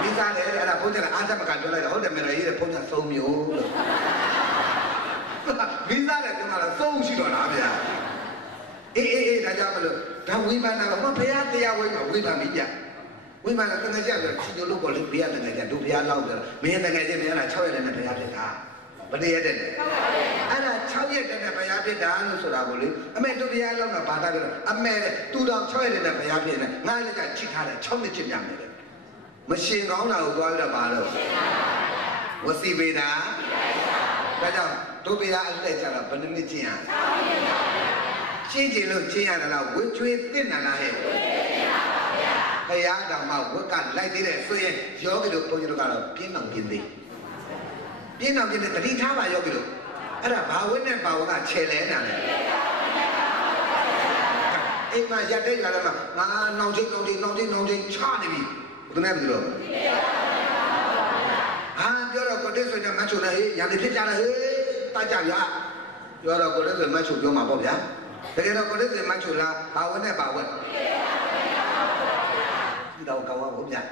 မိစားတယ်အဲ့ဒါဘုန်းကြီးကအားကြမကပြောလိုက်တော့ဟုတ်တယ်မေရီတဲ့ဘုန်းကြီးသုံးမျိုးလို့မိစားတယ်ကျွန်တော်ကသုံးရှိတော့လားဗျာအေးဒါကြောင့်မလို့ဒါဝိမာန်ကဘုရားတရားဝိမာန်ဝိမာန်မိကြဝိမာန်ကတကယ်ကြတယ်ချီတို့လို့ပေါ်လို့ဘုရားတကယ်ကြတို့ဘုရားလောက်တယ်မင်းတကယ်ကြမင်းက6ရက်နဲ့ဘုရားဖြစ်တာဘယ်ရက်တဲ့လဲအဲ့ဒါ6ရက်နဲ့ဘုရားဖြစ်တာလို့ဆိုတာကိုလေအမေတို့ဘုရားလောက်တော့ဘာသာပြောအမေတူတော်6ရက်နဲ့ဘုရားဖြစ်နေငါလည်းကချစ်ထားတယ်6နှစ်ချစ်မြမယ်လေမရှင်ကောင်းတာကိုသွားပြီးတော့ပါတော့ဝစီပေတာဒါကြောင့်တို့ဘုရားအလက်ကြတော့ဘယ်နှစ်ကျင့်ရရှင်းကျင်လို့ကျင့်ရတာလားဝှကျွေးသိနာလားဟဲ့ဘုရားတော်မှာဝတ်ကလိုက်သေးတယ်ဆိုရင်ယောဂီတို့ဘုန်းကြီးတို့ကတော့ပြင်းအောင်ပြင်းသေးပြင်းအောင်ပြင်းသေးတတိထားပါယောဂီတို့အဲ့ဒါဘာဝတ်နဲ့ဘာဝတ်ကခြေလဲနာလဲအိမ်မှာရက်တဲ့လာတော့ငါနောင်ချင်းချနေပြီဘယ်နဲ့ပြီလို့ဟာပြောတော့ကိုတက်ဆိုရင်မချိုလဲရန်ဖြစ်ကြလားဟေးတကြရပြောတော့ကိုတက်ဆိုမချိုပြောမှာပေါ့ဗျာတကယ်တော့ကိုတက်ဆိုမချိုလားဘာဝတ်နဲ့ဘာဝတ်တော့ကောင်းပါဘူးဗျာ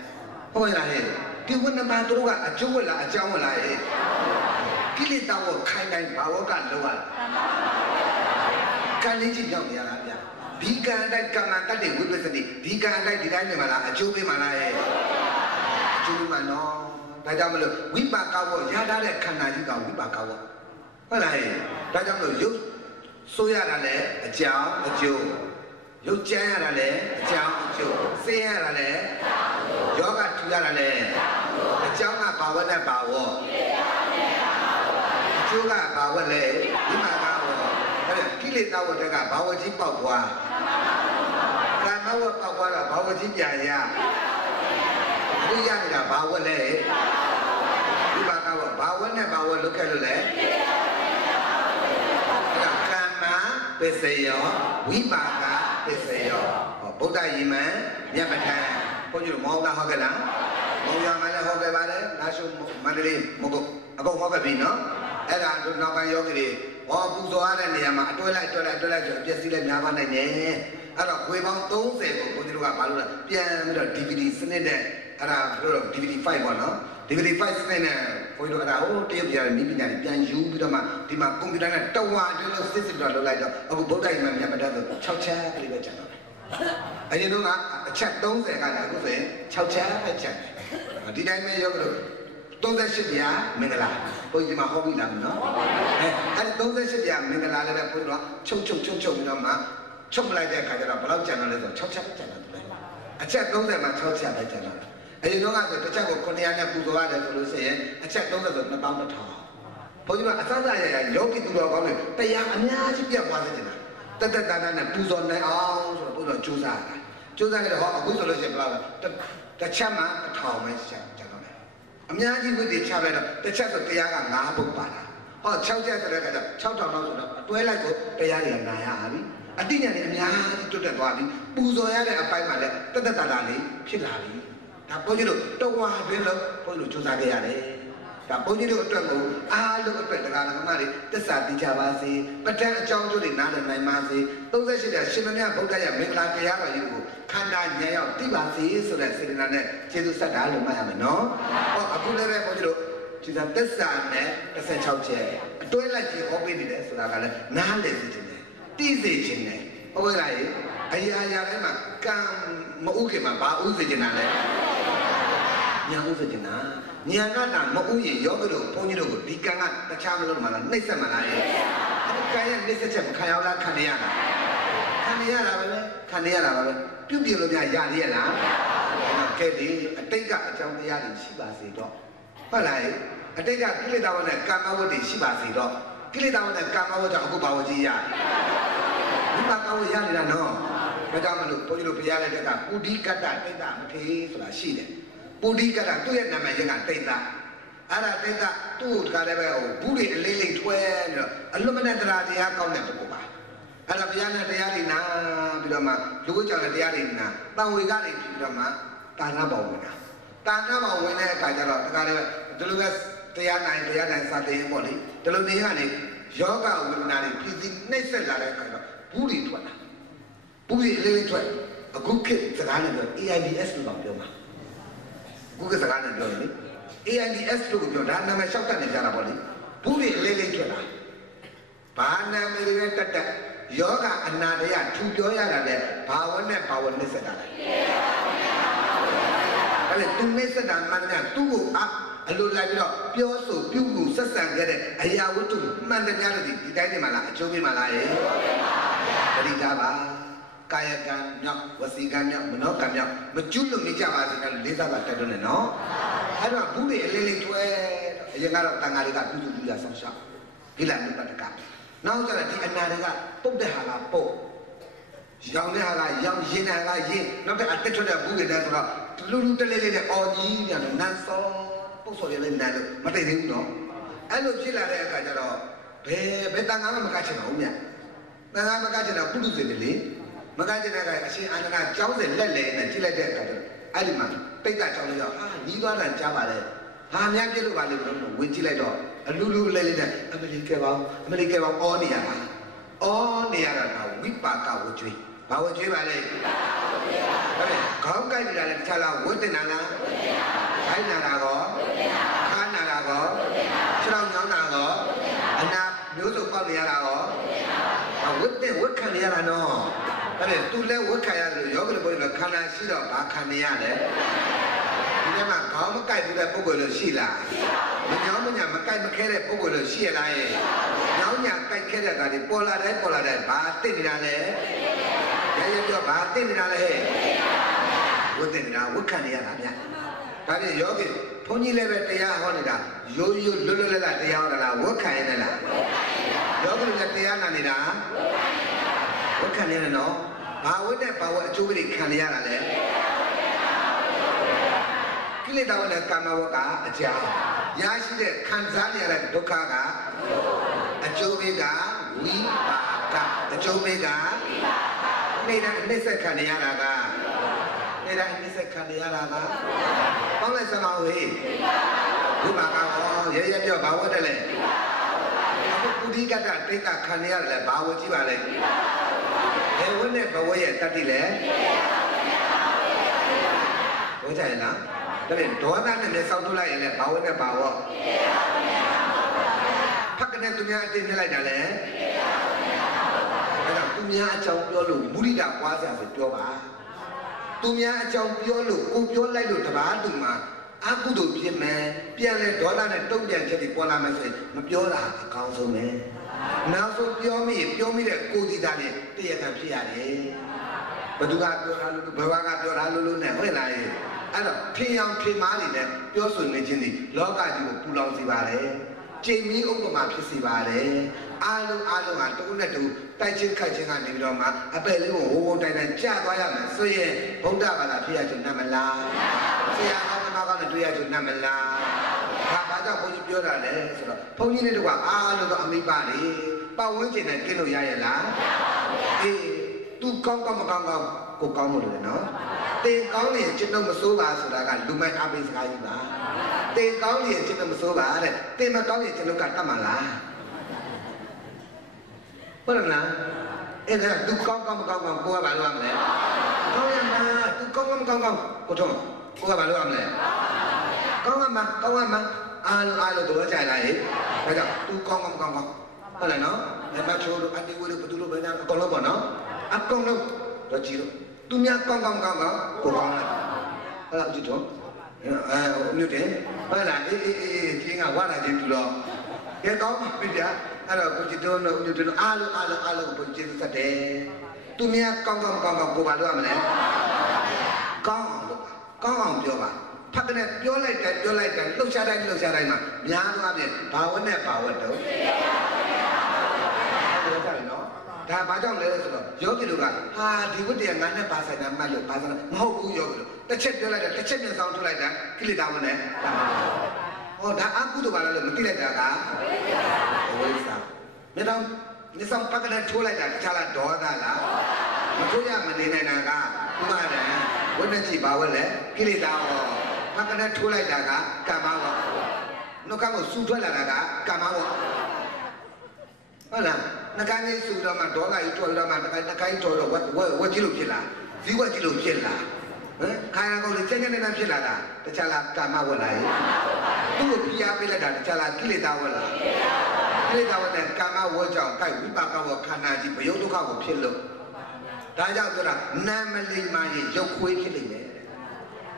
ဟုတ်လားဟဲ့ဒီဝိနမတို့ကအကျိုးဝလားအကြောင်းဝလားဟဲ့ကိလေသာကိုခိုင်းတိုင်းဘာဝကလောရကံလေးကြီးရောက်နေရတာဗျာဒီကံတိုင်းကံတတ်တဲ့ဝိပဿနာဒီကံတိုင်းဒီတိုင်းနေမှာလားအကျိုးပေးမှာလားဟဲ့အကျိုးပေးမှာနော်ဒါကြောင့်မလို့ဝိပါကဝရထားတဲ့ခန္ဓာကြီးကဝိပါကဝဟုတ်လားဟဲ့ဒါကြောင့်မလို့ရုပ်ဆိုးရတာလည်းအကြောင်းအကျိုးရုပ်ကြမ်းရတာလည်းအကြောင်းအကျိုးဆင်းရတာလည်းယောဂထူရတာလည်းအကြောင်းကဘာဝနဲ့ဘာဝအကျိုးကဘာဝလဲဒီမှာကဝအဲ့ကိလေသာဝတ္တကဘာဝကြီးပေါက်သွားကာမဝပေါက်သွားတာဘာဝကြီးပြန်ရအခုရနေတာဘာဝလဲဒီမှာကဘာဝနဲ့ဘာဝလုခဲ့လို့လဲကာမပစ္စယောဝိပါကပစ္စယောဗုဒ္ဓယီမံမြတ်ပဋ္ဌာန်းဘုန်းကြီးတို့မောင်လာဟောခဲ့လားမောင်ရမလည်းဟောခဲ့ပါတယ်နာရှုမန္တလေးမဟုတ်အကုန်ဟောခဲ့ပြီနော်အဲ့ဒါတို့နောက်ပိုင်းယောဂီတွေဟောပူဇော်ရတဲ့နေရာမှာအတွဲလိုက်ဆိုအပြည့်စည်လည်းများပါနိုင်တယ်အဲ့တော့ခွေပေါင်း30ကိုဘုန်းကြီးတို့ကဘာလို့လဲပြန်ပြီးတော့ DVD စနစ်နဲ့အဲ့ဒါဘယ်လိုလဲ DVD 5ပေါ့နော် DVD 5 စနစ်နဲ့ဘုန်းကြီးတို့အဲ့ဒါဟိုတရုတ်ပြည်ကနေပြည်ညာပြန်ယူပြီးတော့မှဒီမှာကွန်ပျူတာနဲ့တဝါတွဲလို့စစ်တော့လုပ်လိုက်တော့အခုဗုဒ္ဓယီမံမြတ်ပဋ္ဌာန်းဆို6ချမ်းကလေးပဲကျန်တော့အရင်ကအချက်30ကလည်းအခုဆိုရင်6ချမ်းပဲကျန်တယ်ဒီတိုင်းပဲရောက်ကြလို့38ပြာမင်္ဂလာဘုန်းကြီးမှာဟောပြီးလာပြီနော်အဲ့38ပြာမင်္ဂလာလည်းပဲဘုန်းကြီးတို့ချုပ်ပြီးတော့မှချုပ်လိုက်တဲ့အခါကျတော့ဘယ်လောက်ကျန်တော့လဲဆို6ချက်ပဲကျန်တော့တယ်အချက်30မှာ6ချက်ပဲကျန်တော့တယ်အရင်တော့ကဆိုတစ်ချက်ကို900နဲ့ပူဇော်ရတယ်ဆိုလို့ရှိရင်အချက်30ဆို2000ဘုန်းကြီးကအစစရရယောဂီသူတော်ကောင်းတွေတရားအများကြီးပြတ်သွားစေချင်တာတက်တန်းနဲ့ပူဇော်နိုင်အောင်ဆိုတော့ဘုရားကြိုးစားကြတယ်ဟောအခုဆိုလို့ရှိရင်ဘယ်လောက်တစ်ချက်မှ1000ပဲကျန်တော့တယ်အများကြီးဝိတ္တိချလိုက်တော့တစ်ချက်ဆိုတရားက9ဘုတ်ပါတာဟော6ချက်ဆိုတဲ့အခါကျ6000လောက်ဆိုတော့အတွဲလိုက်ကိုတရားတွေနာရပြီအတိညာနဲ့အများကြီးတွတ်တက်သွားပြီပူဇော်ရတဲ့အပိုင်းမှာလည်းတက်လေးဖြစ်လာပြီ ဒါဘုန်းကြီးတို့တော်ဝါတွင်လို့ဘုန်းကြီးတို့စူးစမ်းခဲ့ရတယ်ဒါဘုန်းကြီးတို့အတွက်ကိုအားလုံးအတွက်တရားဓမ္မတွေသစ္စာသိကြပါစေပဋ္ဌာန်းအကြောင်းကျိုးတွေနားလည်နိုင်ပါစေ38တဲ့ရှင်မမြတ်ဗုဒ္ဓရဲ့မင်္ဂလာတရားတော်ကြီးကိုခန္ဓာဉာဏ်ရောက်သိပါစေဆိုတဲ့စေတနာနဲ့ကျေးဇူးဆက်တာလို့မှတ်ရမယ်နော်ဟောအခုလည်းပဲဘုန်းကြီးတို့ဒီသစ္စာနဲ့16ချက်အတွဲလိုက်ကြီးဟောပေးနေတယ်ဆိုတာကလည်းနားလည်စေခြင်းနဲ့သိစေခြင်းနဲ့ဟုတ်ကဲ့လားအရာရာတိုင်းမှာကံမဥခင်မှာဘာဥစေခြင်းနာလဲညာဥစေခြင်းနာညာကတာမဥရင်ယောဂတို့ဘုန်းကြီးတို့ကိုဒီကံကတခြားမလို့မှလားနှိမ့်ဆက်မှလားအဲ့ဒီကံရဲ့နှိမ့်ဆက်ချက်မခံရလားခံရတာခံရတာပဲခံရတာပါပဲပြုတ်ပြလို့များရသေးရဲ့လားကဲဒီအတိတ်ကအကြောင်းတရားတွေရှိပါစေတော့ဟုတ်လားအတိတ်ကကိလေသာဝနဲ့ကာမဝတ္တိရှိပါစေတော့ကိလေသာဝနဲ့ကာမဝတ္တအခုဘာဝကြီးရဒီမှာကောင်းရနေတာနော်ဒါကြောင့်မလို့ဘုန်းကြီးတို့ဘုရားလက်ထက်ကပုဒိကတ္တတိတ်တမထေဆိုတာရှိတယ်ပုဒိကတ္တသူ့ရဲ့နာမည်ရင်းကတိတ်တအဲ့ဒါတိတ်တသူ့တကားလည်းပဲဘူးတွေအလေးလေးထွဲပြီးတော့အလွတ်မနဲ့တရားတရားကောင်းတဲ့ပုဂ္ဂိုလ်ပါအဲ့ဒါဘုရားနဲ့တရားတွေနာပြီးတော့မှလူ့ကြောင့်လည်းတရားတွေနာတန်ဝေကနေပြီးတော့မှတာနာပေါဝင်တာတာနာပေါဝင်တဲ့အခါကျတော့တကားလည်းပဲဒီလိုပဲတရားနိုင်စာသင်ပေါ့လေဒီလိုနေရနေယောဂဝိပဿနာတွေပြည်စည်းနှိမ့်ဆက်လာတဲ့အခါတော့ဘူးတွေထွက်လာဘူးတွေအလေးလေးထွက်အခုခေတ်စကားနဲ့ပြော AIDS လို့ပြောမှာအခုခေတ်စကားနဲ့ပြောရင်လေ AIDS လို့ပြောဒါနာမည်လျှောက်တတ်နေကြတာပေါ့လေဘူးတွေအလေးလေးထွက်လာဘာနာမည်တွေတက်တက်ယောဂအနာတရားထူပြောရတာလေဘာဝနဲ့ဘာဝနှိမ့်ဆက်တာလဲအဲ့ဒါသူနှိမ့်ဆက်တာမှန်တယ်သူ့ကိုအလိုလိုက်ပြီးတော့ပြောဆိုပြုမှုဆက်ဆံခဲ့တဲ့အရာဝတ္ထုမှန်တရားတွေဒီတိုင်းနေမှာလားအကျိုးပေးမှာလားရေပရိဒါပါကာယကံမြောက်ဝစီကံမြောက်မနောကံမြောက်မကျွလို့နေကြပါစေနဲ့လေးစားပါတက်တော့နေနော်အဲ့တော့ဘူးတွေအလေးလေးကျွဲအရင်ကတော့တန်ဃာတွေကပြုစုပြုရဆောင်ရှောက်ဒီလာမြတ်တကနောက်ကျတော့ဒီအနာတွေကပုတ်တဲ့ဟာကပုတ်ရောင်တဲ့ဟာကရောင်ရင်တဲ့ဟာကရင်နောက်တဲ့အတက်ထွက်တဲ့ဘူးတွေတဲ့ဆိုတော့လူတလေးလေးနဲ့အော်ကြီးညနန်းစောပုတ်စော်ရလေးနန်းလို့မသိသေးဘူးနော်အဲ့လိုဖြစ်လာတဲ့အခါကျတော့ဘယ်တန်ခါမှမကချင်ပါဘူးမြတ်တန်ခါမကချင်တော့ပုထုဇဉ်တွေလေမကချင်တဲ့ကအရှင်အာနန္ဒကျောင်းစဉ်လက်လဲနဲ့ကြည့်လိုက်တဲ့အခါကျတော့အဲ့ဒီမှာပိတ်တာကျောင်းလေးရောညီးသွားတာကြားပါလေဟာများပြစ်လို့ပါလေဘယ်လိုဝင်ကြည့်လိုက်တော့အလူလူလေးလေးနဲ့အမေရိကန်ပေါင်းအော်နေရတာကဝိပါကဝကျွေးဘာဝကျွေးပါလဲဟုတ်တယ်ခေါင်းကိုက်နေတာလည်းတခြားလားဝတ်တင်တာလားခိုင်းနာတာကောခါနာတာကောခြေထောက်ညောင်းတာကောအနာမျိုးစုံပေါက်နေရတာကောဝတ်ခံနေရတာနော်ဟုတ်တယ်သူလည်းဝတ်ခံရတယ်ယောဂီတွေပြောခန္ဓာရှိတော့ဘာခံနေရလဲဒီထဲမှာခေါင်းမကိုက်ဘူးတဲ့ပုဂ္ဂိုလ်လို့ရှိလားမညောင်းမညာမကိုက်မခဲတဲ့ပုဂ္ဂိုလ်လို့ရှိရလားရဲ့ညောင်းညာကိုက်ခဲတဲ့ကောင်ဒီပေါ်လာတယ်ဘာသိနေတာလဲရပြောဘာသိနေတာလဲဝတ်သိနေတာဝတ်ခံနေရတာဗျာဒါဖြင့်ယောဂီဘုန်းကြီးလည်းပဲတရားဟောနေတာရိုးလွတ်လပ်တရားဟောတာလားဝတ်ခံရနေလားယောဂီလည်းတရားနာနေတာဝတ်ခံနေတယ်နော်ဘာဝတ်နဲ့ဘာဝတ်အကျိုးတွေခံရတာလဲကိလေသာဝနဲ့ကာမဝကအကြာရရှိတဲ့ခံစားနေရတဲ့ဒုက္ခကအကျိုးပေးကဝိပါကအကျိုးပေးကနေတာနှိမ့်ဆက်ခံရတာကနေတာနှိမ့်ဆက်ခံရတာကပေါင်းလိုက်စမဝေးဝိပါကဟောရပြောဘာဝတ်တယ်လဲအခုပုရိကတ္တတိတ်ကခံရတယ်လဲဘာဝတ်ကြည့်ပါလဲဘယ်ဝတ်နဲ့ဘဝရဲ့တတ္တိလဲဘုရားလားဒါပေမဲ့ဒေါသနဲ့မျက်စောင်းထုတ်လိုက်ရင်လည်းဘာဝနဲ့ဘာဝဖက်ကနေသူများအတင်းပြလိုက်တာလေအဲ့တော့သူများအကြောင်းပြောလို့မုဒိတာပွားစရာဆိုပြောပါသူများအကြောင်းပြောလို့ကိုပြောလိုက်လို့တပါးသူမှာအကုသိုလ်ဖြစ်မယ်ပြန်လဲဒေါသနဲ့တုံ့ပြန်ချက်တွေပေါ်လာမယ်ဆိုရင်မပြောတာအကောင်းဆုံးပဲနောက်ဆုံးပြောမိတဲ့ကိုယ်စီသားနဲ့တရားခံဖြစ်ရတယ်ဘသူကပြောတာလို့ဘဝကပြောတာလို့နဲ့ဟုတ်လားအဲ့တော့ဖင်အောင်ဖင်မားနေတယ်ပြောဆိုနေခြင်းဒီလောကကြီးကိုပူလောင်စေပါတယ်ကြိမ်မီးဥပမာဖြစ်စေပါတယ်အားလုံးဟာတခုနဲ့တခုတိုက်ချင်းခိုက်ချင်းကနေပြီးတော့မှအပယ်လေးကိုဝုန်းတိုင်ကြာသွားရမယ်ဆိုရင်ဗုဒ္ဓဘာသာဖြစ်ရချင်နတ်မလားဆရာဟောင်းကတော့တွေ့ရချင်နတ်မလားဘာကြောင့်ဘုန်းကြီးပြောတာလဲဆိုတော့ဘုန်းကြီးနဲ့တကွာအားလုံးကအမိပါလေပတ်ဝန်းကျင်နဲ့กินလို့ရရဲ့လားအေး तू ကောင်းမကောင်းကိုကောင်းလို့လေနော် တင်ကောင်းရင်ကျွန်တော်မစိုးပါဆိုတာကလူမိုက်အပိစကားကြီးပါတင်ကောင်းရင်ကျွန်တော်မစိုးပါတဲ့တင်မကောင်းရင်ကျွန်တော်ကတတ်မှာလားဟုတ်လားအဲ့ဒါသူကောင်းကောင်းမကောင်းကောင်းကိုကဘာလုပ်ရမလဲကောင်းရမှာသူကောင်းကောင်းမကောင်းကောင်းကိုတော့ကိုကဘာလုပ်ရမလဲကောင်းရမှာအားလို့တော့ကြိုင်လိုက်ဒါကြောင့်သူကောင်းကောင်းမကောင်းကောင်းဟုတ်လားနော်မချိုးလို့အတေဝလို့ဘသူလို့ပဲညာအကုန်လုံးပေါ့နော်အကုန်လုံးတော့ကြည့်လို့သူများကောင်းကောင်းကောင်းကောင်းကိုကောင်းလိုက်ဟုတ်လားကြည့်တော့မြို့တယ်ဟုတ်လားအေးချင်းကဝါလာချင်းတူတော့ကဲကောင်းပြီဗျာအဲ့တော့ကိုကြည့်တော့မြို့တယ်အားလို့ကိုကြည့်စတဲ့သူများကောင်းကောင်းကောင်းကောင်းကိုဘာလုပ်ရမလဲကောင်းအောင်ပြောပါဖတ်တဲ့ပြောလိုက်တယ်လှုပ်ရှားတိုင်းမှာများသွားပြန်ဘာဝတ်နဲ့ဘာဝတ်တော့ဒါဘာကြောင့်လဲဆိုတော့ယောဂီတို့ကဟာဒီဝတ္တရားငါနဲ့ပါဆိုင်တာမှတ်လို့ပါဆိုင်တာမဟုတ်ဘူးယောဂီတို့တစ်ချက်ပြောလိုက်တာတစ်ချက်ပြန်ဆောင်ထုတ်လိုက်တာကိလေသာဝင်တယ်ဟောဒါအကုသိုလ်ပါလို့မသိလိုက်တာကဝိသမြေတောင်မြေဆောင်ပတ်ကလေးထိုးလိုက်တာတခြားလားဒေါသလားမထိုးရမနေနိုင်တာကဥပါဒံဝိနည်းကြည့်ပါဝဲလေကိလေသာဟောပတ်ကလေးထိုးလိုက်တာကကမ္မဝနှုတ်ကကိုစူထွက်လာတာကကမ္မဝဟုတ်လားနှကိုင်းလေးစူတော့မှဒေါသကြီးထွက်တော့မှနှကိုင်းတော်တော့ဝက်ကြည့်လို့ဖြစ်လားဇီဝကြည့်လို့ဖြစ်လားဟမ်ခါရကောလေးကျဉ်းနေဖြစ်လာတာတခြားလားကာမဝက်လားသူ့ကိုပြားပေးလိုက်တာတခြားလားကိလေသာဝက်လားကိလေသာဝက်တဲ့ကာမဝက်ကြောင့်ကိုက်ဝိပါကဝခန္ဓာကြီးဘယုတ်ဒုက္ခကိုဖြစ်လို့ဒါကြောင့်ပြောတာနာမလိမ္မာရင်ရုပ်ခွေးဖြစ်နေတယ်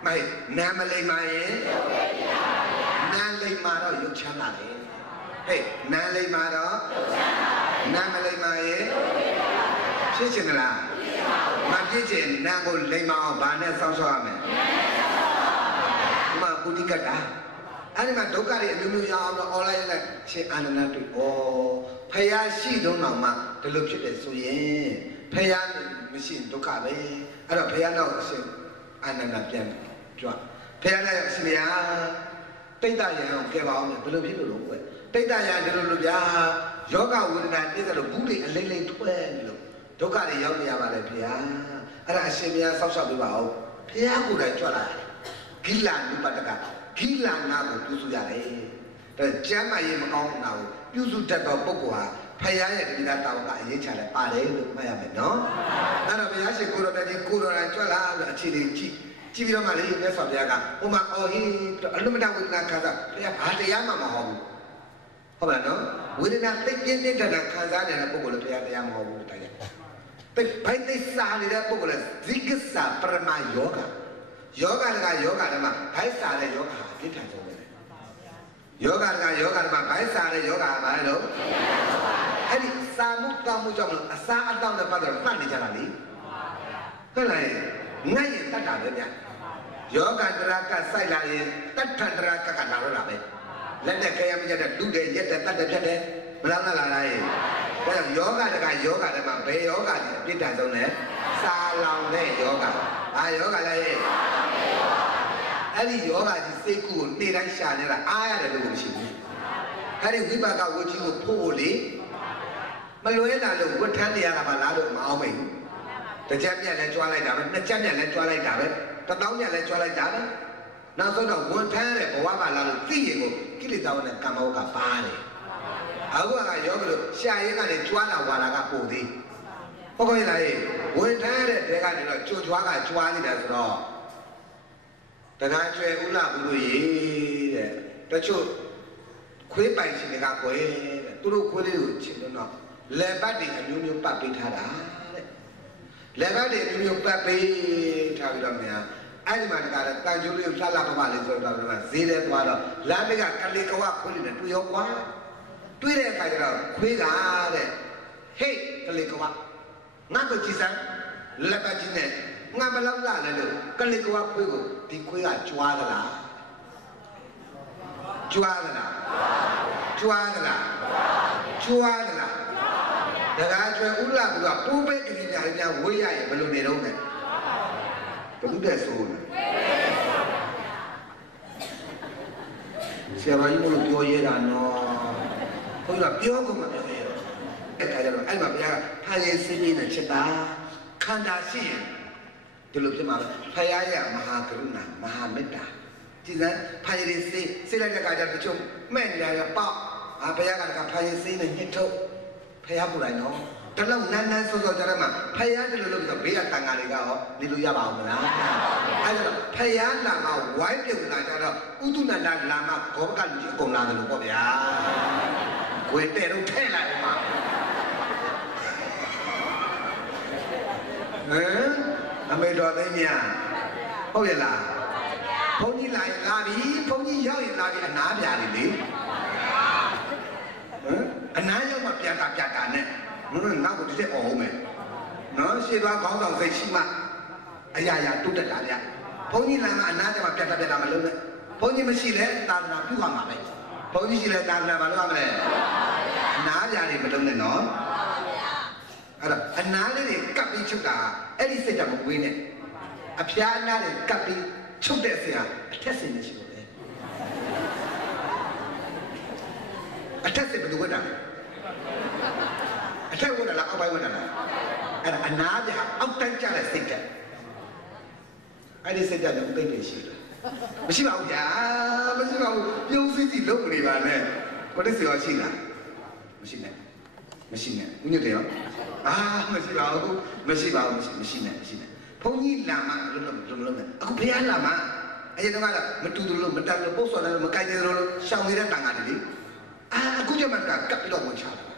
မိုက်နာမလိမ္မာရင်နာလိမ္မာတော့ရုပ်ချမ်းသာတယ်ဟဲ့နာလိမ္မာတော့နာမလိမ္မာရဲ့ဖြစ်ချင်လားမဖြစ်ချင်နာကိုလိမ္မာအောင်ဘာနဲ့စောင့်ရှောက်ရမလဲဒီမှာကုတိကတာအဲ့ဒီမှာဒုက္ခတွေအမျိုးမျိုးရအောင်လို့ online လိုက်ရှင်အာနန္ဒတွေ့ဩဖယားရှိတော့မှဒီလိုဖြစ်တယ်ဆိုရင်ဖယားမရှိဒုက္ခပဲအဲ့တော့ဖယားတော့အရှင်အာနန္ဒပြန်ကြွဖယားလည်းအရှင်ဗျာတိတ်တရံအောင်ကဲပါအောင်ဘယ်လိုဖြစ်လို့လဲကွတိတ်တရံဒီလိုလိုဗျာယောဂဝေဒနာပြည့်စုံလို့ဘူးတွေအလိမ့်လိမ့်ထွက်နေလို့ဒုက္ခတွေရောက်နေရပါလေဗျာအဲ့ဒါအရှင်ဗျာဆောက်ရှောက်ပေးပါဦးဘုရားကိုယ်တိုင်ကြွလာတယ်ဂိလာနုပတကဂိလာနာကိုပြုစုရတယ်ဒါကျမ်းမာရေးမကောင်းတာကိုပြုစုတတ်သောပုဂ္ဂိုလ်ဟာဖယားရဲ့ဒီကတာဝန်ကအရေးချလဲပါတယ်လို့မှတ်ရမယ်နော်အဲ့တော့ဘုရားရှင်ကိုယ်တော်တိုင်ကိုယ်တော်တိုင်ကြွလာလို့အခြေအနေကြည့်ပြီးတော့မှလေမြတ်စွာဘုရားကဟိုမှာအော်ဟင်းအလုံးမတဝေဒနာခံစားဘုရားဘာတရားမှမဟောဘူးဟုတ်ပါနော်ဝေဒနာသိပြင်းတဲ့ခံစားနေတဲ့ပုဂ္ဂိုလ်လည်းဘုရားတရားမဟောဘူးတရားဘိုင်းသိစားနေတဲ့ပုဂ္ဂိုလ်လည်းဇိကစာပရမယောဂယောဂတကယောဂဓမ္မဘိုင်းစားတဲ့ယောဂဟာပြည့်ထန်ဆုံးပဲယောဂတကယောဂဓမ္မဘိုင်းစားတဲ့ယောဂဟာဘာလဲလို့အဲ့ဒီစာမှုတောင်းမှုကြောင့်အစာအတောင်းနဲ့ပတ်သက်တော့ပတ်နေကြတာလေဟုတ်လားငတ်ရင်တတ်တာပဲဗျယောဂတရာကစိုက်လာရင်တတ်ထတရာကကလာတော့တာပဲလက်နဲ့ခဲရမရတဲ့လူတွေရက်တဲ့တတ်တဲ့ဖြတ်တယ်မလားလားလားရဲ့ဒါကြောင့်ယောဂတကယောဂဓမ္မဘယ်ယောဂကြီးအပြစ်ဒဏ်ဆုံးလဲစာလောင်တဲ့ယောဂအာယောဂလည်းရဲ့အဲ့ဒီယောဂကြီးစိတ်ကူကိုနေ့တိုင်းရှာနေတာအားရတယ်လို့မရှိဘူးအဲ့ဒီဝိပါကဝိကြီးကိုဖို့လေမလွဲတာလို့ဝတ်ထမ်းတရားကပါလားလို့မအောင်မိဘူးတစ်ချက်မြတ်လဲကြွားလိုက်တာပဲနှစ်ချက်မြတ်လဲကြွားလိုက်တာပဲတစ်တောင်းမြတ်လဲကြွားလိုက်တာပဲနောက်ဆုံးတော့ဝန်ထမ်းတဲ့ဘဝကလာလို့သိရင်ကိုကိလေသာနဲ့ကမ္မဝကပါတယ်အခုကယောဂလို့ရှာရဲကနေကြွားလာဝါလာကပို့သေးဟုတ်ကဲ့လားဝန်ထမ်းတဲ့တဲကနေတော့ကြွကြွားကကြွားနေတာဆိုတော့တခါကျွဲဥလာဘူးလို့ရေးတဲ့တချို့ခွေးပိုင်ရှင်တွေကကွယ်တဲ့သူတို့ခွေးလေးကိုချင်တော့လက်ပတ်တွေအမျိုးမျိုးပတ်ပေးထားတာတဲ့လက်ပတ်တွေအမျိုးမျိုးပတ်ပေးထားပြီးတော့များအဲ့ဒီမှာတခါတန်ကျိုးလေးကိုလှလှပပလေးဆိုတော့ဈေးထဲသွားတော့လမ်းတွေကကလေးကဝခွေးလေးနဲ့တွေ့ရောကွာတွေ့တဲ့အခါကျတော့ခွေးကတဲ့ဟေးကလေးကဝငါ့ကိုကြည့်စမ်းလက်ပတ်ကြီးနဲ့ငါဘယ်လောက်လာလဲလို့ကလေးကဝခွေးကိုဒီခွေးကကြွားသလားကြွားသလားကြွားသလားကြွားသလားတကားကျွဲဥလာကပူးပဲကလေးများဝေးရရင်ဘယ်လိုနေတော့လဲဘယ်လိုတဲ့ဆိုလဲဆရာကြီးတို့ပြောရတာနော်ဘုရားပြောကုန်မှာပြောရအဲ့ခါကျတော့အဲ့မှာဘုရားကထားရင်စင်းနေနဲ့ချက်တာခန္ဓာရှိရင် ဒီလိုဖြစ်မှာဖယားရမဟာကရုဏာမဟာမေတ္တာကြည်စမ်းဖယားရစေးလိုက်တဲ့အခါကျတချို့မဲ့နေရပေါ့ဖယားကဖယားစေးနဲ့ညှစ်ထုတ်ဖယားပူလိုက်နော်တလုံးနန်းနန်းစောစောကြတဲ့မှာဖယားတလို့လို့ဆိုဘေးကတန်ဃာတွေကရောနေလို့ရပါအောင်မလားအဲ့ဒါဖယားလာမှာဝိုင်းပြုတ်လာကြတော့ဥဒုနန္ဒလာမှာဘောကလူကြီးအကုန်လာတယ်လို့ပေါ့ဗျာဝေတဲ့တော့ထဲလိုက်မှာအမေတော်သိညာဟုတ်ရဲ့လားဘုန်းကြီးလာပြီဘုန်းကြီးရောက်ရင်လာပြီအနာပြာလေလေအနာရောက်မှပြတာနဲ့နောက်ကိုတစ်ချက်အောင်မယ်နော်ရှေ့သွားခေါင်းဆောင်စိတ်ရှိမှအရာရာတိုးတက်တာဗျဘုန်းကြီးလာမှအနာကျမှပြတာမလုပ်နဲ့ဘုန်းကြီးမရှိလဲသာသနာပြုရမှာပဲဘုန်းကြီးရှိလဲသာသနာမလုပ်ရမလဲအနာပြာတွေမလုပ်နဲ့နော်အဲ့တော့အနာလေးတွေကပ်ပြီးချုပ်တာအဲ့ဒီစိတ်ကမကွေးနဲ့အဖျားအနာတွေကပ်ပြီးချုပ်တဲ့ဆရာအထက်စင်နေရှိလို့လေအထက်စင်ဘယ်လိုဝတ်တာလဲအထက်ဝတ်တာလားအောက်ပိုင်းဝတ်တာလားအဲ့ဒါအနာပြအောက်တိုင်းကျတဲ့စိတ်ကအဲ့ဒီစိတ်ကလည်းဥသိပ်နေရှိတယ်မရှိပါဘူးဗျာမရှိပါဘူးပြုံးစည်းစီလုံးနေပါနဲ့ကိုတစ်စီရောရှိလားမရှိနဲ့ဦးညွတ်တယ်ရောမရှိပါဘူးမရှိနဲ့ဘုန်းကြီးလာမှလုံးနဲ့အခုဖះလာမှအဲ့ဒီတော့ကမတူတူလို့မတန်လို့ပို့စော်တယ်လို့မကြိုက်တယ်လို့ရှောင်နေတဲ့တန်ခါတွေလေအခုကျမှကပ်ပြီးတော့ဝင်ချတာ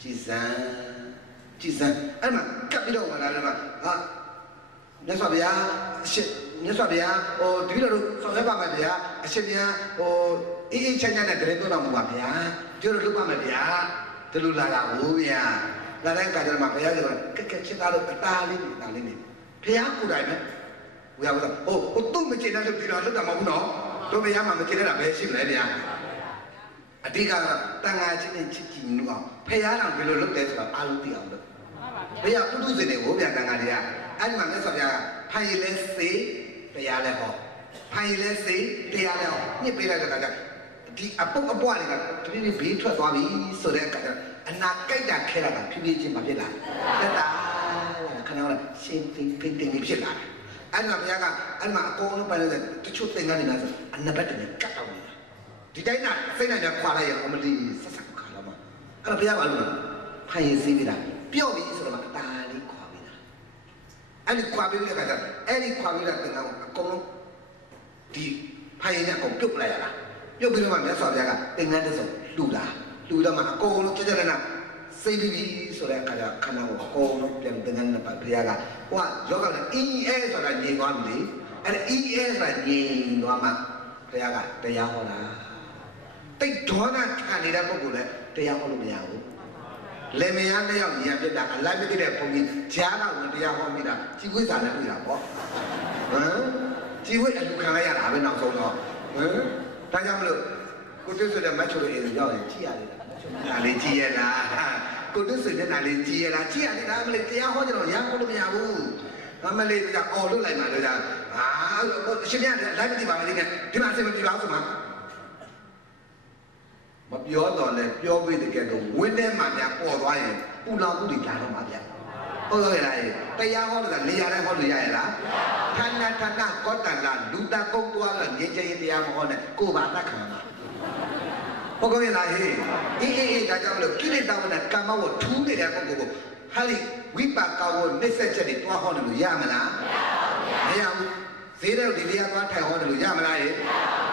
ကြည်စမ်းအဲ့မှာကပ်ပြီးတော့ဝင်လာတယ်မှာမြတ်စွာဘုရားမြတ်စွာဘုရားတပည့်တော်တို့ဆောင်ရွက်ပါမယ်ဗျာအရှင်ဘုရားအေးချမ်းချမ်းနဲ့တရင်သွန်းတော်မူပါဗျာကျတို့လုပ်ပါမယ်ဗျာဒီလိုလာတာဟုတ်ဗျာလာတဲ့အခါကျတော့ဘုရားပြောကက်ချစ်သားတို့အတားလေးနေတာလေးနေဘုရားကိုယ်တိုင်ပဲဘုရားကတော့သူ့မကျင်တဲ့လူပြီးတော့လွတ်တာမဟုတ်ဘူးနော်တို့ဘုရားမှမကျင်တဲ့တာပဲရှိမလဲဗျာအတိကတန်ဃာချင်းနဲ့ချစ်ကြည်လို့အောင်ဘုရားတော်ဘယ်လိုလုပ်တယ်ဆိုတော့အားလုံးသိအောင်လုပ်ဘုရားပုထုဇဉ်တွေကိုဗျာတန်ဃာတွေကအဲ့ဒီမှာမြတ်စွာဘုရားဖိုင်လဲစေတရားလဲဟောဖိုင်လဲစေတရားလဲဟောညစ်ပေးလိုက်တဲ့အခါကျဒီအပုတ်အပွားတွေကတပြည့်ဘေးထွက်သွားပြီဆိုတဲ့အခါကျအနာကြိုက်တာခဲတာကဖြည်းဖြည်းချင်းမဖြစ်လာတက်တာခဏတော့ရှင်းဖိဖိတင်းဖြစ်လာတယ်အဲ့မှာဘုရားကအဲ့မှာအကုန်လုံးပိုင်လို့တချို့သင်္ကန်းတွေကဆိုအနဘတ်တွေကတ်တော့နေတာဒီတိုင်းကစိတ်နဲ့ခွာလိုက်ရအောင်မလေးဆက်ဆက်ခါတော့မှအဲ့တော့ဘုရားကလို့ဖိုင်စီးပြီးတာပြော့ပြီဆိုတော့အတားလေးခွာပြီးတာအဲ့ဒီခွာပြီးတဲ့အခါကျအဲ့ဒီခွာပြီးတဲ့သင်္ကန်းအကုန်လုံးဒီဖိုင်နဲ့အကုန်ပြုတ်လိုက်ရတာပြုတ်ပြီးတော့မှမြတ်စွာဘုရားကသင်္ကန်းတစ်စုံလှူတော့မှအကုန်လုံးကြကြနဲ့စိတ်ပြီးဆိုတဲ့အခါကျခန္ဓာကိုအကုန်လုံးပြန်သင်္ကန်းနဲ့ပတ်ဘုရားကဟိုကယောဂနဲ့ဆိုတာညင်သွားပြီလေအဲ့ဒါဆိုတာညင်သွားမှဘုရားကတရားဟောတာတိတ်ဒေါနခံနေတဲ့ပုဂ္ဂိုလ်လည်းတရားဟောလို့မရဘူးလေမယားတစ်ယောက်ဉာဏ်ပြတ်တာအလိုက်မသိတဲ့ဘုံကြီးဈာကဝင်တရားဟောမိတာជីဝိစာလည်းတွေ့တာပေါ့ជីဝိအလူခံလိုက်ရတာပဲနောက်ဆုံးတော့ဒါကြောင့်မလို့ကိုတွတ်ဆိုတဲ့မတ်ချိုလေးတွေရောက်ရင်ကြည့်ရလေဒါလေးကြည့်ရလားကိုတွတ်ဆိုတဲ့နာလေးကြည့်ရလားကြည့်ရတယ်ဒါမလေးတရားဟောကြတော့ရဟောလို့မရဘူးမလေးကအော်လွတ်လိုက်မှလို့ကြာရှင်ပြလိုက်မကြည့်ပါမလေးနဲ့ဒီမှာအစင်မကြည့်ပါဘူးဆိုမှမပြောတော့လဲပြောပြီးတကယ်တော့ဝင်းထဲမှာများပေါ်သွားရင်ပူလောင်မှုတွေလာတော့မှာဗျဟုတ်ရဲ့လားတရားဟောတာနေရာတိုင်းဟောလို့ရရဲ့လားဌာနကောတန်လာလူတာကုန်းသွားလို့ငြိမ်းချမ်းရေးတရားမဟောနဲ့ကိုယ်ပါတတ်ခံမှာဟုတ်ကဲ့လားဟေးအေးဒါကြောင့်လို့ကိလေသာဝနာကမ္မဝထူးနေတဲ့ပုဂ္ဂိုလ်ကိုဟာလိဝိပါကဝနှိစ္စချက်တွေတွားဟောတယ်လို့ရမလားမရဘူးဈေးတဲ့ဒီတရားသွားထိုင်ဟောတယ်လို့ရမလားဟေး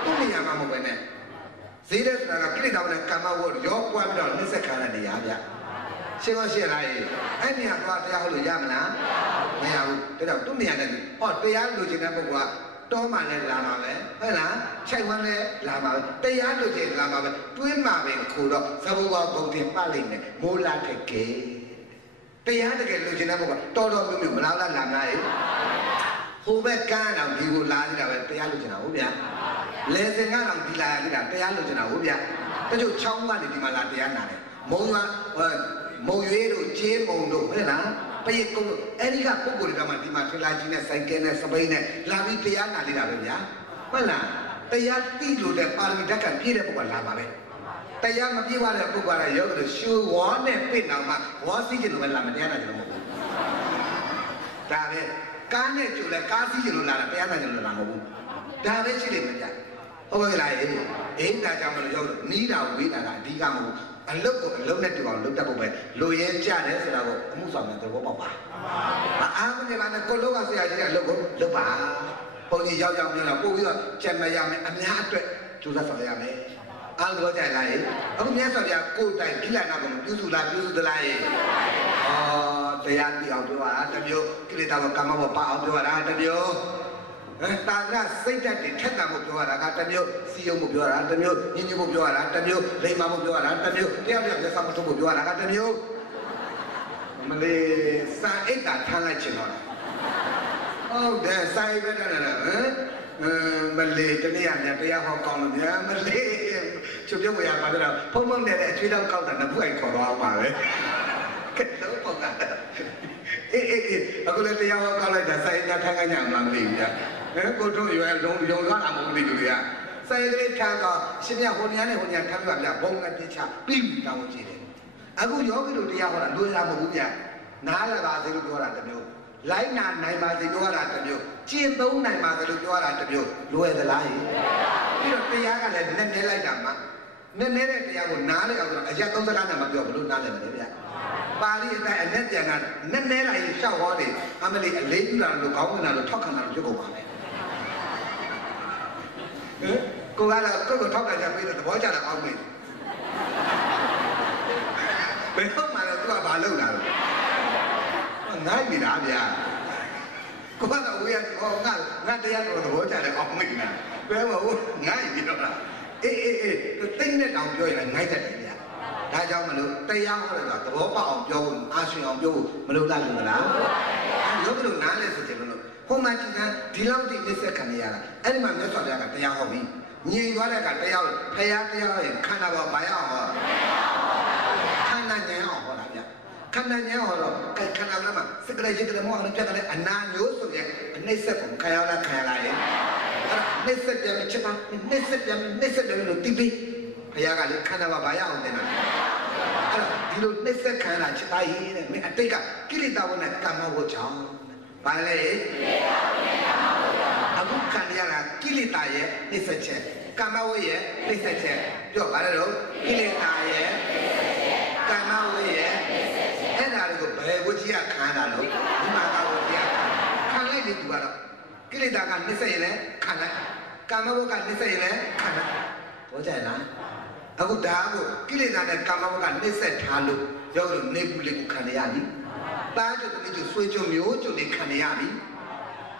သူ့နေရာမှာမဟုတ်ပဲနဲ့ဈေးတဲ့ဆိုတာကကိလေသာဝနာကမ္မဝရောပွားပြီးတော့နှိစ္စခံတဲ့နေရာဗျရှင်းလားဟေးအဲ့နေရာသွားတရားဟောလို့ရမလားမရဘူးဒါကြောင့်သူ့နေရာနဲ့ဟောတရားလိုချင်တဲ့ပုဂ္ဂိုလ်ကတောမှလည်းလာမှာပဲဟုတ်လားခြိုက်ဝမ်းလည်းလာမှာပဲတရားလို့ချင်းလာမှာပဲတွင်းမှာပဲခိုးတော့သဘောဝဘုံတင်ပတ်လိုက်မယ်မိုးလာထက်ကဲတရားတကယ်လို့ချင်းတဲ့ဘုရားတော်မျိုးမလားလာမလားဟိုဘက်ကန်းတော့ဒီကိုလာနေတာပဲတရားလို့ချင်းတာဟုတ်ဗျာလေစင်ကတော့ဒီလာရတာတရားလို့ချင်းတာဟုတ်ဗျာတချို့ချောင်းကနေဒီမှာလာတရားနာတယ်မုံရွေးတို့ကျေးမုံတို့ဟုတ်လားပရိတ်ကုန်းအဲ့ဒီကပုဂ္ဂိုလ်တွေကမှဒီမှာထလာကြီးနဲ့စိုက်ကဲနဲ့စပိန်နဲ့လာပြီးတရားနာနေတာပဲဗျာဟုတ်လားတရားသိလို့တဲ့ပါရမီဓာတ်ကပြည့်တဲ့ပုဂ္ဂိုလ်လာပါပဲတရားမပြည့်ဝတဲ့ပုဂ္ဂိုလ်ကရောက်လို့ရှူဝါနဲ့ပြင့်အောင်မှဝါစီးကျင်လို့ပဲလာမတရားနာကြလို့မဟုတ်ဘူးဒါပဲ ကားနဲ့ကြိုလဲကားစီးကျင်လို့လာတာတရားနာကျင်လို့လာမဟုတ်ဘူးဒါပဲရှိလိမ့်မယ်ဗျဟုတ်ကဲ့လားအေးဒါကြောင့်မလို့ရောက်နီးတာဝေးတာကအဓိကမဟုတ်အလုတ်ကိုအလုတ်နဲ့တူအောင်လုပ်တတ်ဖို့ပဲလိုရဲကြတယ်ဆိုတာကိုအမှုဆောင်တဲ့သဘောပေါက်ပါအားမနေပါနဲ့ကိုလောကဆရာကြီးကအလုတ်ကိုလုပ်ပါပုံကြီးရောက်ပြောလာပို့ပြီးတော့ကျက်မရမယ်အများအတွက်ကြိုးစားဆောင်ရမယ်အားလို့ကြိုက်လားအခုမြတ်စွာဘုရားကိုယ်တိုင်ကိလနာကိုပြုစုလားပြုစုသလားတရားပြအောင်ပြောတာတမျိုးကိလေသာကိုကာမဘောပါအောင်ပြောတာတမျိုးတာကစိတ်ဓာတ်တွေထက်တာကိုပြောရတာကတမျိုးစီယုံကိုပြောရတာတမျိုးညင်ညင်ကိုပြောရတာတမျိုးလိမ္မာကိုပြောရတာတမျိုးတရားပြမျက်စောမထုတ်ကိုပြောရတာကတမျိုးမလေးစာအိတ်တာထမ်းလိုက်ချင်တော့ဟုတ်တယ်စာအိတ်ပဲတယ်မလေးတနေ့ကတရားဟောကောင်းလို့များမလေးချုပ်ပြုတ်ရပါတော့ဖုံဖုံနဲ့အချွေးတော့ကောက်တာနဖူးအိုက်ခေါ်တော့မှာပဲကဲတော့ပေါ့ကအေးအခုလည်းတရားဟောကောက်လိုက်တာစာအိတ်ညာထိုင်ကြမှာမသိဘူးဗျကိုတို့ရွယ်လုံးယုံသွားတာမဟုတ်ဘူးလူတွေကစာရိတ်ကလေးထမ်းတော့ရှင်မြတ်ဟိုညာနဲ့ဟိုညာထမ်းပြပြဘုံနဲ့ပြချပြီးတောင်းကြည့်တယ်အခုယောဂီတို့တရားဟောတာလွယ်တာမဟုတ်ဘူးဗျနားလည်ပါစေလို့ပြောတာတမျိုးလိုက်နာနိုင်ပါစေပြောတာတမျိုးကျင့်သုံးနိုင်ပါစေလို့ပြောတာတမျိုးလွယ်သလားပြီးတော့တရားကလည်းနည်းနည်းလိုက်တာမှနည်းနည်းတဲ့တရားကိုနားလည်အောင်အရက်30ခါနဲ့မပြောဘလို့နားလည်မလဲဗျပါဠိအတိုင်းအနဲ့ပြန်တာနည်းနည်းလိုက်ရှောက်ဟောတယ်အမလေးအလေးပြုတာလို့ခေါင်းဝင်တာလို့ထောက်ခံတာလို့ပြုတ်ကုန်ပါမယ်ကိုကတော့ထောက်ခံကြပြီးတော့သဘောကျတာအောက်မေးဘယ်တော့မှလည်းသူကဘာလုပ်လာလဲနိုင်နေတာဗျာကိုကတော့ဝေးရဟောငါတရားတော်သဘောကျတယ်အောက်မေးနေတာဘယ်မှာဟိုနိုင်ပြီတော့လားအေးတိတ်နဲ့တောင်ပြောရင်လည်းနိုင်တတ်တယ်ဗျာဒါကြောင့်မလို့တရားဟောတယ်ဆိုတာသဘောပေါက်အောင်ပြောဖို့အားရှင်အောင်ပြောဖို့မလုပ်လိုက်ဘူးမလားရုပ်ကလို့နားလဲဆိုကြလို့ဟိုမှာကြည့်တာဒီလောက်တိနှိစ္စခံရတာအဲ့ဒီမှာမြတ်စွာဘုရားကတရားဟောပြီးညင်သွားတဲ့ကတရားဖရာတရားရင်ခန္ဓာပေါ်ဘာရအောင်ဟောခန္ဓာဉာဏ်အောင်ဟောတာဗျခန္ဓာဉာဏ်ဟောတော့ခန္ဓာမှာစကရေจิตမောဟနဲ့ပြတ်တဲ့အနာမျိုးဆိုရင်အနှိစ္စကိုခံရလားခံရလားရဲ့အဲ့နှိစ္စပြန်ချက်ပါနှိစ္စပြန်လို့တိပိဖရာကလည်းခန္ဓာပေါ်ဘာရအောင်တင်တာအဲ့ဒီလိုနှိစ္စခံရချက်ပါရေးတဲ့မင်းအတိတ်ကကိလေသာဝနဲ့ကာမဝတ်ကြောင့်ဘာလဲကိလေသာဝနဲ့ကာမဝတ်ကြောင့်အခုခံရတာကိလေသာရဲ့နှိစ္စချက်ကာမဝတ်ရဲ့နှိစ္စချက်ပြောပါလေတော့ကိလေသာရဲ့ကာမဝတ်ရဲ့အဲ့ဒါတွေကိုဘယ်ဝကြီးကခံရတာလို့ဒီမှာကဝကြီးကခံလိုက်တယ်သူကတော့ကိလေသာကနှိစ္စရင်လည်းခံလိုက်ကာမဝတ်ကနှိစ္စရင်လည်းခံလိုက်ဘောကြလားအခုဒါကိုကိလေသာနဲ့ကာမဝတ်ကနှိစ္စထားလို့ရောက်လို့နေပူလေးကိုခံရပြီတားကြတဲ့ဆွေးကြမျိုးကြနေခံရပြီ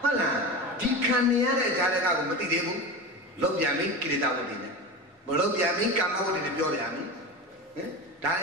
ဟုတ်လားဒီခံရတဲ့ဈာတကကိုမသိသေးဘူးလုတ်ပြန်ပြီကိလေသာဝတ္တိနဲ့မလုတ်ပြန်ပြီကာမဝတ္တိနဲ့ပြောပြန်ပြီဟင်ဒါ